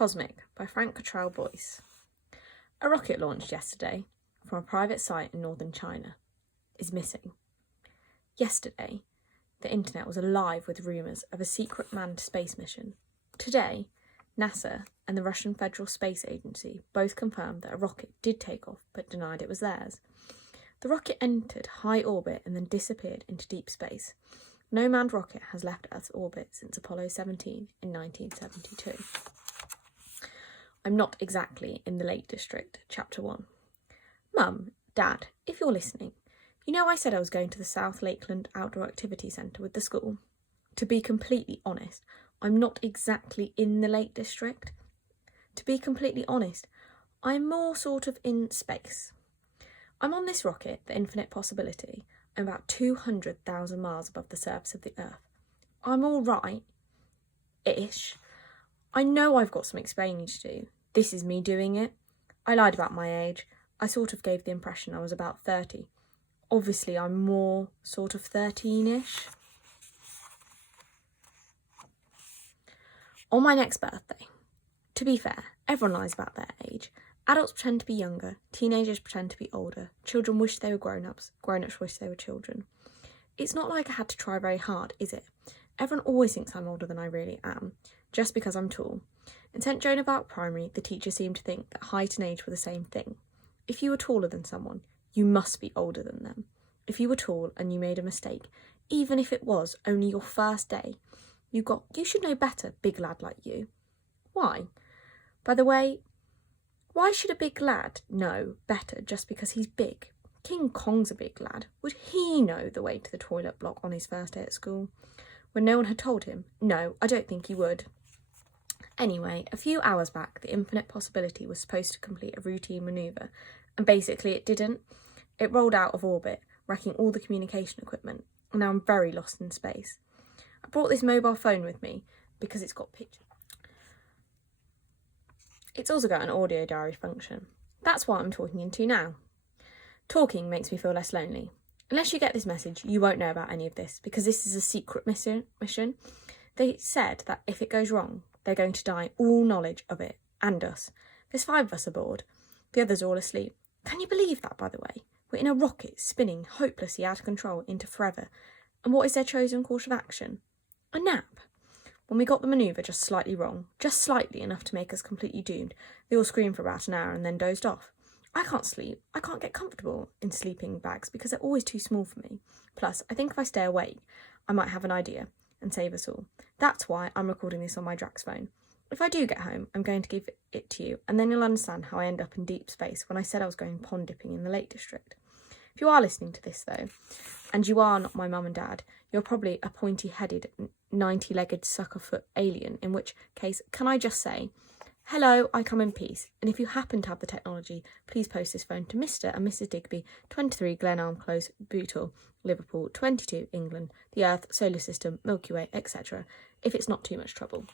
Cosmic by Frank Cottrell Boyce. A rocket launched yesterday from a private site in northern China is missing. Yesterday, the internet was alive with rumours of a secret manned space mission. Today, NASA and the Russian Federal Space Agency both confirmed that a rocket did take off but denied it was theirs. The rocket entered high orbit and then disappeared into deep space. No manned rocket has left Earth's orbit since Apollo 17 in 1972. I'm not exactly in the Lake District, Chapter 1. Mum, Dad, if you're listening, you know I said I was going to the South Lakeland Outdoor Activity Centre with the school? To be completely honest, I'm not exactly in the Lake District. To be completely honest, I'm more sort of in space. I'm on this rocket, the Infinite Possibility, and about 200,000 miles above the surface of the Earth. I'm all right, ish. I know I've got some explaining to do. This is me doing it. I lied about my age. I sort of gave the impression I was about 30. Obviously, I'm more sort of 13-ish. On my next birthday. To be fair, everyone lies about their age. Adults pretend to be younger, teenagers pretend to be older, children wish they were grown-ups, grown-ups wish they were children. It's not like I had to try very hard, is it? Everyone always thinks I'm older than I really am, just because I'm tall. In St Joan of Arc Primary, the teacher seemed to think that height and age were the same thing. If you were taller than someone, you must be older than them. If you were tall and you made a mistake, even if it was only your first day, you should know better, big lad like you. Why? By the way, why should a big lad know better just because he's big? King Kong's a big lad. Would he know the way to the toilet block on his first day at school? When no one had told him? No, I don't think he would. Anyway, a few hours back, the Infinite Possibility was supposed to complete a routine manoeuvre, and basically it didn't. It rolled out of orbit, wrecking all the communication equipment, and now I'm very lost in space. I brought this mobile phone with me because it's got pictures. It's also got an audio diary function. That's what I'm talking into now. Talking makes me feel less lonely. Unless you get this message, you won't know about any of this, because this is a secret mission. They said that if it goes wrong, they're going to deny all knowledge of it, and us. There's 5 of us aboard. The others are all asleep. Can you believe that, by the way? We're in a rocket, spinning hopelessly out of control into forever. And what is their chosen course of action? A nap. When we got the manoeuvre just slightly wrong, just slightly enough to make us completely doomed, they all screamed for about an hour and then dozed off. I can't sleep. I can't get comfortable in sleeping bags because they're always too small for me. Plus, I think if I stay awake, I might have an idea and save us all. That's why I'm recording this on my Drax phone. If I do get home, I'm going to give it to you, and then you'll understand how I end up in deep space when I said I was going pond dipping in the Lake District. If you are listening to this, though, and you are not my mum and dad, you're probably a pointy-headed, 90-legged suckerfoot alien, in which case, can I just say, hello, I come in peace, and if you happen to have the technology, please post this phone to Mr. and Mrs. Digby, 23 Glenarm Close, Bootle, Liverpool, 22 England, the Earth, Solar System, Milky Way, etc., if it's not too much trouble.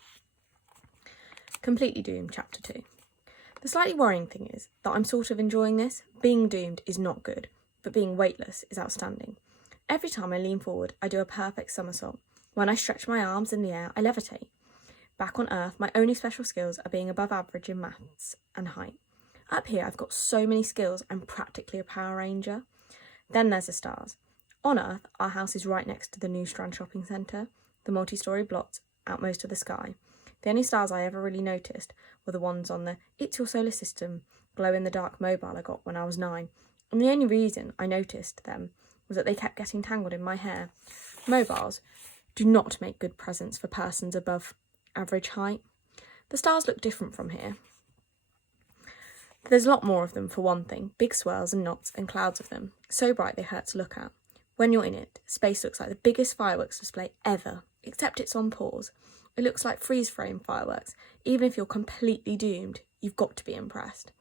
Completely Doomed, Chapter 2. The slightly worrying thing is that I'm sort of enjoying this. Being doomed is not good, but being weightless is outstanding. Every time I lean forward, I do a perfect somersault. When I stretch my arms in the air, I levitate. Back on Earth, my only special skills are being above average in maths and height. Up here, I've got so many skills, I'm practically a Power Ranger. Then there's the stars. On Earth, our house is right next to the New Strand Shopping Centre. The multi-storey blocks out most of the sky. The only stars I ever really noticed were the ones on the It's Your Solar System glow-in-the-dark mobile I got when I was 9. And the only reason I noticed them was that they kept getting tangled in my hair. Mobiles do not make good presents for persons above average height. The stars look different from here. There's a lot more of them, for one thing, big swirls and knots and clouds of them, so bright they hurt to look at. When you're in it, space looks like the biggest fireworks display ever, except it's on pause. It looks like freeze-frame fireworks. Even if you're completely doomed, you've got to be impressed.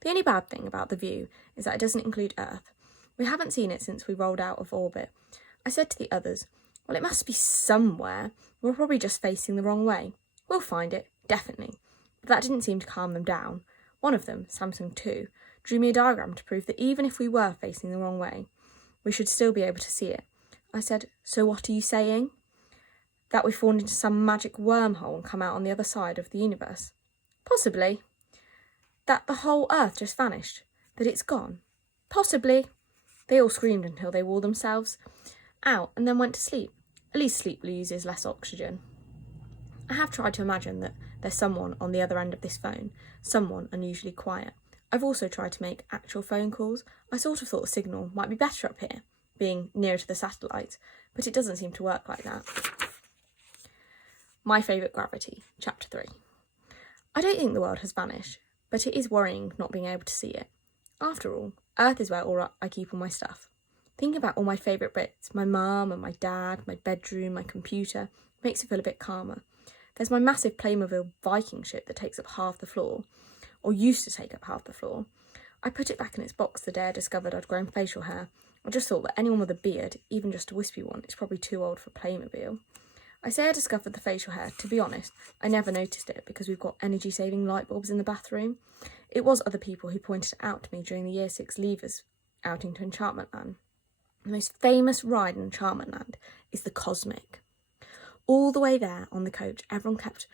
The only bad thing about the view is that it doesn't include Earth. We haven't seen it since we rolled out of orbit. I said to the others, well, it must be somewhere. We're probably just facing the wrong way. We'll find it, definitely. But that didn't seem to calm them down. One of them, Samsung 2, drew me a diagram to prove that even if we were facing the wrong way, we should still be able to see it. I said, so what are you saying? That we've fallen into some magic wormhole and come out on the other side of the universe? Possibly. That the whole earth just vanished? That it's gone? Possibly. They all screamed until they wore themselves out and then went to sleep. At least sleep uses less oxygen. I have tried to imagine that there's someone on the other end of this phone, someone unusually quiet. I've also tried to make actual phone calls. I sort of thought the signal might be better up here, being nearer to the satellite, but it doesn't seem to work like that. My favourite gravity, Chapter 3. I don't think the world has vanished, but it is worrying not being able to see it. After all, Earth is where I keep all my stuff. Thinking about all my favourite bits, my mum and my dad, my bedroom, my computer, makes it feel a bit calmer. There's my massive Playmobil Viking ship that takes up half the floor, or used to take up half the floor. I put it back in its box the day I discovered I'd grown facial hair. I just thought that anyone with a beard, even just a wispy one, is probably too old for Playmobil. I say I discovered the facial hair. To be honest, I never noticed it because we've got energy-saving light bulbs in the bathroom. It was other people who pointed it out to me during the Year 6 leavers outing to Enchantment Land. The most famous ride in Enchantment Land is the Cosmic. All the way there on the coach, everyone kept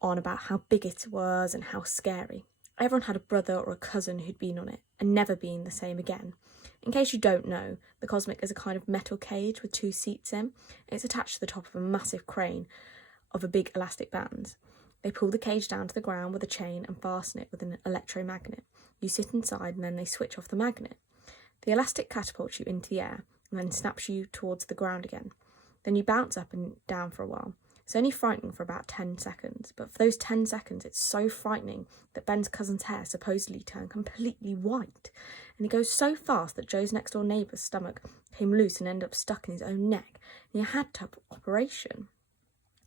on about how big it was and how scary. Everyone had a brother or a cousin who'd been on it and never been the same again. In case you don't know, the Cosmic is a kind of metal cage with 2 seats in. It's attached to the top of a massive crane of a big elastic band. They pull the cage down to the ground with a chain and fasten it with an electromagnet. You sit inside and then they switch off the magnet. The elastic catapults you into the air and then snaps you towards the ground again. Then you bounce up and down for a while. It's only frightening for about 10 seconds, but for those 10 seconds it's so frightening that Ben's cousin's hair supposedly turned completely white, and he goes so fast that Joe's next door neighbour's stomach came loose and ended up stuck in his own neck, and he had to have an operation.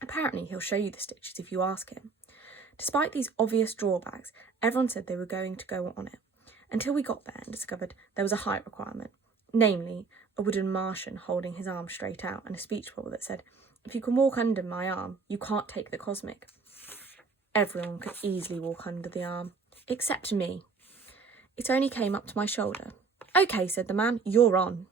Apparently he'll show you the stitches if you ask him. Despite these obvious drawbacks, everyone said they were going to go on it, until we got there and discovered there was a height requirement, namely a wooden Martian holding his arm straight out and a speech bubble that said, "If you can walk under my arm, you can't take the Cosmic." Everyone could easily walk under the arm, except me. It only came up to my shoulder. "Okay," said the man, "you're on."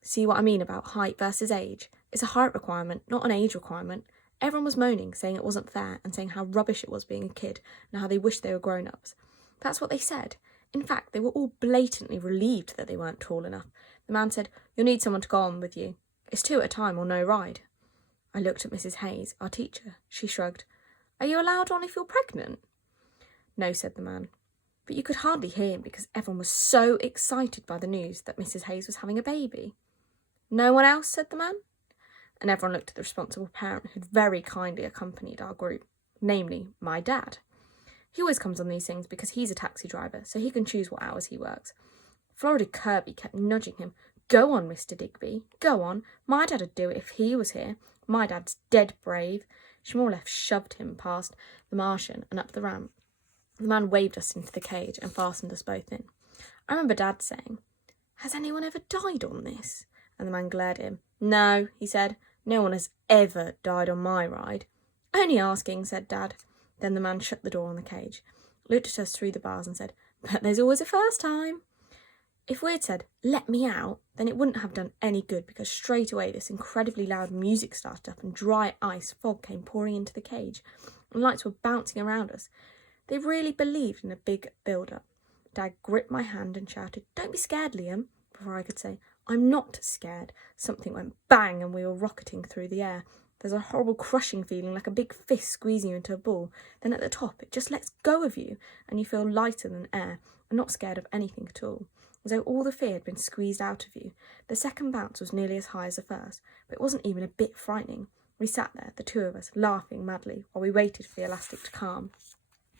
See what I mean about height versus age? It's a height requirement, not an age requirement. Everyone was moaning, saying it wasn't fair and saying how rubbish it was being a kid and how they wished they were grown-ups. That's what they said. In fact, they were all blatantly relieved that they weren't tall enough. The man said, "You'll need someone to go on with you. It's 2 at a time or no ride." I looked at Mrs. Hayes, our teacher. She shrugged. "Are you allowed on if you're pregnant?" "No," said the man. But you could hardly hear him because everyone was so excited by the news that Mrs. Hayes was having a baby. "No one else?" said the man. And everyone looked at the responsible parent who'd very kindly accompanied our group, namely my dad. He always comes on these things because he's a taxi driver, so he can choose what hours he works. Florida Kirby kept nudging him. "Go on, Mr. Digby, go on. My dad'd do it if he was here. My dad's dead brave." She more or less shoved him past the Martian and up the ramp. The man waved us into the cage and fastened us both in. I remember Dad saying, "Has anyone ever died on this?" And the man glared at him. "No," he said, "no one has ever died on my ride." "Only asking," said Dad. Then the man shut the door on the cage, looked at us through the bars and said, "But there's always a first time." If we had said, "Let me out," then it wouldn't have done any good because straight away this incredibly loud music started up and dry ice fog came pouring into the cage and lights were bouncing around us. They really believed in a big build-up. Dad gripped my hand and shouted, "Don't be scared, Liam." Before I could say, "I'm not scared," something went bang and we were rocketing through the air. There's a horrible crushing feeling like a big fist squeezing you into a ball. Then at the top it just lets go of you and you feel lighter than air and not scared of anything at all, as though all the fear had been squeezed out of you. The second bounce was nearly as high as the first, but it wasn't even a bit frightening. We sat there, the 2 of us, laughing madly while we waited for the elastic to calm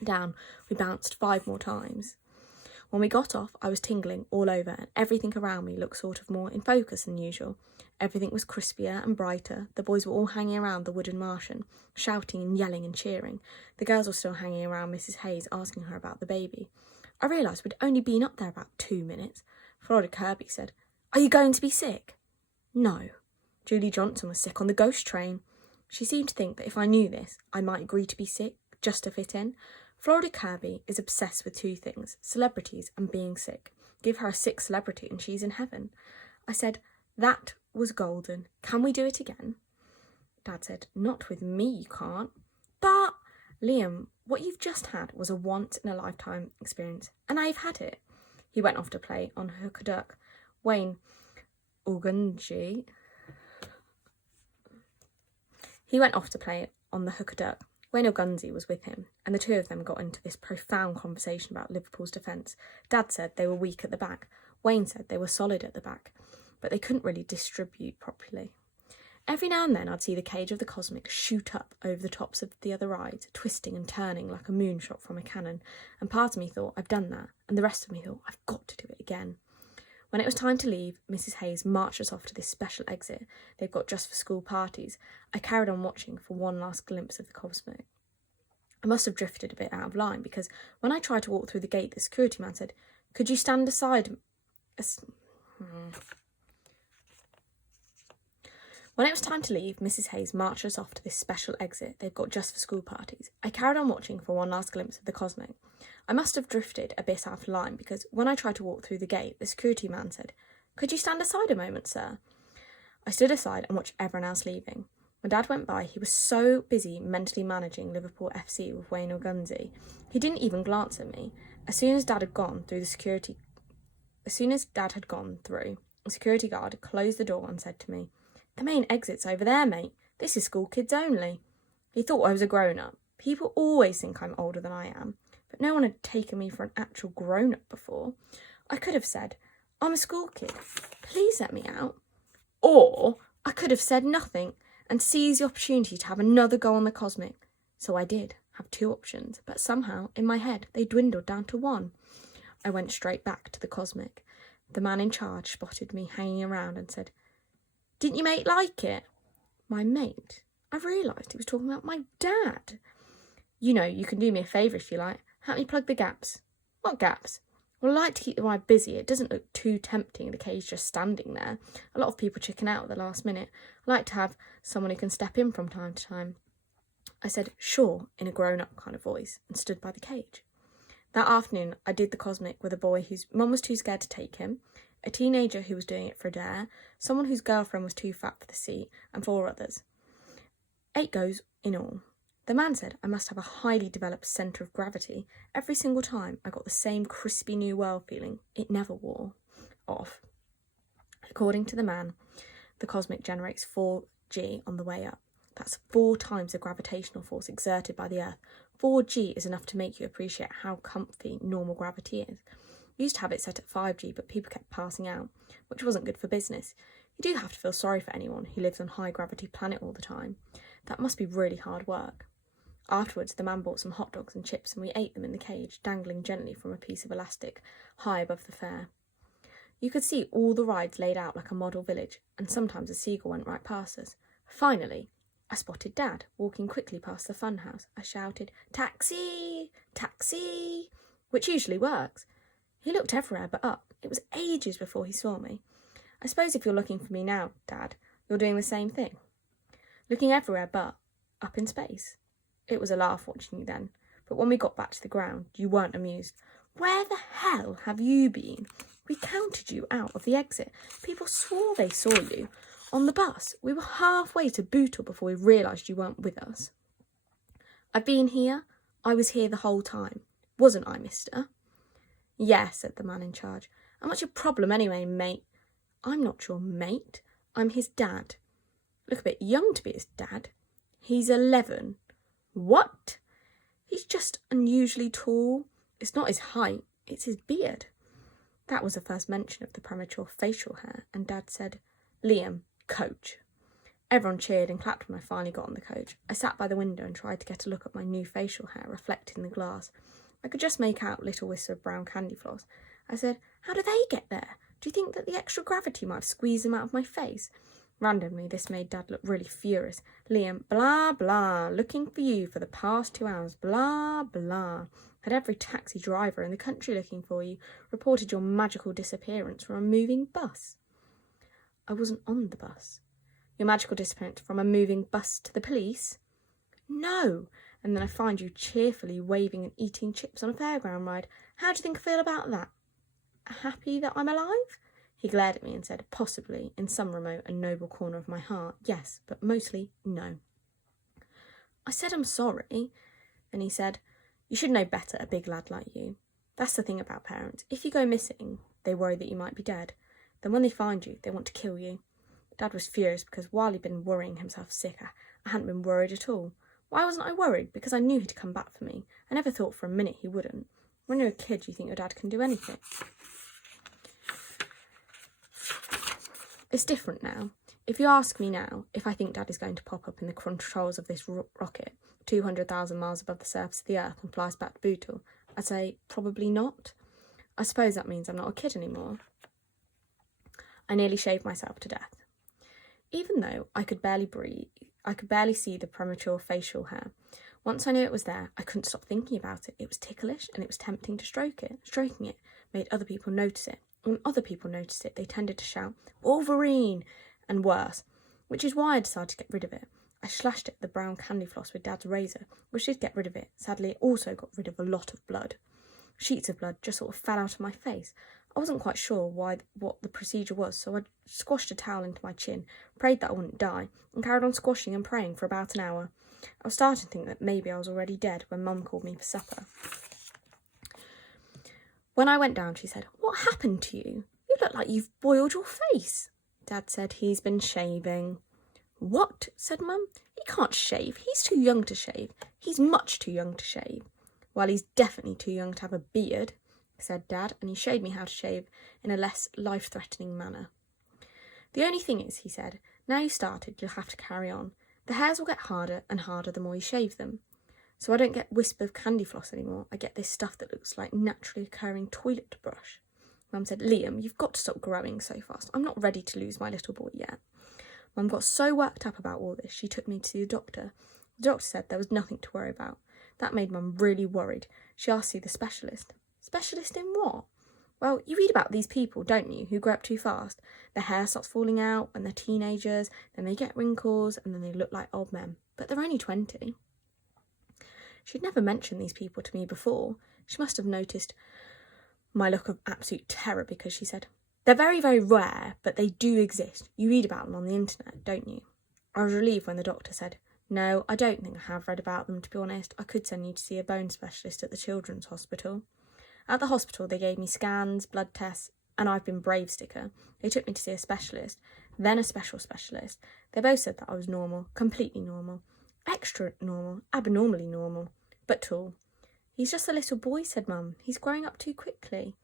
down. We bounced 5 more times. When we got off, I was tingling all over and everything around me looked sort of more in focus than usual. Everything was crispier and brighter. The boys were all hanging around the wooden Martian, shouting and yelling and cheering. The girls were still hanging around Mrs. Hayes, asking her about the baby. I realised we'd only been up there about 2 minutes. Florida Kirby said, "Are you going to be sick?" No. Julie Johnson was sick on the ghost train. She seemed to think that if I knew this, I might agree to be sick, just to fit in. Florida Kirby is obsessed with 2 things, celebrities and being sick. Give her a sick celebrity and she's in heaven. I said, "That was golden. Can we do it again?" Dad said, "Not with me, you can't." "But..." Liam, what you've just had was a once-in-a-lifetime experience, and I've had it. He went off to play on Hookaduk. Wayne Ugunji. He went off to play on the Hookaduk. Wayne Ugunzi was with him, and the two of them got into this profound conversation about Liverpool's defence. Dad said they were weak at the back. Wayne said they were solid at the back, but they couldn't really distribute properly. Every now and then I'd see the cage of the Cosmic shoot up over the tops of the other rides, twisting and turning like a moonshot from a cannon, and part of me thought, I've done that, and the rest of me thought, I've got to do it again. When it was time to leave, Mrs. Hayes marched us off to this special exit they've got just for school parties. I carried on watching for one last glimpse of the Cosmic. I must have drifted a bit out of line, because when I tried to walk through the gate, the security man said, "Could you stand aside?" When it was time to leave, Mrs. Hayes marched us off to this special exit they've got just for school parties. I carried on watching for one last glimpse of the Cosmic. I must have drifted a bit out of line, because when I tried to walk through the gate, the security man said, "Could you stand aside a moment, sir?" I stood aside and watched everyone else leaving. When Dad went by, he was so busy mentally managing Liverpool FC with Wayne Ugunzi, he didn't even glance at me. As soon as Dad had gone through, the security guard closed the door and said to me, "The main exit's over there, mate. This is school kids only." He thought I was a grown-up. People always think I'm older than I am, but no one had taken me for an actual grown-up before. I could have said, "I'm a school kid. Please let me out." Or I could have said nothing and seized the opportunity to have another go on the Cosmic. So I did have two options, but somehow, in my head, they dwindled down to one. I went straight back to the Cosmic. The man in charge spotted me hanging around and said, "Didn't your mate like it?" My mate? I realised he was talking about my dad. "You know, you can do me a favour if you like. Help me plug the gaps." "What gaps?" "Well, I like to keep the ride busy. It doesn't look too tempting, the cage just standing there. A lot of people chicken out at the last minute. I like to have someone who can step in from time to time." I said, "Sure," in a grown-up kind of voice, and stood by the cage. That afternoon, I did the Cosmic with a boy whose mum was too scared to take him, a teenager who was doing it for a dare, someone whose girlfriend was too fat for the seat, and 4 others. 8 goes in all. The man said I must have a highly developed centre of gravity. Every single time I got the same crispy new world feeling. It never wore off. According to the man, the Cosmic generates 4G on the way up. That's 4 times the gravitational force exerted by the Earth. 4G is enough to make you appreciate how comfy normal gravity is. We used to have it set at 5G, but people kept passing out, which wasn't good for business. You do have to feel sorry for anyone who lives on a high-gravity planet all the time. That must be really hard work. Afterwards, the man bought some hot dogs and chips, and we ate them in the cage, dangling gently from a piece of elastic high above the fair. You could see all the rides laid out like a model village, and sometimes a seagull went right past us. Finally, I spotted Dad walking quickly past the funhouse. I shouted, "Taxi! Taxi!" which usually works. He looked everywhere but up. It was ages before he saw me. I suppose if you're looking for me now, Dad, you're doing the same thing. Looking everywhere but up in space. It was a laugh watching you then, but when we got back to the ground, you weren't amused. "Where the hell have you been? We counted you out of the exit. People swore they saw you on the bus. We were halfway to Bootle before we realised you weren't with us." "I've been here. I was here the whole time. Wasn't I, mister?" "Yeah," said the man in charge. "And what's your problem anyway, mate?" "I'm not your mate. I'm his dad." "Look a bit young to be his dad." "He's 11. "What?" "He's just unusually tall. It's not his height, it's his beard." That was the first mention of the premature facial hair, and Dad said, "Liam, coach." Everyone cheered and clapped when I finally got on the coach. I sat by the window and tried to get a look at my new facial hair reflected in the glass. I could just make out little wisps of brown candy floss. I said, "How do they get there? Do you think that the extra gravity might have squeezed them out of my face?" Randomly, this made Dad look really furious. "Liam, blah, blah, looking for you for the past 2 hours, blah, blah. Had every taxi driver in the country looking for you, reported your magical disappearance from a moving bus." I wasn't on the bus. "Your magical disappearance from a moving bus to the police?" "No. And then I find you cheerfully waving and eating chips on a fairground ride. How do you think I feel about that?" "Happy that I'm alive?" He glared at me and said, "Possibly, in some remote and noble corner of my heart, yes, but mostly no." I said I'm sorry. And he said, "You should know better, a big lad like you. That's the thing about parents. If you go missing, they worry that you might be dead. Then when they find you, they want to kill you." Dad was furious because while he'd been worrying himself sick, I hadn't been worried at all. Why wasn't I worried? Because I knew he'd come back for me. I never thought for a minute he wouldn't. When you're a kid, you think your dad can do anything. It's different now. If you ask me now if I think Dad is going to pop up in the controls of this rocket 200,000 miles above the surface of the Earth and fly us back to Bootle, I'd say probably not. I suppose that means I'm not a kid anymore. I nearly shaved myself to death. Even though I could barely breathe, I could barely see the premature facial hair. Once I knew it was there, I couldn't stop thinking about it. It was ticklish and it was tempting to stroke it. Stroking it made other people notice it. When other people noticed it, they tended to shout, "Wolverine!" and worse, which is why I decided to get rid of it. I slashed it with the brown candy floss with Dad's razor, which did get rid of it. Sadly, it also got rid of a lot of blood. Sheets of blood just sort of fell out of my face. I wasn't quite sure what the procedure was, so I squashed a towel into my chin, prayed that I wouldn't die, and carried on squashing and praying for about an hour. I was starting to think that maybe I was already dead when Mum called me for supper. When I went down, she said, "What happened to you? You look like you've boiled your face." Dad said he's been shaving. "What?" said Mum. "He can't shave. He's too young to shave. He's much too young to shave." "Well, he's definitely too young to have a beard," said Dad, and he showed me how to shave in a less life-threatening manner. "The only thing is," he said, "now you started, you'll have to carry on. The hairs will get harder and harder the more you shave them. So I don't get wisp of candy floss anymore. I get this stuff that looks like naturally occurring toilet brush." Mum said, "Liam, you've got to stop growing so fast. I'm not ready to lose my little boy yet." Mum got so worked up about all this, she took me to the doctor. The doctor said there was nothing to worry about. That made Mum really worried. She asked to see the specialist. "Specialist in what?" "Well, you read about these people, don't you, who grow up too fast? Their hair starts falling out when they're teenagers, then they get wrinkles, and then they look like old men. But they're only 20. She'd never mentioned these people to me before. She must have noticed my look of absolute terror because she said, "They're very, very rare, but they do exist. You read about them on the internet, don't you?" I was relieved when the doctor said, "No, I don't think I have read about them, to be honest. I could send you to see a bone specialist at the Children's Hospital." At the hospital, they gave me scans, blood tests, and I've been brave sticker. They took me to see a specialist, then a special specialist. They both said that I was normal, completely normal, extra normal, abnormally normal, but tall. "He's just a little boy," said Mum. "He's growing up too quickly."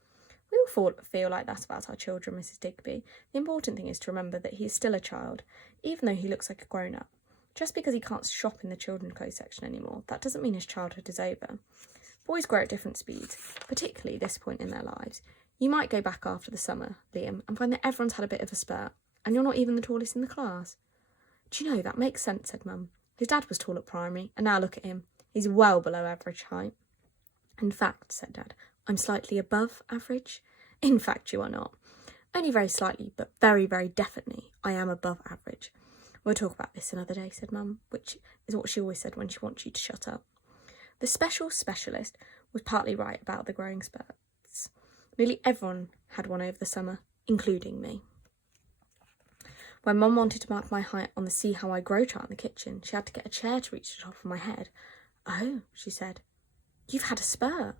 "We all feel like that about our children, Mrs. Digby. The important thing is to remember that he is still a child, even though he looks like a grown-up. Just because he can't shop in the children's clothes section anymore, that doesn't mean his childhood is over. Boys grow at different speeds, particularly this point in their lives. You might go back after the summer, Liam, and find that everyone's had a bit of a spurt, and you're not even the tallest in the class." "Do you know, that makes sense," said Mum. "His dad was tall at primary, and now look at him. He's well below average height." "In fact," said Dad, "I'm slightly above average." "In fact, you are not. Only very slightly, but very, very definitely, I am above average." "We'll talk about this another day," said Mum, which is what she always said when she wants you to shut up. The special specialist was partly right about the growing spurts. Nearly everyone had one over the summer, including me. When Mum wanted to mark my height on the "See How I Grow" chart in the kitchen, she had to get a chair to reach the top of my head. "Oh," she said, "you've had a spurt."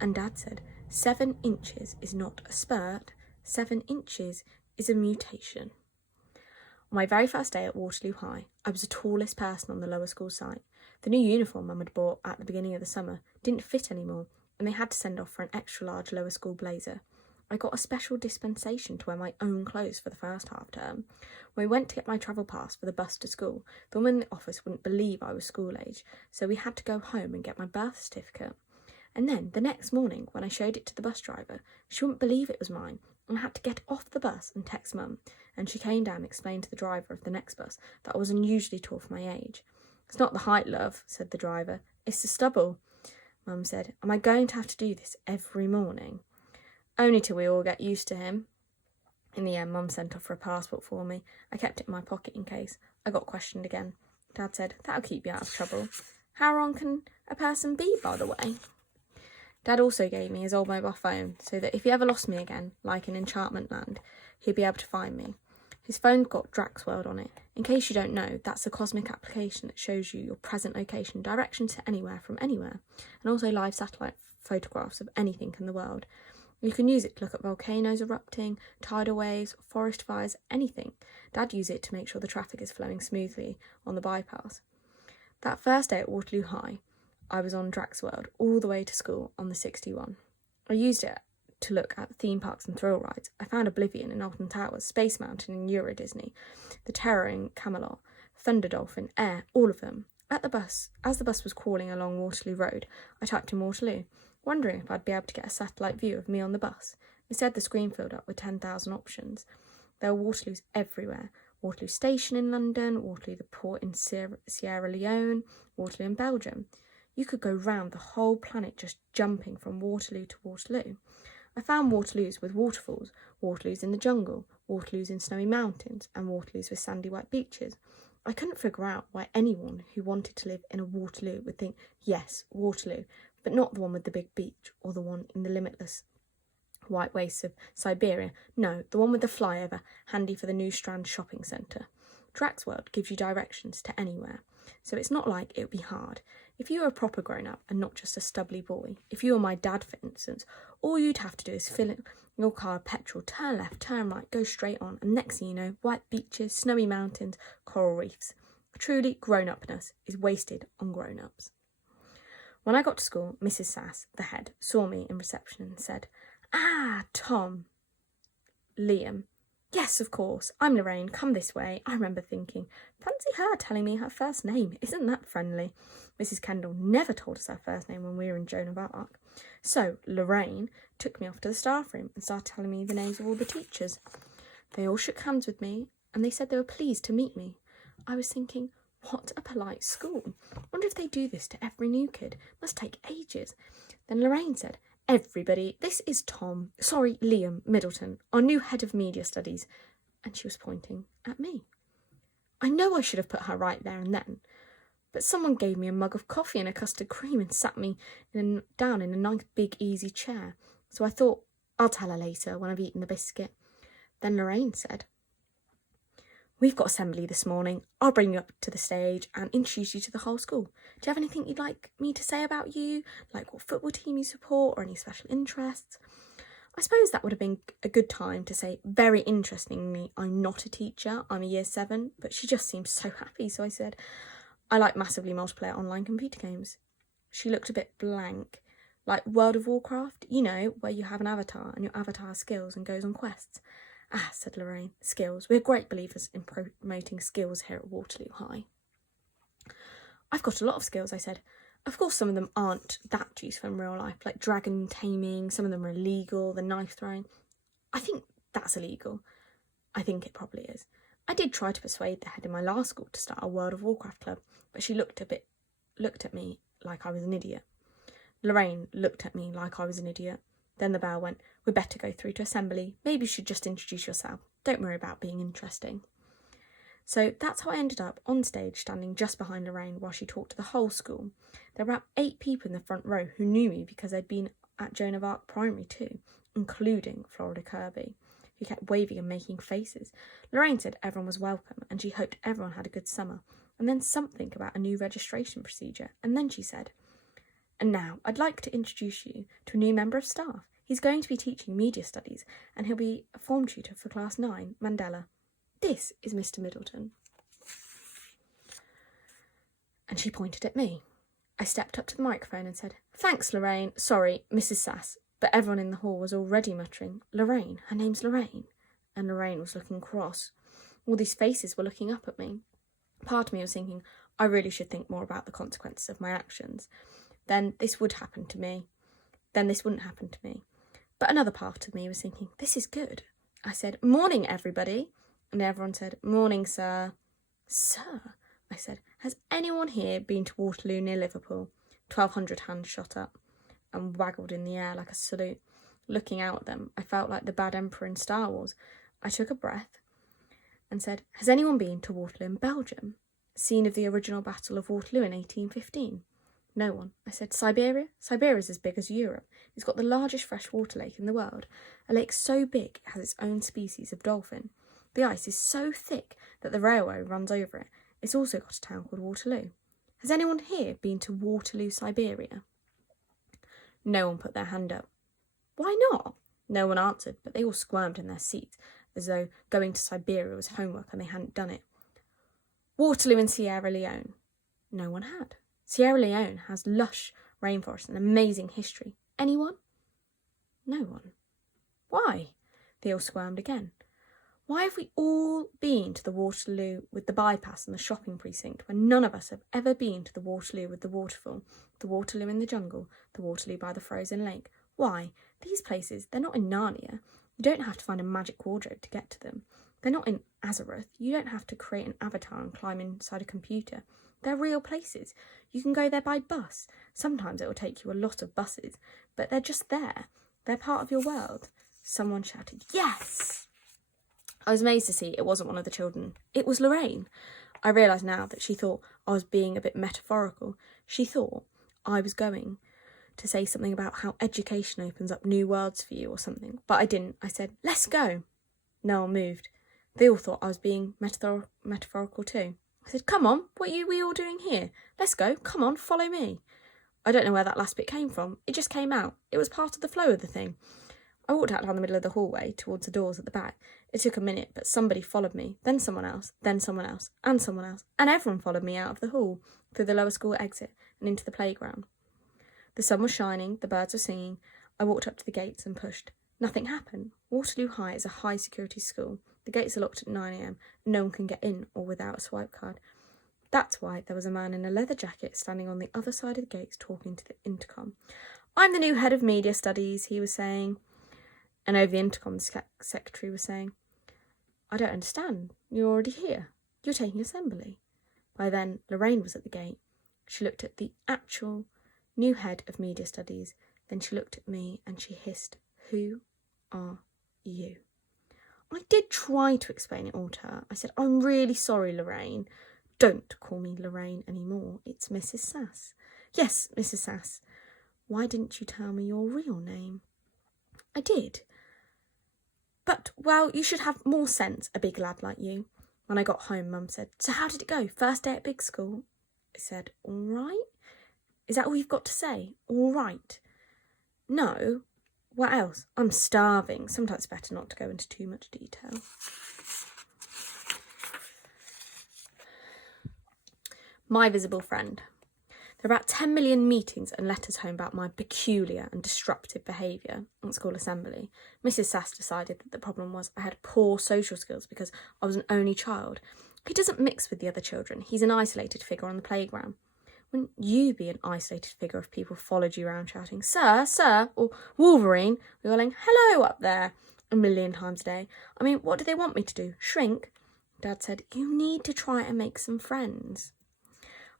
And Dad said, 7 inches is not a spurt, 7 inches is a mutation. On my very first day at Waterloo High, I was the tallest person on the lower school site. The new uniform Mum had bought at the beginning of the summer didn't fit anymore, and they had to send off for an extra large lower school blazer. I got a special dispensation to wear my own clothes for the first half term. When we went to get my travel pass for the bus to school, the woman in the office wouldn't believe I was school age, so we had to go home and get my birth certificate. And then, the next morning, when I showed it to the bus driver, she wouldn't believe it was mine, and I had to get off the bus and text Mum, and she came down and explained to the driver of the next bus that I was unusually tall for my age. "It's not the height, love," said the driver, "it's the stubble." Mum said, "Am I going to have to do this every morning?" "Only till we all get used to him." In the end, Mum sent off for a passport for me. I kept it in my pocket in case. I got questioned again. Dad said, "That'll keep you out of trouble." How wrong can a person be, by the way? Dad also gave me his old mobile phone, so that if he ever lost me again, like in Enchantment Land, he'd be able to find me. His phone got Drax World on it, In case you don't know, that's a cosmic application that shows you your present location, direction to anywhere from anywhere, and also live satellite photographs of anything in the world. You can use it to look at volcanoes erupting, tidal waves, forest fires, anything. Dad used it to make sure the traffic is flowing smoothly on the bypass. That first day at Waterloo High, I was on Draxworld all the way to school on the 61. I used it to look at theme parks and thrill rides. I found Oblivion in Alton Towers, Space Mountain in Euro Disney, The Terror in Camelot, Thunder Dolphin, Air, all of them. As the bus was crawling along Waterloo Road, I typed in Waterloo, wondering if I'd be able to get a satellite view of me on the bus. Instead, the screen filled up with 10,000 options. There were Waterloos everywhere. Waterloo Station in London, Waterloo the port in Sierra Leone, Waterloo in Belgium. You could go round the whole planet just jumping from Waterloo to Waterloo. I found Waterloos with waterfalls, Waterloos in the jungle, Waterloos in snowy mountains, and Waterloos with sandy white beaches. I couldn't figure out why anyone who wanted to live in a Waterloo would think, yes, Waterloo, but not the one with the big beach or the one in the limitless white wastes of Siberia. No, the one with the flyover, handy for the New Strand shopping centre. Draxworld gives you directions to anywhere, so it's not like it would be hard. If you were a proper grown-up and not just a stubbly boy, if you were my dad, for instance, all you'd have to do is fill in your car with petrol, turn left, turn right, go straight on, and next thing you know, white beaches, snowy mountains, coral reefs. Truly, grown-upness is wasted on grown-ups. When I got to school, Mrs. Sass, the head, saw me in reception and said, "Ah, Tom." Liam. "Yes, of course. I'm Lorraine. Come this way." I remember thinking, fancy her telling me her first name. Isn't that friendly? Mrs. Kendall never told us our first name when we were in Joan of Arc. So Lorraine took me off to the staff room and started telling me the names of all the teachers. They all shook hands with me and they said they were pleased to meet me. I was thinking, what a polite school. Wonder if they do this to every new kid. Must take ages. Then Lorraine said, "Everybody, this is Liam Middleton, our new head of media studies." And she was pointing at me. I know I should have put her right there and then, but someone gave me a mug of coffee and a custard cream and sat me down in a nice big easy chair. So I thought, I'll tell her later when I've eaten the biscuit. Then Lorraine said, "We've got assembly this morning. I'll bring you up to the stage and introduce you to the whole school. Do you have anything you'd like me to say about you? Like what football team you support or any special interests?" I suppose that would have been a good time to say, very interestingly, I'm not a teacher, I'm a year 7, but she just seemed so happy, so I said, "I like massively multiplayer online computer games." She looked a bit blank. "Like World of Warcraft, you know, where you have an avatar and your avatar has skills and goes on quests." "Ah," said Lorraine, "skills. We're great believers in promoting skills here at Waterloo High." "I've got a lot of skills," I said. "Of course, some of them aren't that useful in real life, like dragon taming. Some of them are illegal, the knife throwing. I think that's illegal." I think it probably is. I did try to persuade the head in my last school to start a World of Warcraft club, but she looked at me like I was an idiot. Lorraine looked at me like I was an idiot. Then the bell went. "We'd better go through to assembly. Maybe you should just introduce yourself. Don't worry about being interesting." So that's how I ended up on stage, standing just behind Lorraine while she talked to the whole school. There were about 8 people in the front row who knew me because they'd been at Joan of Arc Primary too, including Florida Kirby, who kept waving and making faces. Lorraine said everyone was welcome and she hoped everyone had a good summer, and then something about a new registration procedure, and then she said, "And now I'd like to introduce you to a new member of staff. He's going to be teaching media studies and he'll be a form tutor for Class 9, Mandela. This is Mr. Middleton." And she pointed at me. I stepped up to the microphone and said, "Thanks, Lorraine. Sorry, Mrs. Sass." But everyone in the hall was already muttering, "Lorraine, her name's Lorraine." And Lorraine was looking cross. All these faces were looking up at me. Part of me was thinking, I really should think more about the consequences of my actions. Then this would happen to me. Then this wouldn't happen to me. But another part of me was thinking, this is good. I said, "Morning, everybody." And everyone said, "Morning, sir." "Sir," I said, "has anyone here been to Waterloo near Liverpool?" 1,200 hands shot up and waggled in the air like a salute. Looking out at them, I felt like the bad emperor in Star Wars. I took a breath and said, "Has anyone been to Waterloo in Belgium? Scene of the original Battle of Waterloo in 1815? No one. I said, "Siberia? Siberia's as big as Europe. It's got the largest freshwater lake in the world. A lake so big it has its own species of dolphin. The ice is so thick that the railway runs over it. It's also got a town called Waterloo. Has anyone here been to Waterloo, Siberia? No one put their hand up. Why not? No one answered, but they all squirmed in their seats, as though going to Siberia was homework and they hadn't done it. Waterloo in Sierra Leone. No one had. Sierra Leone has lush rainforests and amazing history. Anyone? No one. Why? They all squirmed again. Why have we all been to the Waterloo with the bypass and the shopping precinct when none of us have ever been to the Waterloo with the waterfall, the Waterloo in the jungle, the Waterloo by the frozen lake? Why? These places, they're not in Narnia. You don't have to find a magic wardrobe to get to them. They're not in Azeroth. You don't have to create an avatar and climb inside a computer. They're real places. You can go there by bus. Sometimes it will take you a lot of buses, but they're just there. They're part of your world. Someone shouted, "Yes!" I was amazed to see it wasn't one of the children. It was Lorraine. I realised now that she thought I was being a bit metaphorical. She thought I was going to say something about how education opens up new worlds for you or something, but I didn't. I said, "Let's go." No one moved. They all thought I was being metaphorical too. I said, "Come on, what are we all doing here? Let's go, come on, follow me." I don't know where that last bit came from. It just came out. It was part of the flow of the thing. I walked out down the middle of the hallway towards the doors at the back. It took a minute, but somebody followed me, then someone else, and someone else, and everyone followed me out of the hall, through the lower school exit, and into the playground. The sun was shining, the birds were singing. I walked up to the gates and pushed. Nothing happened. Waterloo High is a high-security school. The gates are locked at 9 a.m, and no one can get in or without a swipe card. That's why there was a man in a leather jacket standing on the other side of the gates talking to the intercom. "I'm the new head of media studies," he was saying. And over the intercom, the secretary was saying, "I don't understand. You're already here. You're taking assembly." By then, Lorraine was at the gate. She looked at the actual new head of media studies. Then she looked at me and she hissed, "Who are you?" I did try to explain it all to her. I said, "I'm really sorry, Lorraine." "Don't call me Lorraine anymore. It's Mrs. Sass." "Yes, Mrs. Sass." "Why didn't you tell me your real name?" "I did. But, well, you should have more sense, a big lad like you." When I got home, Mum said, "So how did it go? First day at big school?" I said, "All right." "Is that all you've got to say? All right?" "No. What else? I'm starving." Sometimes it's better not to go into too much detail. My visible friend. There are about 10 million meetings and letters home about my peculiar and disruptive behaviour at school assembly. Mrs. Sass decided that the problem was I had poor social skills because I was an only child. He doesn't mix with the other children. He's an isolated figure on the playground. Wouldn't you be an isolated figure if people followed you around shouting, "Sir, sir," or "Wolverine," or yelling, "Hello up there," a million times a day? I mean, what do they want me to do? Shrink? Dad said, "You need to try and make some friends."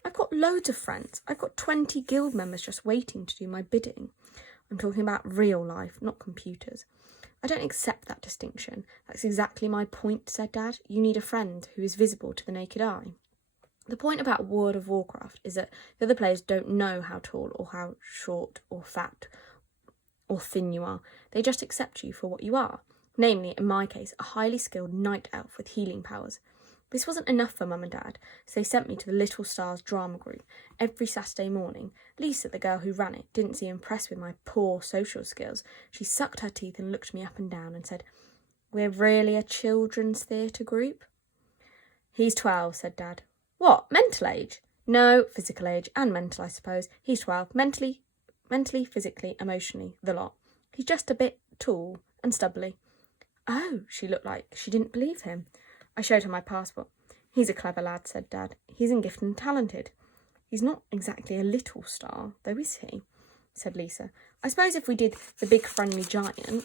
I've got loads of friends. I've got 20 guild members just waiting to do my bidding. I'm talking about real life, not computers. I don't accept that distinction. That's exactly my point, said Dad. You need a friend who is visible to the naked eye. The point about World of Warcraft is that the other players don't know how tall or how short or fat or thin you are. They just accept you for what you are. Namely, in my case, a highly skilled night elf with healing powers. This wasn't enough for Mum and Dad, so they sent me to the Little Stars drama group every Saturday morning. Lisa, the girl who ran it, didn't seem impressed with my poor social skills. She sucked her teeth and looked me up and down and said, "We're really a children's theatre group?" "He's 12, said Dad. "What, mental age?" "No, physical age and mental, I suppose. He's 12, mentally, physically, emotionally, the lot. He's just a bit tall and stubbly." Oh, she looked like she didn't believe him. I showed her my passport. "He's a clever lad," said Dad. "He's in gifted and talented." "He's not exactly a little star, though, is he?" said Lisa. "I suppose if we did the big friendly giant,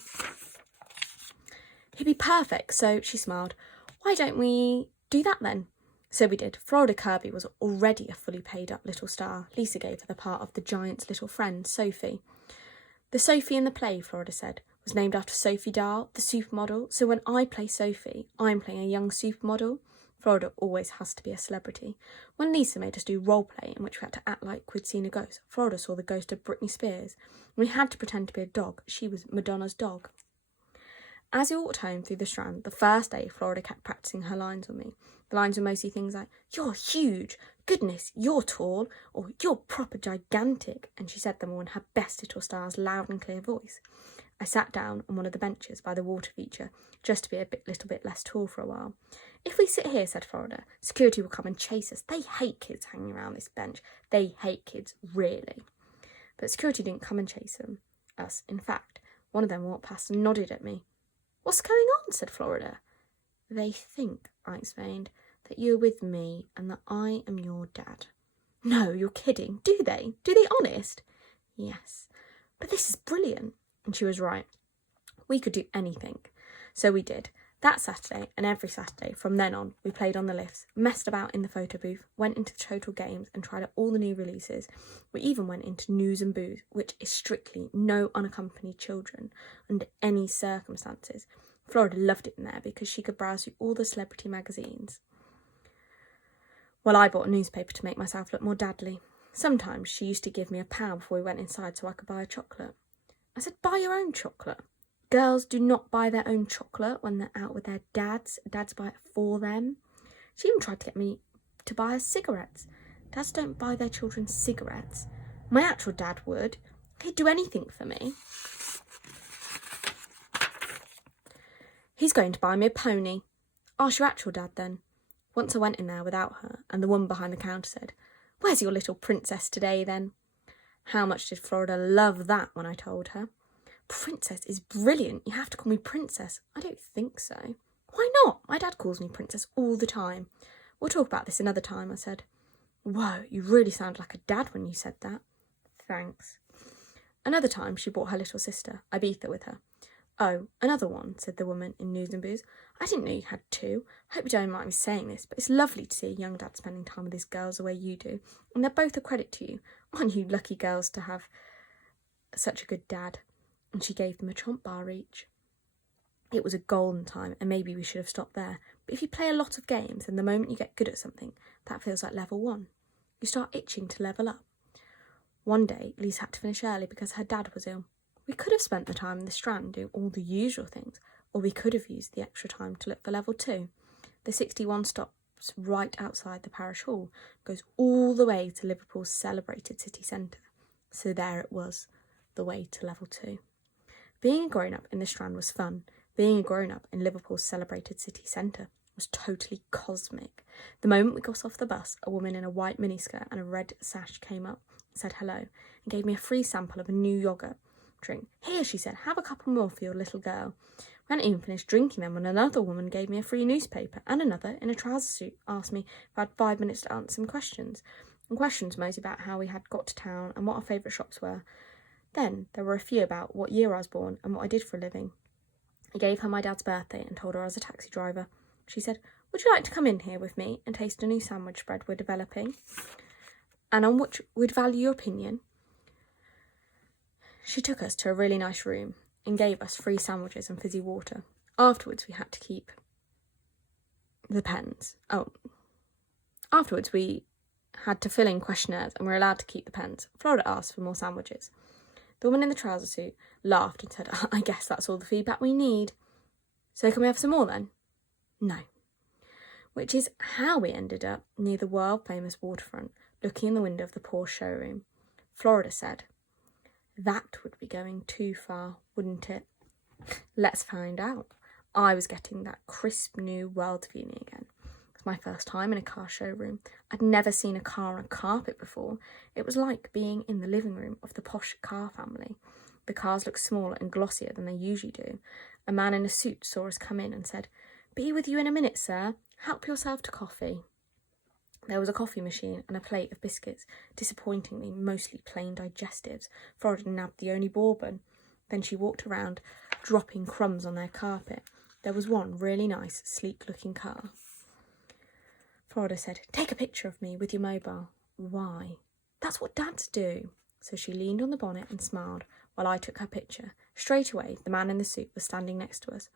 he'd be perfect." So she smiled. "Why don't we do that then?" So we did. Florida Kirby was already a fully paid up little star. Lisa gave her the part of the giant's little friend, Sophie. "The Sophie in the play," Florida said, "was named after Sophie Dahl, the supermodel. So when I play Sophie, I'm playing a young supermodel." Florida always has to be a celebrity. When Lisa made us do role play in which we had to act like we'd seen a ghost, Florida saw the ghost of Britney Spears. We had to pretend to be a dog. She was Madonna's dog. As we walked home through the Strand, the first day, Florida kept practising her lines on me. The lines were mostly things like, "You're huge," "Goodness, you're tall," or "You're proper gigantic," and she said them all in her best little style's loud and clear voice. I sat down on one of the benches by the water feature, just to be little bit less tall for a while. "If we sit here," said Florida, "security will come and chase us. They hate kids hanging around this bench. They hate kids, really." But security didn't come and chase us. In fact, one of them walked past and nodded at me. "What's going on?" said Florida. "They think," I explained, "that you're with me and that I am your dad." "No, you're kidding. Do they? Do they honest?" "Yes. But this is brilliant." And she was right. We could do anything. So we did. That Saturday and every Saturday from then on, we played on the lifts, messed about in the photo booth, went into the total games and tried out all the new releases. We even went into News and Booze, which is strictly no unaccompanied children under any circumstances. Florida loved it in there because she could browse through all the celebrity magazines. Well, I bought a newspaper to make myself look more dadly. Sometimes she used to give me £1 before we went inside so I could buy a chocolate. I said, "Buy your own chocolate." Girls do not buy their own chocolate when they're out with their dads. Dads buy it for them. She even tried to get me to buy her cigarettes. Dads don't buy their children cigarettes. My actual dad would. He'd do anything for me. "He's going to buy me a pony." "Ask your actual dad then." Once I went in there without her, and the woman behind the counter said, "Where's your little princess today then?" How much did Florida love that when I told her? "Princess is brilliant. You have to call me Princess." "I don't think so." "Why not? My dad calls me Princess all the time." "We'll talk about this another time," I said. "Whoa, you really sound like a dad when you said that." "Thanks." Another time she brought her little sister, Ibiza, with her. "Oh, another one," said the woman in News and Booze. "I didn't know you had two. I hope you don't mind me saying this, but it's lovely to see a young dad spending time with his girls the way you do, and they're both a credit to you. Aren't you lucky girls to have such a good dad?" And she gave them a chomp bar each. It was a golden time, and maybe we should have stopped there. But if you play a lot of games, and the moment you get good at something, that feels like level 1. You start itching to level up. One day, Lise had to finish early because her dad was ill. We could have spent the time in the Strand doing all the usual things, or we could have used the extra time to look for level 2. The 61 stops right outside the parish hall, goes all the way to Liverpool's celebrated city centre. So there it was, the way to level 2. Being a grown-up in the Strand was fun. Being a grown-up in Liverpool's celebrated city centre was totally cosmic. The moment we got off the bus, a woman in a white miniskirt and a red sash came up, said hello, and gave me a free sample of a new yoghurt drink. "Here," she said, "have a couple more for your little girl." We hadn't even finished drinking them when another woman gave me a free newspaper, and another, in a trouser suit, asked me if I had 5 minutes to answer some questions. And questions mostly about how we had got to town and what our favourite shops were. Then there were a few about what year I was born and what I did for a living. I gave her my dad's birthday and told her I was a taxi driver. She said, "Would you like to come in here with me and taste a new sandwich bread we're developing, and on which we'd value your opinion?" She took us to a really nice room and gave us free sandwiches and fizzy water. Afterwards, we had to keep the pens. Afterwards, we had to fill in questionnaires and were allowed to keep the pens. Florida asked for more sandwiches. The woman in the trouser suit laughed and said, "I guess that's all the feedback we need. So can we have some more then?" "No." Which is how we ended up near the world-famous waterfront, looking in the window of the Porsche showroom. Florida said, "That would be going too far, wouldn't it?" Let's find out. I was getting that crisp new world feeling again. It was my first time in a car showroom. I'd never seen a car on a carpet before. It was like being in the living room of the posh car family. The cars looked smaller and glossier than they usually do. A man in a suit saw us come in and said, "Be with you in a minute, sir. Help yourself to coffee." There was a coffee machine and a plate of biscuits, disappointingly mostly plain digestives. Florida nabbed the only bourbon. Then she walked around, dropping crumbs on their carpet. There was one really nice, sleek-looking car. Florida said, "Take a picture of me with your mobile." "Why?" "That's what dads do." So she leaned on the bonnet and smiled while I took her picture. Straight away, the man in the suit was standing next to us.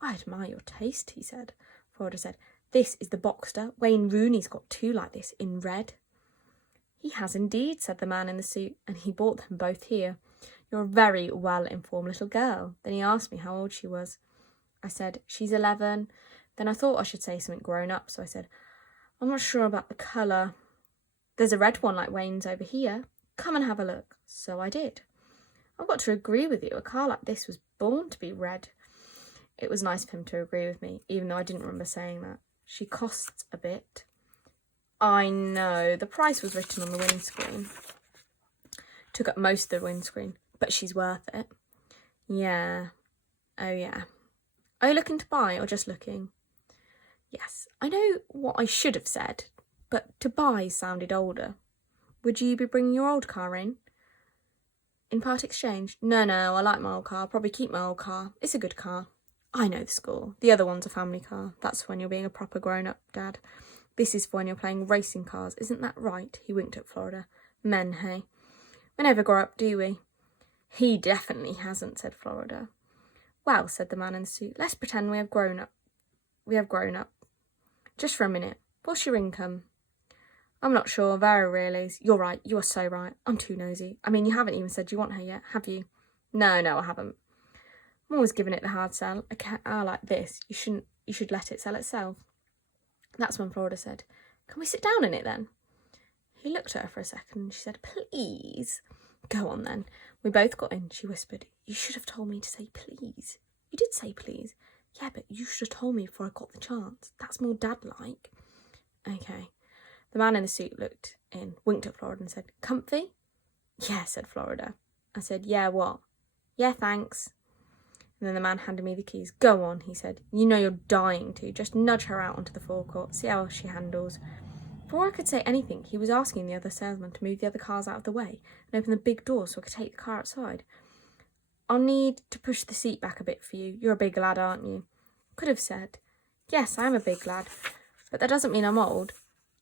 "I admire your taste," he said. Florida said, "This is the Boxster. Wayne Rooney's got 2 like this in red." "He has indeed," said the man in the suit, "and he bought them both here. You're a very well-informed little girl." Then he asked me how old she was. I said, she's 11. Then I thought I should say something grown up, so I said, I'm not sure about the colour. There's a red one like Wayne's over here. Come and have a look. So I did. I've got to agree with you. A car like this was born to be red. It was nice of him to agree with me, even though I didn't remember saying that. She costs a bit. I know. The price was written on the windscreen. Took up most of the windscreen, but she's worth it. Yeah. Oh, yeah. Are you looking to buy or just looking? Yes. I know what I should have said, but to buy sounded older. Would you be bringing your old car in? In part exchange? No, I like my old car. I'll probably keep my old car. It's a good car. I know the score. The other one's a family car. That's when you're being a proper grown-up, Dad. This is for when you're playing racing cars. Isn't that right? He winked at Florida. Men, hey? We never grow up, do we? He definitely hasn't, said Florida. Well, said the man in the suit, let's pretend we have grown up. We have grown up. Just for a minute. What's your income? I'm not sure, very rarely. You're right, you are so right. I'm too nosy. I mean, you haven't even said you want her yet, have you? No, I haven't. I'm always giving it the hard sell. A car like this, you should let it sell itself. That's when Florida said, can we sit down in it then? He looked at her for a second and she said, please. Go on then. We both got in, she whispered. You should have told me to say please. You did say please. Yeah, but you should have told me before I got the chance. That's more dad-like. Okay. The man in the suit looked in, winked at Florida and said, comfy? Yeah, said Florida. I said, yeah, what? Yeah, thanks. And then the man handed me the keys. Go on, he said. You know you're dying to. Just nudge her out onto the forecourt. See how she handles. Before I could say anything, he was asking the other salesman to move the other cars out of the way and open the big door so I could take the car outside. I'll need to push the seat back a bit for you. You're a big lad, aren't you? Could have said, yes, I am a big lad, but that doesn't mean I'm old.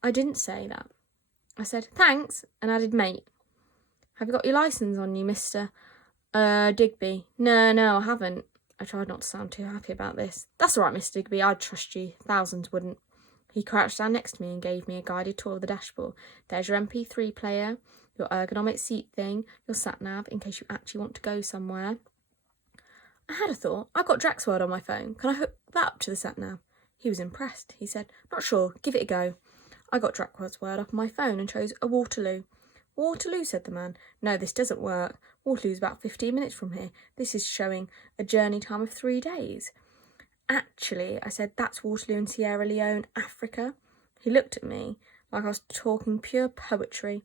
I didn't say that. I said, thanks, and added mate. Have you got your licence on you, Mr. Digby? No, I haven't. I tried not to sound too happy about this. That's all right, Miss Digby, I'd trust you. Thousands wouldn't. He crouched down next to me and gave me a guided tour of the dashboard. There's your MP3 player, your ergonomic seat thing, your sat-nav, in case you actually want to go somewhere. I had a thought. I've got Draxworld on my phone. Can I hook that up to the sat-nav? He was impressed. He said, not sure. Give it a go. I got Draxworld up on my phone and chose a Waterloo. Waterloo, said the man. No, this doesn't work. Waterloo's about 15 minutes from here. This is showing a journey time of 3 days. Actually, I said, that's Waterloo in Sierra Leone, Africa. He looked at me like I was talking pure poetry.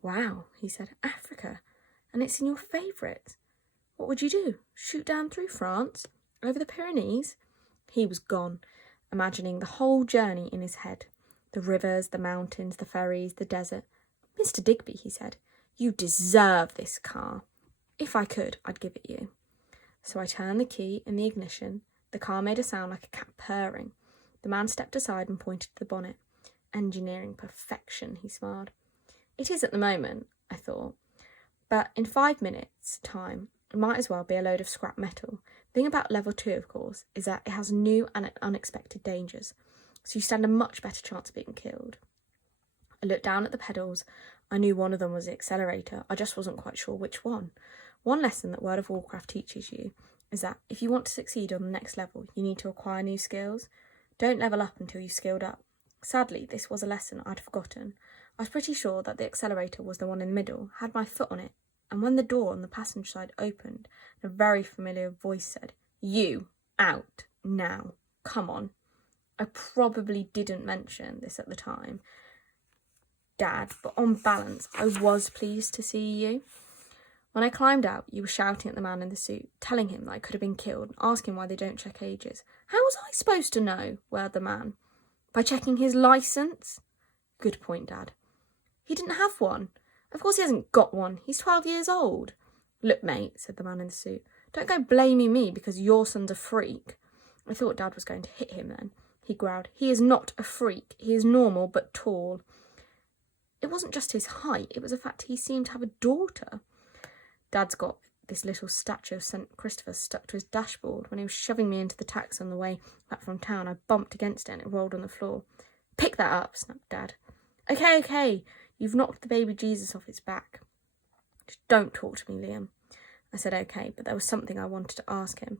Wow, he said, Africa. And it's in your favourites. What would you do? Shoot down through France? Over the Pyrenees? He was gone, imagining the whole journey in his head. The rivers, the mountains, the ferries, the desert. Mr. Digby, he said, you deserve this car. If I could, I'd give it you. So I turned the key in the ignition. The car made a sound like a cat purring. The man stepped aside and pointed to the bonnet. Engineering perfection, he smiled. It is at the moment, I thought. But in 5 minutes' time, it might as well be a load of scrap metal. The thing about level 2, of course, is that it has new and unexpected dangers. So you stand a much better chance of being killed. I looked down at the pedals. I knew one of them was the accelerator. I just wasn't quite sure which one. One lesson that World of Warcraft teaches you is that if you want to succeed on the next level, you need to acquire new skills. Don't level up until you've skilled up. Sadly, this was a lesson I'd forgotten. I was pretty sure that the accelerator was the one in the middle, had my foot on it, and when the door on the passenger side opened, a very familiar voice said, you, out, now, come on. I probably didn't mention this at the time, Dad, but on balance, I was pleased to see you. When I climbed out, you were shouting at the man in the suit, telling him that I could have been killed, asking why they don't check ages. How was I supposed to know? Wailed the man. By checking his licence? Good point, Dad. He didn't have one. Of course he hasn't got one. He's 12 years old. Look, mate, said the man in the suit, don't go blaming me because your son's a freak. I thought Dad was going to hit him then. He growled. He is not a freak. He is normal but tall. It wasn't just his height. It was the fact he seemed to have a daughter. Dad's got this little statue of St. Christopher stuck to his dashboard. When he was shoving me into the taxi on the way back from town, I bumped against it and it rolled on the floor. Pick that up, snapped Dad. Okay. You've knocked the baby Jesus off its back. Just don't talk to me, Liam. I said okay, but there was something I wanted to ask him.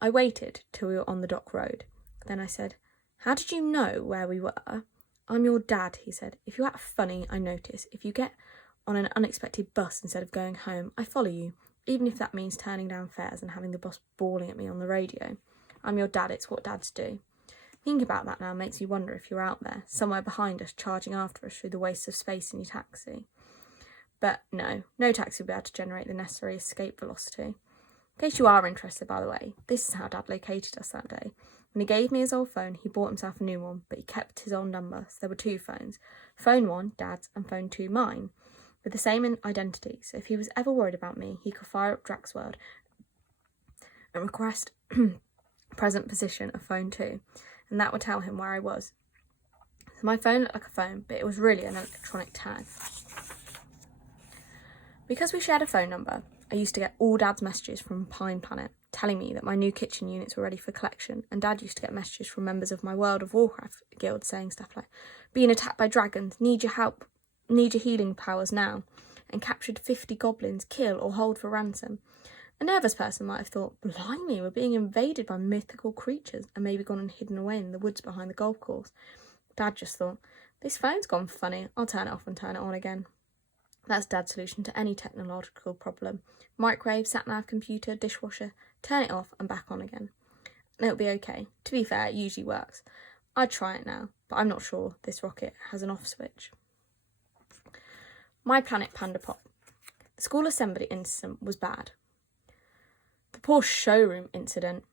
I waited till we were on the dock road. Then I said, "How did you know where we were?" "I'm your dad," he said. "If you act funny, I notice. If you get on an unexpected bus instead of going home, I follow you, even if that means turning down fares and having the boss bawling at me on the radio. I'm your dad, it's what dads do." Thinking about that now makes me wonder if you're out there, somewhere behind us, charging after us through the waste of space in your taxi. But no taxi will be able to generate the necessary escape velocity. In case you are interested, by the way, this is how Dad located us that day. When he gave me his old phone, he bought himself a new one, but he kept his old number, so there were 2 phones. Phone 1, Dad's, and phone 2, mine, with the same identity, so if he was ever worried about me, he could fire up Draxworld and request present position of phone 2, and that would tell him where I was. So my phone looked like a phone, but it was really an electronic tag. Because we shared a phone number, I used to get all Dad's messages from Pine Planet, telling me that my new kitchen units were ready for collection, and Dad used to get messages from members of my World of Warcraft guild saying stuff like, "Being attacked by dragons, need your help, need your healing powers now," and captured 50 goblins, kill or hold for ransom. A nervous person might have thought, blimey, we're being invaded by mythical creatures, and maybe gone and hidden away in the woods behind the golf course. Dad just thought, this phone's gone funny, I'll turn it off and turn it on again. That's Dad's solution to any technological problem. Microwave, sat-nav, computer, dishwasher, turn it off and back on again. And it'll be okay. To be fair, it usually works. I'd try it now, but I'm not sure this rocket has an off switch. My Planet Panda Pop. The school assembly incident was bad. The poor showroom incident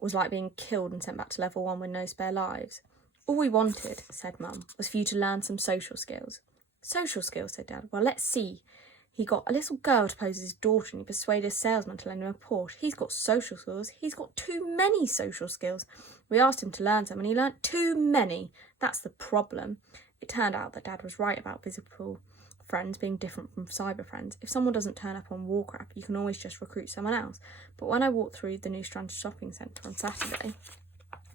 was like being killed and sent back to level 1 with no spare lives. All we wanted, said Mum, was for you to learn some social skills. Social skills, said Dad. Well, let's see. He got a little girl to pose as his daughter and he persuaded a salesman to lend him a Porsche. He's got social skills. He's got too many social skills. We asked him to learn some and he learnt too many. That's the problem. It turned out that Dad was right about visible friends being different from cyber friends. If someone doesn't turn up on Warcraft, you can always just recruit someone else. But when I walked through the new Strand shopping centre on Saturday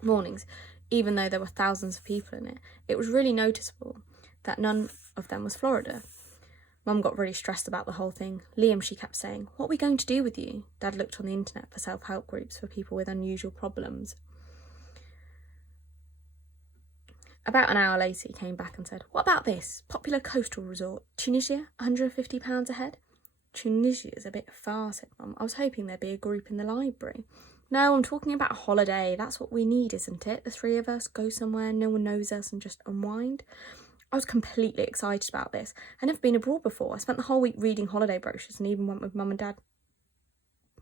mornings, even though there were thousands of people in it, it was really noticeable that none of them was Florida. Mum got really stressed about the whole thing. "Liam," she kept saying, "what are we going to do with you?" Dad looked on the internet for self-help groups for people with unusual problems. About an hour later, he came back and said, "What about this? Popular coastal resort, Tunisia, £150 a head?" "Tunisia's a bit far," said Mum. "I was hoping there'd be a group in the library." "No, I'm talking about a holiday. That's what we need, isn't it? The 3 of us go somewhere, no one knows us, and just unwind." I was completely excited about this. I'd never been abroad before. I spent the whole week reading holiday brochures and even went with Mum and Dad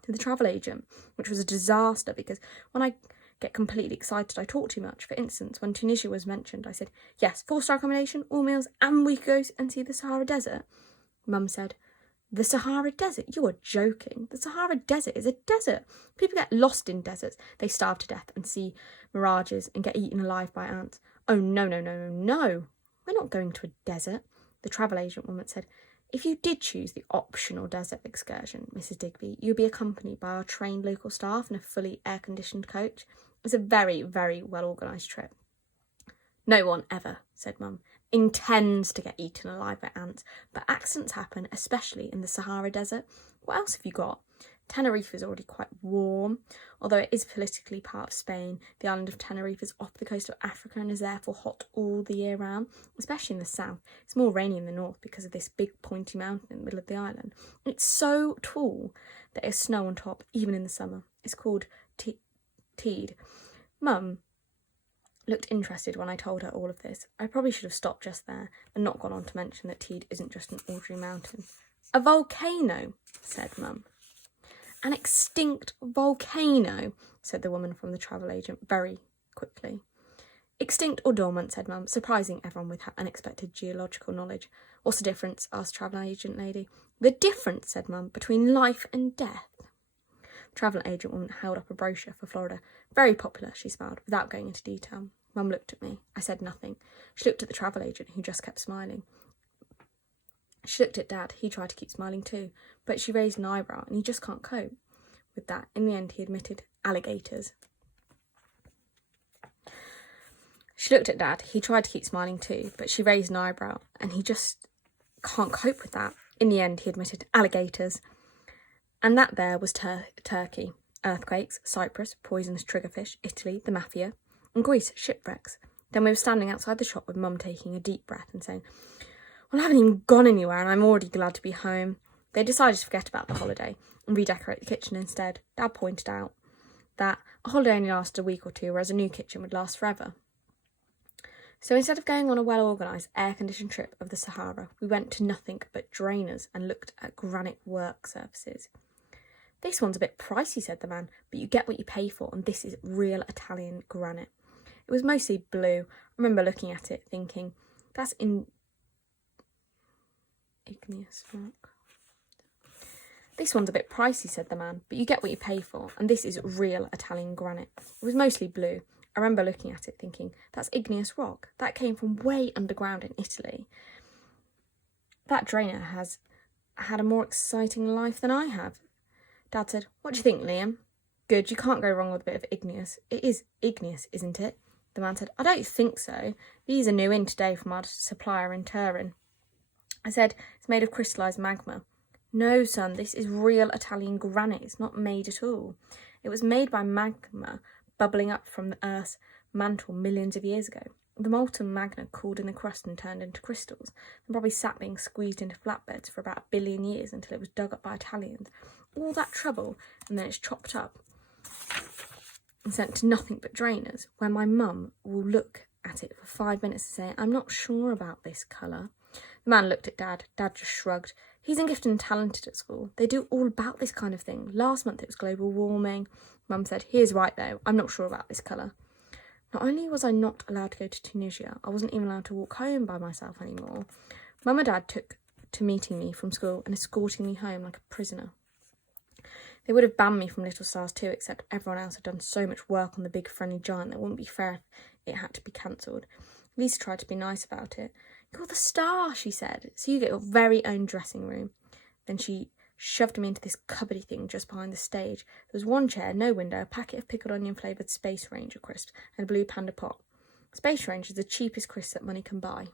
to the travel agent, which was a disaster because when I get completely excited, I talk too much. For instance, when Tunisia was mentioned, I said, "Yes, 4-star accommodation, all meals, and we could go and see the Sahara Desert." Mum said, "The Sahara Desert? You are joking. The Sahara Desert is a desert. People get lost in deserts. They starve to death and see mirages and get eaten alive by ants." "Oh, no. We're not going to a desert," the travel agent woman said. "If you did choose the optional desert excursion, Mrs. Digby, you'd be accompanied by our trained local staff in a fully air-conditioned coach. It's a very, very well-organised trip." "No one ever," said Mum, "intends to get eaten alive by ants, but accidents happen, especially in the Sahara Desert. What else have you got? Tenerife is already quite warm, although it is politically part of Spain. The island of Tenerife is off the coast of Africa and is therefore hot all the year round, especially in the south. It's more rainy in the north because of this big pointy mountain in the middle of the island. It's so tall that there's snow on top, even in the summer. It's called Teide." Mum looked interested when I told her all of this. I probably should have stopped just there and not gone on to mention that Teide isn't just an ordinary mountain. "A volcano," said Mum. "An extinct volcano," said the woman from the travel agent very quickly. "Extinct or dormant," said Mum, surprising everyone with her unexpected geological knowledge. "What's the difference?" asked the travel agent lady. "The difference," said Mum, "between life and death." The travel agent woman held up a brochure for Florida. "Very popular," she smiled, without going into detail. Mum looked at me. I said nothing. She looked at the travel agent, who just kept smiling. She looked at Dad. He tried to keep smiling too, but she raised an eyebrow and he just can't cope with that. In the end, he admitted alligators. She looked at Dad. He tried to keep smiling too, but she raised an eyebrow and he just can't cope with that. In the end, he admitted alligators. And that there was Turkey. Earthquakes, Cyprus, poisonous triggerfish, Italy, the mafia, and Greece, shipwrecks. Then we were standing outside the shop with Mum taking a deep breath and saying, well, I haven't even gone anywhere and I'm already glad to be home. They decided to forget about the holiday and redecorate the kitchen instead. Dad pointed out that a holiday only lasted a week or two, whereas a new kitchen would last forever. So instead of going on a well-organised, air-conditioned trip of the Sahara, we went to nothing but drainers and looked at granite work surfaces. This one's a bit pricey, said the man, but you get what you pay for, and this is real Italian granite. It was mostly blue. I remember looking at it thinking, that's igneous rock. This one's a bit pricey, said the man, but you get what you pay for, and this is real Italian granite. It was mostly blue. I remember looking at it thinking, that's igneous rock. That came from way underground in Italy. That drainer has had a more exciting life than I have. Dad said, what do you think, Liam? Good, you can't go wrong with a bit of igneous. It is igneous, isn't it? The man said, I don't think so. These are new in today from our supplier in Turin. I said, it's made of crystallised magma. No, son, this is real Italian granite. It's not made at all. It was made by magma bubbling up from the Earth's mantle millions of years ago. The molten magma cooled in the crust and turned into crystals, and probably sat being squeezed into flatbeds for about 1 billion years until it was dug up by Italians. All that trouble, and then it's chopped up and sent to nothing but drainers, where my mum will look at it for 5 minutes and say, I'm not sure about this colour. The man looked at Dad. Dad just shrugged. He's gifted and talented at school. They do all about this kind of thing. Last month it was global warming. Mum said, he is right though, I'm not sure about this colour. Not only was I not allowed to go to Tunisia, I wasn't even allowed to walk home by myself anymore. Mum and Dad took to meeting me from school and escorting me home like a prisoner. They would have banned me from Little Stars too, except everyone else had done so much work on the big friendly giant that it wouldn't be fair if it had to be cancelled. Lisa tried to be nice about it. You're the star, she said, so you get your very own dressing room. Then she shoved me into this cupboardy thing just behind the stage. There was one chair, no window, a packet of pickled onion flavoured Space Ranger crisps, and a blue panda pot. Space Ranger is the cheapest crisps that money can buy.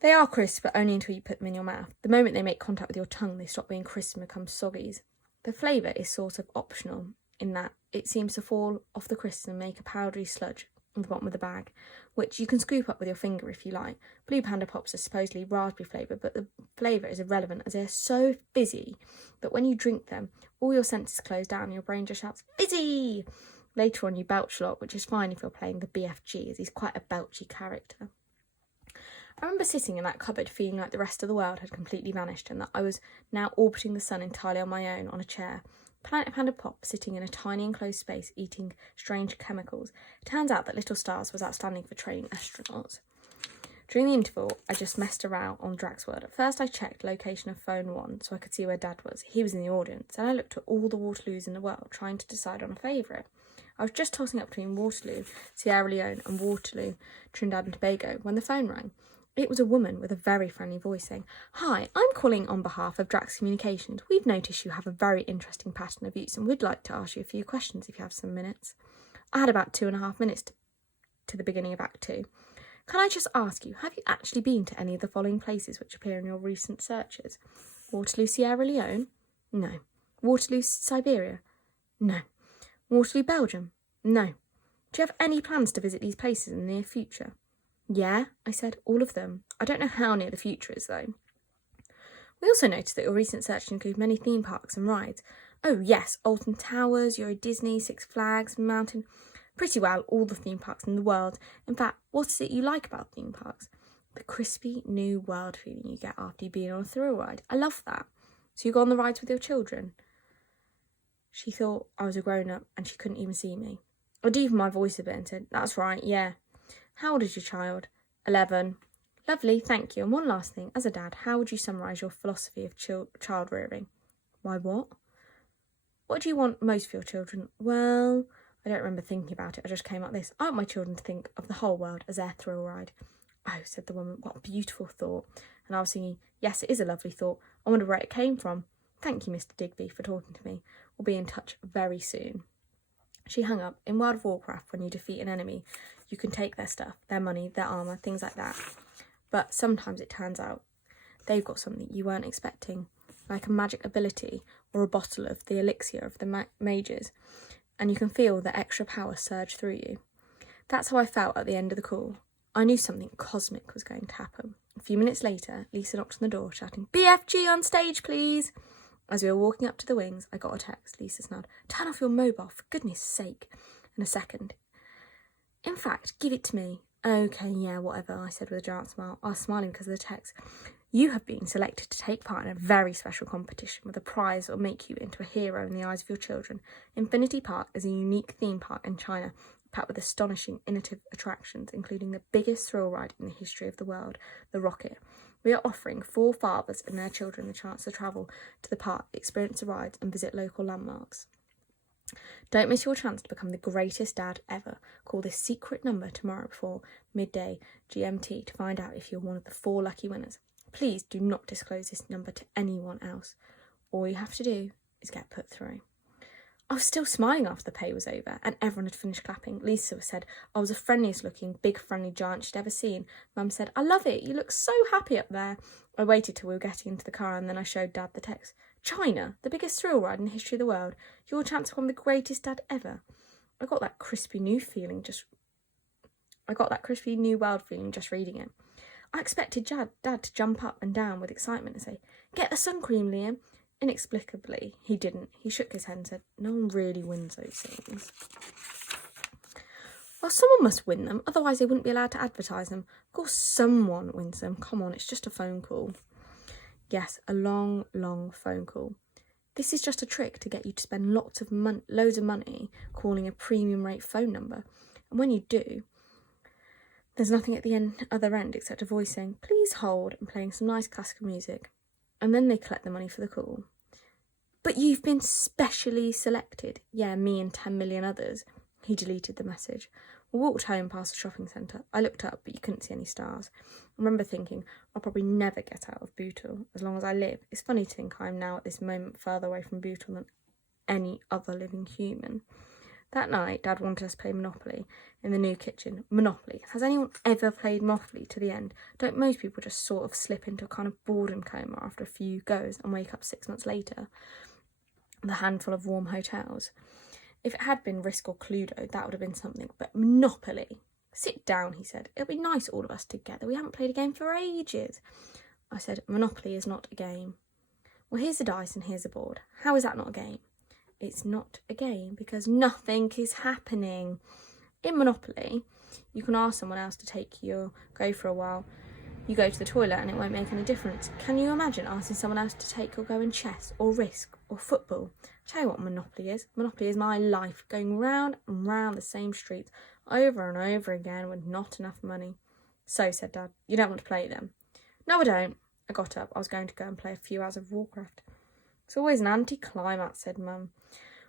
They are crisps, but only until you put them in your mouth. The moment they make contact with your tongue, they stop being crisps and become soggies. The flavour is sort of optional in that it seems to fall off the crisps and make a powdery sludge on the bottom of the bag, which you can scoop up with your finger if you like. Blue Panda Pops are supposedly raspberry flavour, but the flavour is irrelevant as they are so fizzy that when you drink them, all your senses close down and your brain just shouts, fizzy! Later on you belch a lot, which is fine if you're playing the BFG, as he's quite a belchy character. I remember sitting in that cupboard feeling like the rest of the world had completely vanished and that I was now orbiting the sun entirely on my own on a chair. Planet Panda Pop sitting in a tiny enclosed space eating strange chemicals. It turns out that Little Stars was outstanding for training astronauts. During the interval, I just messed around on Draxworld. At first I checked location of phone 1 so I could see where Dad was. He was in the audience, and I looked at all the Waterloos in the world, trying to decide on a favourite. I was just tossing up between Waterloo, Sierra Leone and Waterloo, Trinidad and Tobago, when the phone rang. It was a woman with a very friendly voice saying, Hi, I'm calling on behalf of Drax Communications. We've noticed you have a very interesting pattern of use and we'd like to ask you a few questions if you have some minutes. I had about 2.5 minutes to the beginning of Act 2. Can I just ask you, have you actually been to any of the following places which appear in your recent searches? Waterloo, Sierra Leone? No. Waterloo, Siberia? No. Waterloo, Belgium? No. Do you have any plans to visit these places in the near future? Yeah, I said, all of them. I don't know how near the future is, though. We also noticed that your recent search includes many theme parks and rides. Oh, yes, Alton Towers, Euro Disney, Six Flags, Mountain... Pretty well all the theme parks in the world. In fact, what is it you like about theme parks? The crispy, new world feeling you get after you've been on a thrill ride. I love that. So you go on the rides with your children? She thought I was a grown-up and she couldn't even see me. I deepened my voice a bit and said, That's right, yeah. How old is your child? 11. Lovely, thank you. And one last thing, as a dad, how would you summarise your philosophy of child rearing? Why, what? What do you want most for your children? Well, I don't remember thinking about it. I just came like this. I want my children to think of the whole world as their thrill ride. Oh, said the woman, what a beautiful thought. And I was thinking, yes, it is a lovely thought. I wonder where it came from. Thank you, Mr. Digby, for talking to me. We'll be in touch very soon. She hung up. In World of Warcraft, when you defeat an enemy, you can take their stuff, their money, their armour, things like that. But sometimes it turns out they've got something you weren't expecting. like a magic ability or a bottle of the elixir of the mages, and you can feel the extra power surge through you. That's how I felt at the end of the call. I knew something cosmic was going to happen. A few minutes later, Lisa knocked on the door, shouting, "BFG on stage, please!" As we were walking up to the wings, I got a text. Lisa snarled, "Turn off your mobile, for goodness sake." In a second. "In fact, give it to me." "Okay, yeah, whatever," I said with a giant smile. I was smiling because of the text. "You have been selected to take part in a very special competition with a prize that will make you into a hero in the eyes of your children. Infinity Park is a unique theme park in China, packed with astonishing, innovative attractions, including the biggest thrill ride in the history of the world, the Rocket. We are offering 4 fathers and their children the chance to travel to the park, experience the rides, and visit local landmarks. Don't miss your chance to become the greatest dad ever. Call this secret number tomorrow before midday GMT to find out if you're one of the 4 lucky winners. Please do not disclose this number to anyone else. All you have to do is get put through." I was still smiling after the pay was over and everyone had finished clapping. Lisa said I was the friendliest looking, big friendly giant she'd ever seen. Mum said, "I love it, you look so happy up there." I waited till we were getting into the car and then I showed Dad the text. "China, the biggest thrill ride in the history of the world. Your chance to become the greatest dad ever." I got that crispy new world feeling just reading it. I expected Dad to jump up and down with excitement and say, "Get the sun cream, Liam." Inexplicably, he didn't. He shook his head and said, "No one really wins those things." "Well, someone must win them, otherwise they wouldn't be allowed to advertise them. Of course someone wins them. Come on, it's just a phone call." Yes, a long, long phone call. This is just a trick to get you to spend loads of money calling a premium rate phone number. And when you do, there's nothing at the other end except a voice saying, "Please hold," and playing some nice classical music. And then they collect the money for the call. "But you've been specially selected." "Yeah, me and 10 million others." He deleted the message. We walked home past the shopping centre. I looked up, but you couldn't see any stars. I remember thinking, I'll probably never get out of Bootle as long as I live. It's funny to think I'm now at this moment further away from Bootle than any other living human. That night, Dad wanted us to play Monopoly in the new kitchen. Monopoly. Has anyone ever played Monopoly to the end? Don't most people just sort of slip into a kind of boredom coma after a few goes and wake up 6 months later with a handful of warm hotels? If it had been Risk or Cluedo, that would have been something. But Monopoly. "Sit down," he said. "It'll be nice all of us together. We haven't played a game for ages." I said, "Monopoly is not a game." "Well, here's the dice and here's the board. How is that not a game?" "It's not a game because nothing is happening. In Monopoly, you can ask someone else to take you, go for a while. You go to the toilet and it won't make any difference. Can you imagine asking someone else to take or go in chess or Risk or football? I'll tell you what Monopoly is. Monopoly is my life, going round and round the same streets over and over again with not enough money." "So," said Dad, "you don't want to play then?" "No, I don't." I got up. I was going to go and play a few hours of Warcraft. "It's always an anti-climax," said Mum.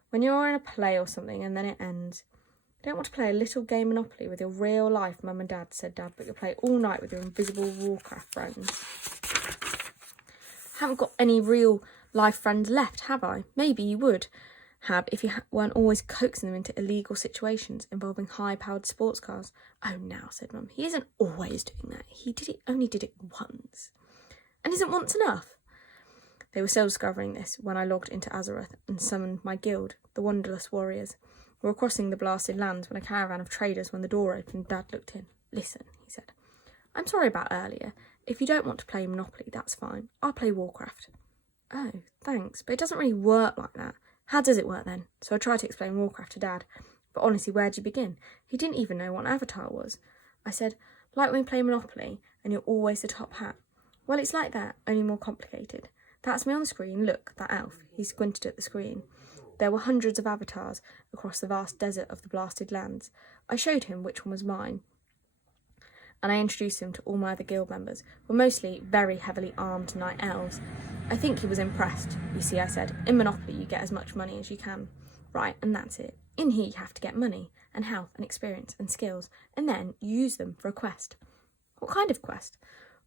"When you're in a play or something and then it ends. You don't want to play a little game Monopoly with your real life Mum and Dad," said Dad, "but you'll play all night with your invisible Warcraft friends." I haven't got any real life friends left, have I? Maybe you would have if you weren't always coaxing them into illegal situations involving high-powered sports cars. "Oh, now," said Mum, "he isn't always doing that. He only did it once. And isn't once enough?" They were still discovering this when I logged into Azeroth and summoned my guild, the Wanderless Warriors. We were crossing the blasted lands when a caravan of traders, when the door opened, Dad looked in. "Listen," he said. "I'm sorry about earlier. If you don't want to play Monopoly, that's fine. I'll play Warcraft." "Oh, thanks, but it doesn't really work like that." "How does it work then?" So I tried to explain Warcraft to Dad. But honestly, where'd you begin? He didn't even know what an avatar was. I said, "Like when we play Monopoly and you're always the top hat." "Well, it's like that, only more complicated. That's me on the screen. Look, that elf." He squinted at the screen. There were hundreds of avatars across the vast desert of the blasted lands. I showed him which one was mine, and I introduced him to all my other guild members, who were mostly very heavily armed night elves. I think he was impressed. "You see," I said, "in Monopoly you get as much money as you can. Right, and that's it. In here you have to get money, and health, and experience, and skills, and then you use them for a quest." "What kind of quest?"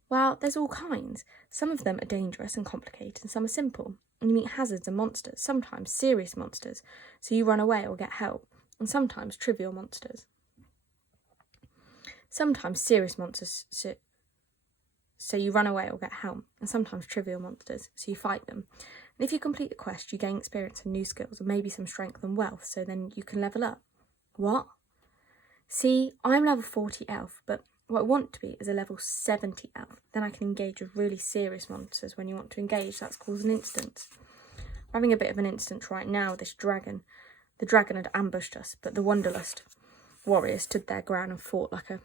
"Well, there's all kinds. Some of them are dangerous and complicated, and some are simple. And you meet hazards and monsters, sometimes serious monsters, so you run away or get help, and sometimes trivial monsters. Sometimes serious monsters, so you run away or get help, and sometimes trivial monsters, so you fight them. And if you complete the quest, you gain experience and new skills, and maybe some strength and wealth, so then you can level up. What? See, I'm level 40 elf, but what I want to be is a level 70 elf. Then I can engage with really serious monsters when you want to engage. That's called an instance. We're having a bit of an instance right now with this dragon. The dragon had ambushed us, but the Wanderlust warrior stood their ground and fought like a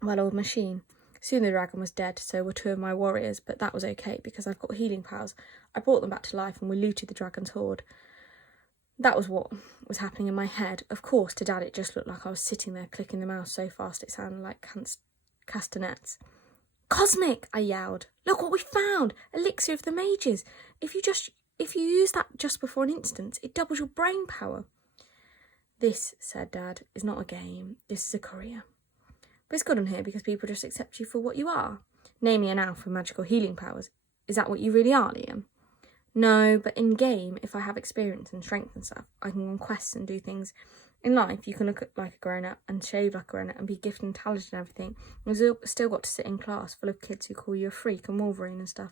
well-oiled machine. Soon the dragon was dead, so were 2 of my warriors, but that was okay because I've got healing powers. I brought them back to life and we looted the dragon's hoard. That was what was happening in my head. Of course, to Dad it just looked like I was sitting there clicking the mouse so fast it sounded like castanets. Cosmic, I yelled. Look what we found! Elixir of the mages. If you use that just before an instance, it doubles your brain power. This, said Dad, is not a game. This is a career. But it's good on here because people just accept you for what you are. Namely an elf with magical healing powers. Is that what you really are, Liam? No, but in game, if I have experience and strength and stuff, I can go on quests and do things. In life, you can look like a grown-up and shave like a grown-up and be gifted and talented and everything. You've still got to sit in class full of kids who call you a freak and Wolverine and stuff.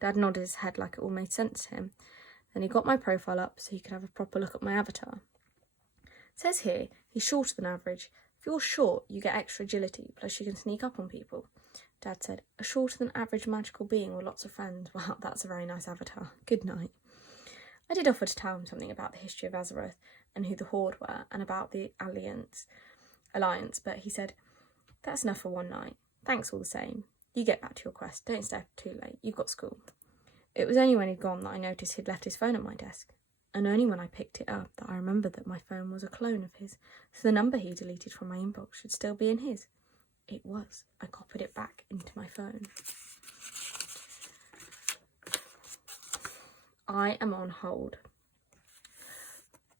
Dad nodded his head like it all made sense to him. Then he got my profile up so he could have a proper look at my avatar. It says here, he's shorter than average. If you're short, you get extra agility, plus you can sneak up on people. Dad said, a shorter than average magical being with lots of friends. Wow, that's a very nice avatar. Good night. I did offer to tell him something about the history of Azeroth and who the Horde were and about the Alliance, but he said, that's enough for one night. Thanks all the same. You get back to your quest. Don't stay too late. You've got school. It was only when he'd gone that I noticed he'd left his phone at my desk. And only when I picked it up that I remembered that my phone was a clone of his, so the number he deleted from my inbox should still be in his. It was. I copied it back into my phone. I am on hold.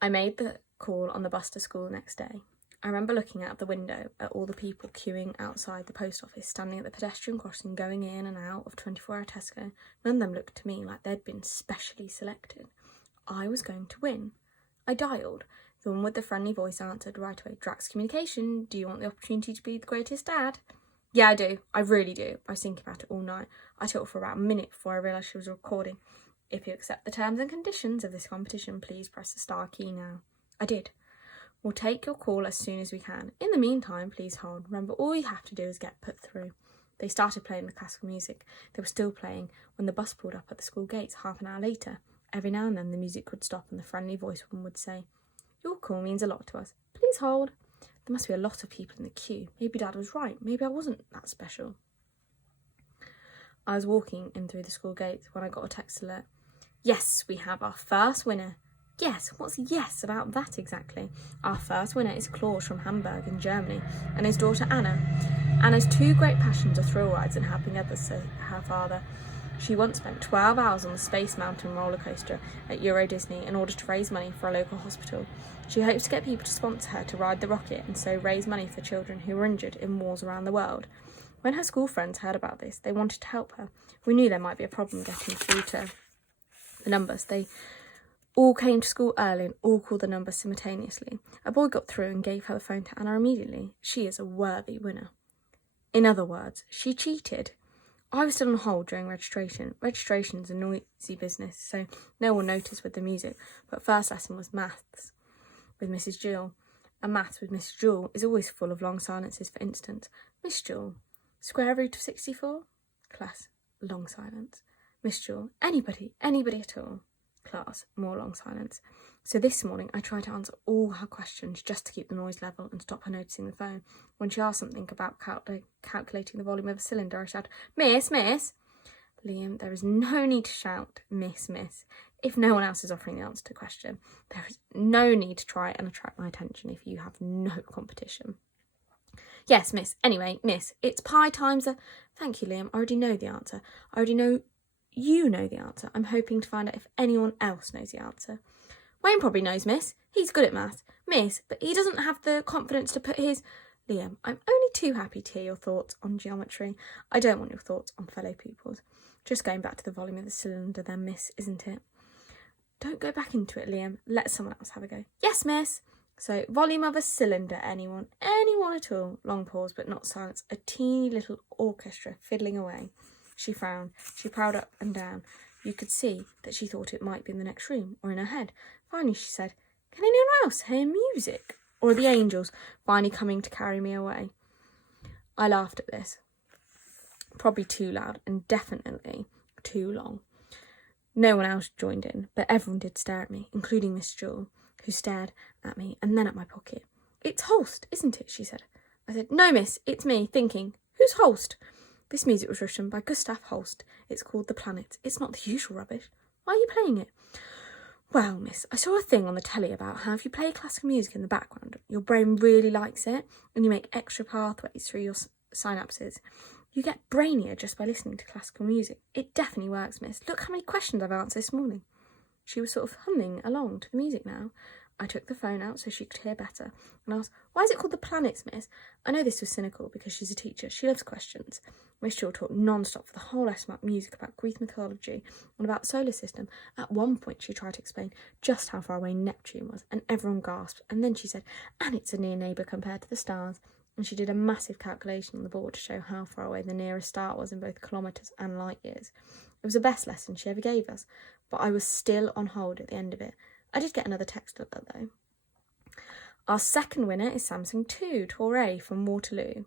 I made the call on the bus to school the next day. I remember looking out the window at all the people queuing outside the post office, standing at the pedestrian crossing, going in and out of 24-hour Tesco. None of them looked to me like they'd been specially selected. I was going to win. I dialed. The one with the friendly voice answered right away. Drax Communication, do you want the opportunity to be the greatest dad? Yeah, I do. I really do. I was thinking about it all night. I talked for about a minute before I realised she was recording. If you accept the terms and conditions of this competition, please press the star key now. I did. We'll take your call as soon as we can. In the meantime, please hold. Remember, all you have to do is get put through. They started playing the classical music. They were still playing when the bus pulled up at the school gates half an hour later. Every now and then the music would stop and the friendly voice woman would say, your call means a lot to us. Please hold. There must be a lot of people in the queue. Maybe Dad was right. Maybe I wasn't that special. I was walking in through the school gates when I got a text alert. Yes, we have our first winner. Yes, what's yes about that exactly? Our first winner is Klaus from Hamburg in Germany and his daughter Anna. Anna's 2 great passions are thrill rides and helping others, said her father. She once spent 12 hours on the Space Mountain roller coaster at Euro Disney in order to raise money for a local hospital. She hopes to get people to sponsor her to ride the rocket and so raise money for children who were injured in wars around the world. When her school friends heard about this, they wanted to help her. We knew there might be a problem getting through to the numbers. They all came to school early and all called the number simultaneously. A boy got through and gave her the phone to Anna immediately. She is a worthy winner. In other words, she cheated. I was still on hold during registration. Registration's a noisy business, so no one noticed with the music, but first lesson was maths with Mrs. Jewell. And maths with Mrs. Jewell is always full of long silences. For instance, Miss Jewell, square root of 64? Class, long silence. Miss Jewell, anybody at all? Class, more long silence. So this morning I tried to answer all her questions just to keep the noise level and stop her noticing the phone. When she asked something about calculating the volume of a cylinder, I shouted, Miss! Liam, there is no need to shout, Miss. If no one else is offering the answer to the question, there is no need to try and attract my attention if you have no competition. Yes, Miss. Anyway, Miss, it's pi times a... Thank you, Liam. I already know the answer. I already know you know the answer. I'm hoping to find out if anyone else knows the answer. Wayne probably knows, Miss. He's good at maths. Miss, but he doesn't have the confidence to put his... Liam, I'm only too happy to hear your thoughts on geometry. I don't want your thoughts on fellow pupils. Just going back to the volume of the cylinder then, Miss, isn't it? Don't go back into it, Liam. Let someone else have a go. Yes, Miss. So, volume of a cylinder, anyone? Anyone at all? Long pause, but not silence. A teeny little orchestra fiddling away. She frowned. She prowled up and down. You could see that she thought it might be in the next room or in her head. Finally, she said, "Can anyone else hear music? Or are the angels finally coming to carry me away?" I laughed at this. Probably too loud and definitely too long. No one else joined in, but everyone did stare at me, including Miss Jewel, who stared at me and then at my pocket. "It's Holst, isn't it?" she said. I said, "No, miss, it's me," thinking, "Who's Holst?" This music was written by Gustav Holst. It's called The Planet. It's not the usual rubbish. Why are you playing it? "Well, miss, I saw a thing on the telly about how if you play classical music in the background, your brain really likes it and you make extra pathways through your synapses. You get brainier just by listening to classical music. It definitely works, miss. Look how many questions I've answered this morning." She was sort of humming along to the music now. I took the phone out so she could hear better and asked, "Why is it called The Planets, miss?" I know this was cynical because she's a teacher. She loves questions. Miss Shaw talked non-stop for the whole lesson about music, about Greek mythology and about the solar system. At one point she tried to explain just how far away Neptune was and everyone gasped, and then she said, "And it's a near neighbour compared to the stars." And she did a massive calculation on the board to show how far away the nearest star was in both kilometres and light years. It was the best lesson she ever gave us, but I was still on hold at the end of it. I did get another text of that though. Our second winner is Samsung 2, Torre from Waterloo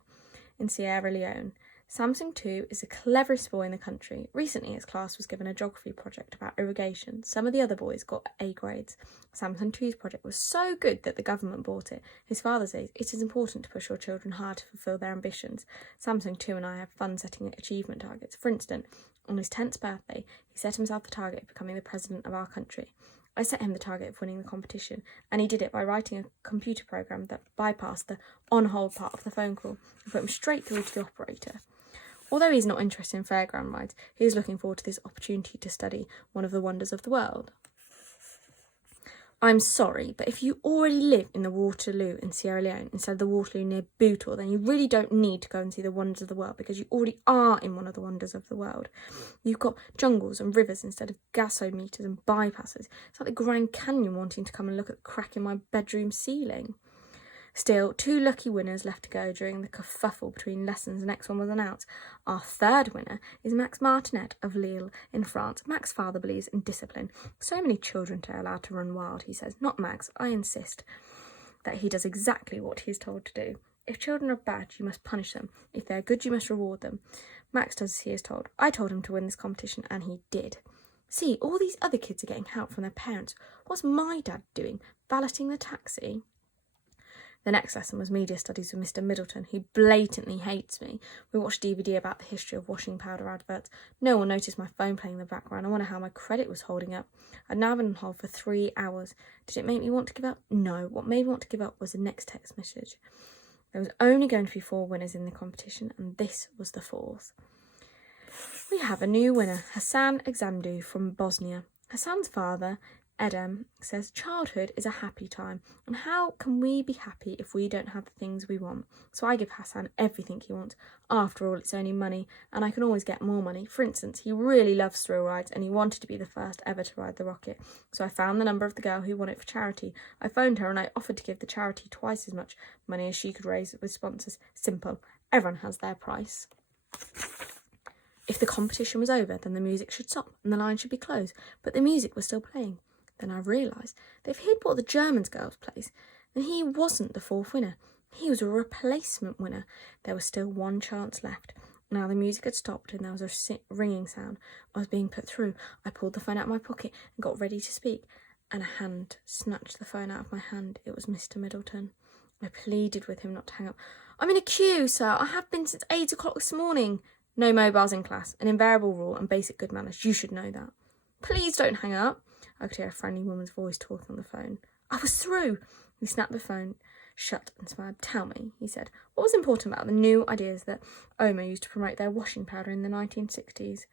in Sierra Leone. Samsung 2 is the cleverest boy in the country. Recently his class was given a geography project about irrigation. Some of the other boys got A grades. Samsung 2's project was so good that the government bought it. His father says it is important to push your children hard to fulfil their ambitions. Samsung 2 and I have fun setting achievement targets. For instance, on his 10th birthday, he set himself the target of becoming the president of our country. I set him the target of winning the competition, and he did it by writing a computer program that bypassed the on-hold part of the phone call and put him straight through to the operator. Although he's not interested in fairground rides, he is looking forward to this opportunity to study one of the wonders of the world. I'm sorry, but if you already live in the Waterloo in Sierra Leone instead of the Waterloo near Bootle, then you really don't need to go and see the wonders of the world because you already are in one of the wonders of the world. You've got jungles and rivers instead of gasometers and bypasses. It's like the Grand Canyon wanting to come and look at the crack in my bedroom ceiling. Still, 2 lucky winners left to go during the kerfuffle between lessons. The next one was announced. Our third winner is Max Martinet of Lille in France. Max's father believes in discipline. So many children are allowed to run wild, he says. Not Max. I insist that he does exactly what he is told to do. If children are bad, you must punish them. If they are good, you must reward them. Max does as he is told. I told him to win this competition, and he did. See, all these other kids are getting help from their parents. What's my dad doing? Valeting the taxi? The next lesson was media studies with Mr. Middleton, who blatantly hates me. We watched DVD about the history of washing powder adverts. No one noticed my phone playing in the background. I wonder how my credit was holding up. I'd now been on hold for 3 hours. Did it make me want to give up? No. What made me want to give up was the next text message. There was only going to be 4 winners in the competition, and this was the 4th. We have a new winner, Hassan Examdu from Bosnia. Hassan's father, Edem, says childhood is a happy time, and how can we be happy if we don't have the things we want? So I give Hassan everything he wants. After all, it's only money, and I can always get more money. For instance, he really loves thrill rides, and he wanted to be the first ever to ride the rocket. So I found the number of the girl who won it for charity. I phoned her and I offered to give the charity twice as much money as she could raise with sponsors. Simple. Everyone has their price. If the competition was over, then the music should stop and the line should be closed, but the music was still playing. Then I realised that if he'd bought the Germans girls' place, then he wasn't the 4th winner. He was a replacement winner. There was still 1 chance left. Now the music had stopped and there was a ringing sound. I was being put through. I pulled the phone out of my pocket and got ready to speak, and a hand snatched the phone out of my hand. It was Mr. Middleton. I pleaded with him not to hang up. "I'm in a queue, sir. I have been since 8 o'clock this morning." "No mobiles in class. An invariable rule and basic good manners. You should know that." "Please don't hang up." I could hear a friendly woman's voice talking on the phone. I was through. He snapped the phone shut and smiled. "Tell me," he said, "what was important about the new ideas that Oma used to promote their washing powder in the 1960s?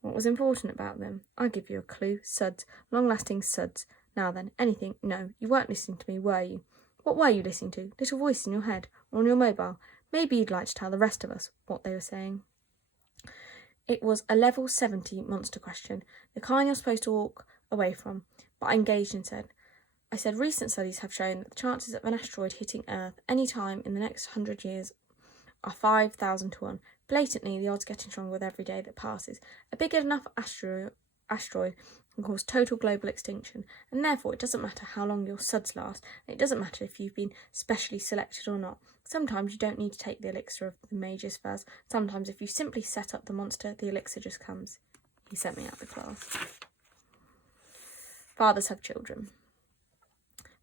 "What was important about them? I'll give you a clue. Suds. Long-lasting suds. Now then, anything? No, you weren't listening to me, were you? What were you listening to? Little voice in your head or on your mobile? Maybe you'd like to tell the rest of us what they were saying." It was a level 70 monster question, the kind you're supposed to walk away from, but I engaged and said, I said, recent studies have shown that the chances of an asteroid hitting Earth any time in the next 100 years are 5,000 to 1. Blatantly, the odds getting stronger with every day that passes. A big enough asteroid can cause total global extinction, and therefore it doesn't matter how long your suds last, and it doesn't matter if you've been specially selected or not. Sometimes you don't need to take the elixir of the mage's furs. Sometimes if you simply set up the monster, the elixir just comes. He sent me out of the class. Fathers have children.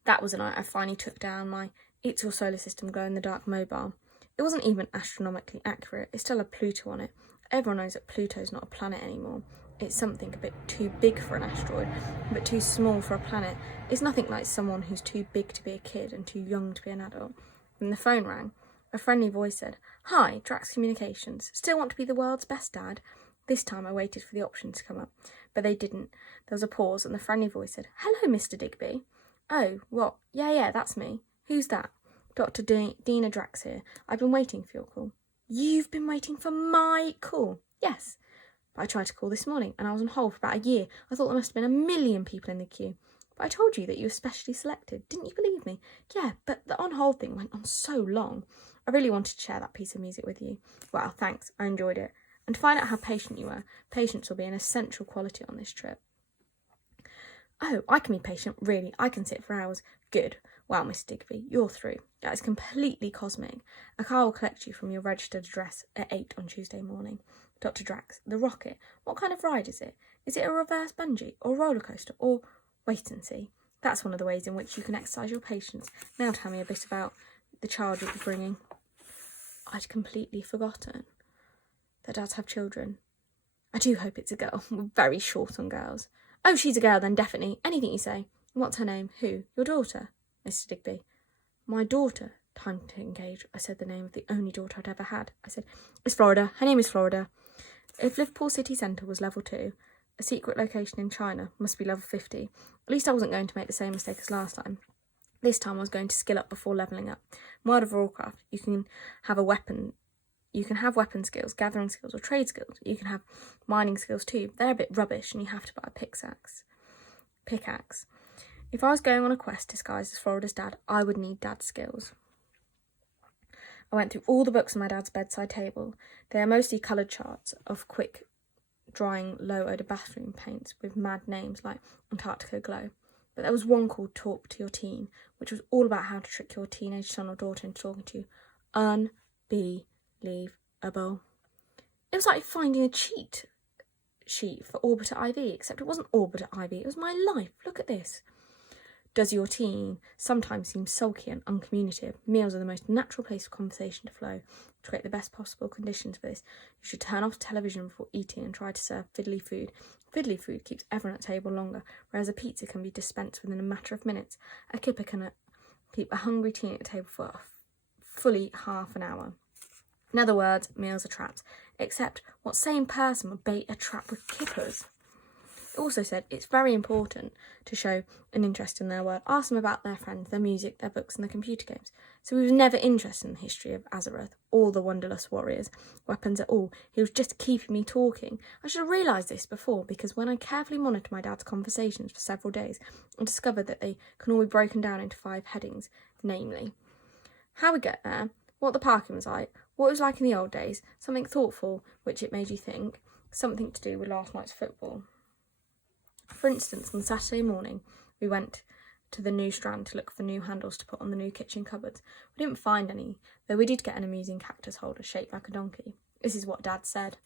That was the night I finally took down my It's Your Solar System glow-in-the-dark mobile. It wasn't even astronomically accurate. It's still a Pluto on it. Everyone knows that Pluto's not a planet anymore. It's something a bit too big for an asteroid, but too small for a planet. It's nothing like someone who's too big to be a kid and too young to be an adult. When the phone rang, a friendly voice said, "Hi, Drax Communications. Still want to be the world's best dad?" This time I waited for the option to come up, but they didn't. There was a pause, and the friendly voice said, "Hello, Mr. Digby." "Oh, what? Yeah, that's me. Who's that?" "Dr. Dina Drax here. I've been waiting for your call." "You've been waiting for my call?" "Yes. But I tried to call this morning, and I was on hold for about a year. I thought there must have been 1,000,000 people in the queue. But I told you that you were specially selected. Didn't you believe me?" "Yeah, but the on-hold thing went on so long. I really wanted to share that piece of music with you." "Well, thanks. I enjoyed it. And to find out how patient you were. Patience will be an essential quality on this trip." "Oh, I can be patient, really. I can sit for hours." "Good. Well, Miss Digby, you're through. That is completely cosmic. A car will collect you from your registered address at 8 on Tuesday morning." "Dr. Drax, the rocket, what kind of ride is it? Is it a reverse bungee or roller coaster or—" "Wait and see. That's one of the ways in which you can exercise your patience. Now tell me a bit about the child you'll be bringing." I'd completely forgotten that dads have children. "I do hope it's a girl. We're very short on girls." "Oh, she's a girl then, definitely. Anything you say." "What's her name?" "Who? Your daughter?" "Mr. Digby." "My daughter?" Time to engage. I said the name of the only daughter I'd ever had. I said, "It's Florida. Her name is Florida." If Liverpool city centre was level 2, a secret location in China must be level 50. At least I wasn't going to make the same mistake as last time. This time I was going to skill up before levelling up. In World of Warcraft, you can have weapon skills, gathering skills, or trade skills. You can have mining skills too. They're a bit rubbish and you have to buy a pickaxe. If I was going on a quest disguised as Florida's dad, I would need dad's skills. I went through all the books on my dad's bedside table. They are mostly coloured charts of quick drying low odour bathroom paints with mad names like Antarctica Glow. But there was one called Talk to Your Teen, which was all about how to trick your teenage son or daughter into talking to you. Unbelievable. It was like finding a cheat sheet for Orbiter IV, except it wasn't Orbiter IV, it was my life. Look at this. Does your teen sometimes seem sulky and uncommunicative? Meals are the most natural place for conversation to flow. To create the best possible conditions for this, you should turn off television before eating and try to serve fiddly food. Fiddly food keeps everyone at table longer, whereas a pizza can be dispensed within a matter of minutes. A kipper can keep a hungry teen at the table for fully half an hour. In other words, meals are traps. Except, what sane person would bait a trap with kippers? It also said it's very important to show an interest in their world, ask them about their friends, their music, their books and their computer games. So he was never interested in the history of Azeroth or the Wonderlust warriors, weapons at all. He was just keeping me talking. I should have realised this before, because when I carefully monitored my dad's conversations for several days, I discovered that they can all be broken down into 5 headings, namely, how we get there, what the parking was like, what it was like in the old days, something thoughtful, which it made you think, something to do with last night's football. For instance, on Saturday morning, we went to the new Strand to look for new handles to put on the new kitchen cupboards. We didn't find any, though we did get an amusing cactus holder shaped like a donkey. This is what Dad said.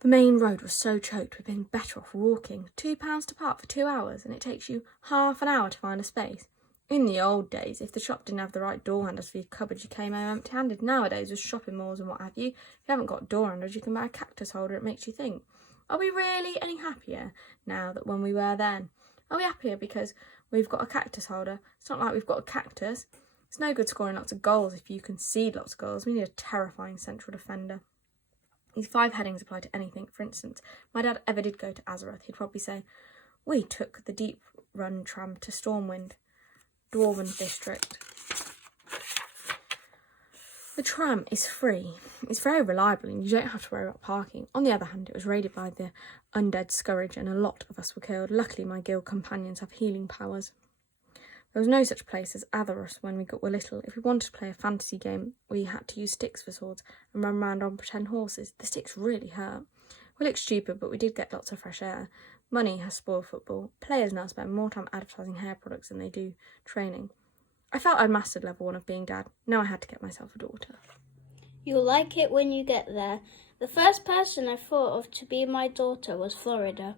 The main road was so choked we'd been better off walking. £2 to park for 2 hours, and it takes you half an hour to find a space. In the old days, if the shop didn't have the right door handles for your cupboard, you came home empty-handed. Nowadays, with shopping malls and what have you, if you haven't got door handles, you can buy a cactus holder. It makes you think. Are we really any happier now than when we were then? Are we happier because we've got a cactus holder? It's not like we've got a cactus. It's no good scoring lots of goals if you concede lots of goals. We need a terrifying central defender. These 5 headings apply to anything. For instance, if my dad ever did go to Azeroth, he'd probably say, "We took the deep run tram to Stormwind, Dwarven District. The tram is free. It's very reliable and you don't have to worry about parking. On the other hand, it was raided by the undead Scourge and a lot of us were killed. Luckily, my guild companions have healing powers." There was no such place as Atheros when we were little. If we wanted to play a fantasy game, we had to use sticks for swords and run around on pretend horses. The sticks really hurt. We looked stupid, but we did get lots of fresh air. Money has spoiled football. Players now spend more time advertising hair products than they do training. I felt I'd mastered level 1 of being dad. Now I had to get myself a daughter. You'll like it when you get there. The first person I thought of to be my daughter was Florida.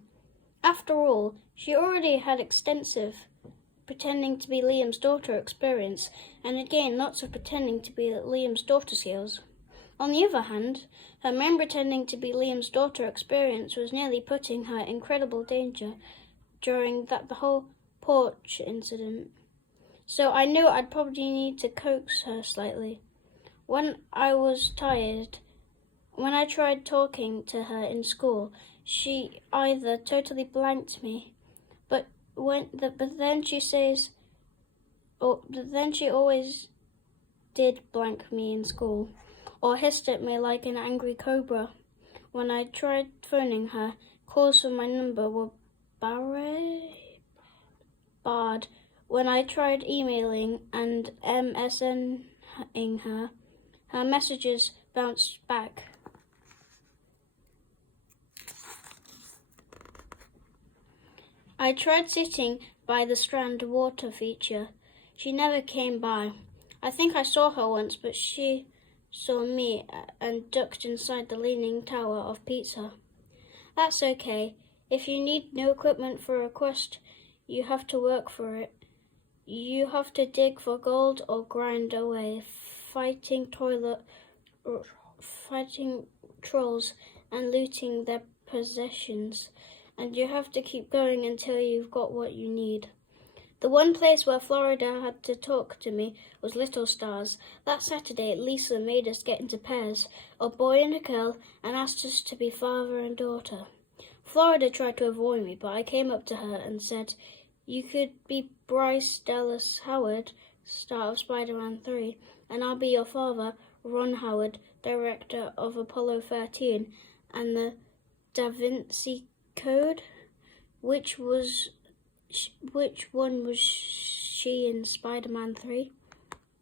After all, she already had extensive pretending to be Liam's daughter experience, and had gained lots of pretending to be Liam's daughter skills. On the other hand, her main pretending to be Liam's daughter experience was nearly putting her in incredible danger during the whole porch incident. So I knew I'd probably need to coax her slightly. When I tried talking to her in school, she either totally blanked me, but then she always did blank me in school, or hissed at me like an angry cobra. When I tried phoning her, calls from my number were barred. When I tried emailing and MSNing her, her messages bounced back. I tried sitting by the Strand water feature. She never came by. I think I saw her once, but she saw me and ducked inside the Leaning Tower of Pizza. That's okay. If you need new equipment for a quest, you have to work for it. You have to dig for gold or grind away, fighting trolls and looting their possessions. And you have to keep going until you've got what you need. The one place where Florida had to talk to me was Little Stars. That Saturday, Lisa made us get into pairs, a boy and a girl, and asked us to be father and daughter. Florida tried to avoid me, but I came up to her and said, "You could be Bryce Dallas Howard, star of Spider-Man 3, and I'll be your father, Ron Howard, director of Apollo 13 and the Da Vinci Code." Which one was she in Spider-Man 3?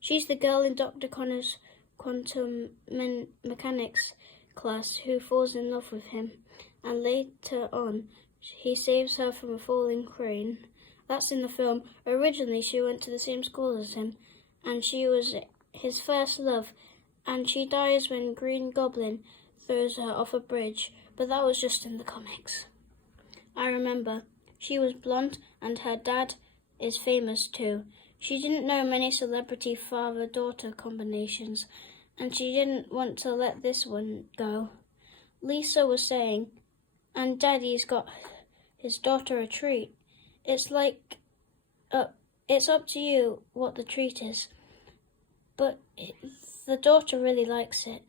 She's the girl in Dr. Connor's quantum mechanics class who falls in love with him, and later on he saves her from a falling crane. That's in the film. Originally she went to the same school as him, and she was his first love, and she dies when Green Goblin throws her off a bridge, but that was just in the comics. I remember. She was blonde, and her dad is famous too. She didn't know many celebrity father-daughter combinations, and she didn't want to let this one go. Lisa was saying, "And Daddy's got his daughter a treat." It's up to you what the treat is, but the daughter really likes it.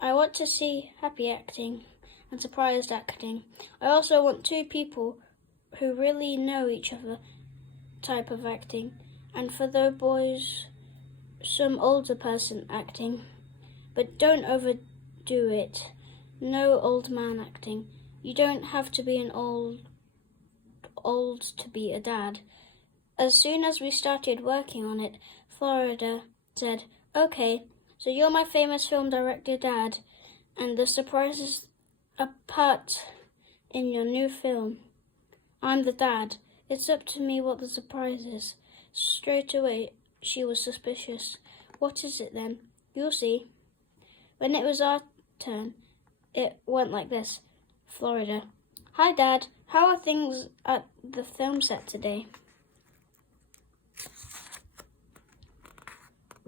I want to see happy acting and surprised acting. I also want two people who really know each other type of acting, and for the boys, some older person acting. But don't overdo it. No old man acting. You don't have to be an old to be a dad. As soon as we started working on it, Florida said, "Okay, so you're my famous film director dad, and the surprise is a part in your new film. I'm the dad. It's up to me what the surprise is." Straight away, she was suspicious. "What is it then?" "You'll see." When it was our turn, it went like this. Florida: "Hi, Dad. How are things at the film set today?"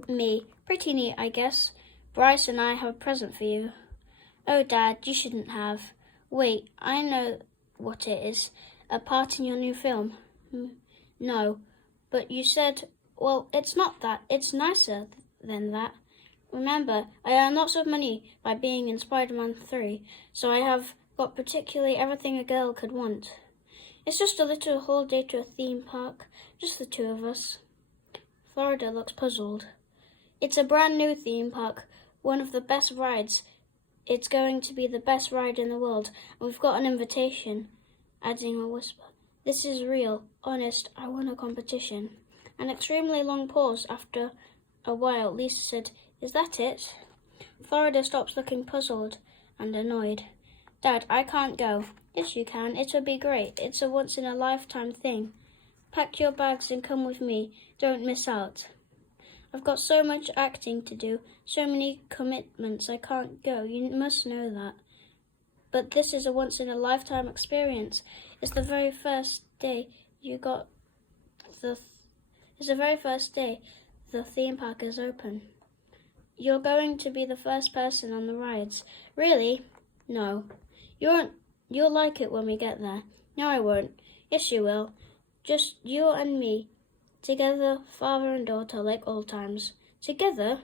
Me: "Pretty neat, I guess. Bryce and I have a present for you." "Oh, Dad, you shouldn't have." "Wait, I know what it is. A part in your new film." "No, but you said..." "Well, it's not that. It's nicer than that. Remember, I earn lots of money by being in Spider-Man 3, so I have got particularly everything a girl could want. It's just a little holiday to a theme park, just the two of us." Florida looks puzzled. "It's a brand new theme park, one of the best rides. It's going to be the best ride in the world, and we've got an invitation," adding a whisper. "This is real, honest, I won a competition." An extremely long pause. After a while, Lisa said, "Is that it?" Florida stopped, looking puzzled and annoyed. "Dad, I can't go." "Yes, you can. It would be great. It's a once-in-a-lifetime thing. Pack your bags and come with me. Don't miss out." "I've got so much acting to do, so many commitments. I can't go. You must know that." "But this is a once-in-a-lifetime experience. It's the very first day the theme park is open. You're going to be the first person on the rides." "Really?" "No. You'll like it when we get there." "No, I won't." "Yes, you will. Just you and me. Together, father and daughter, like old times." "Together?"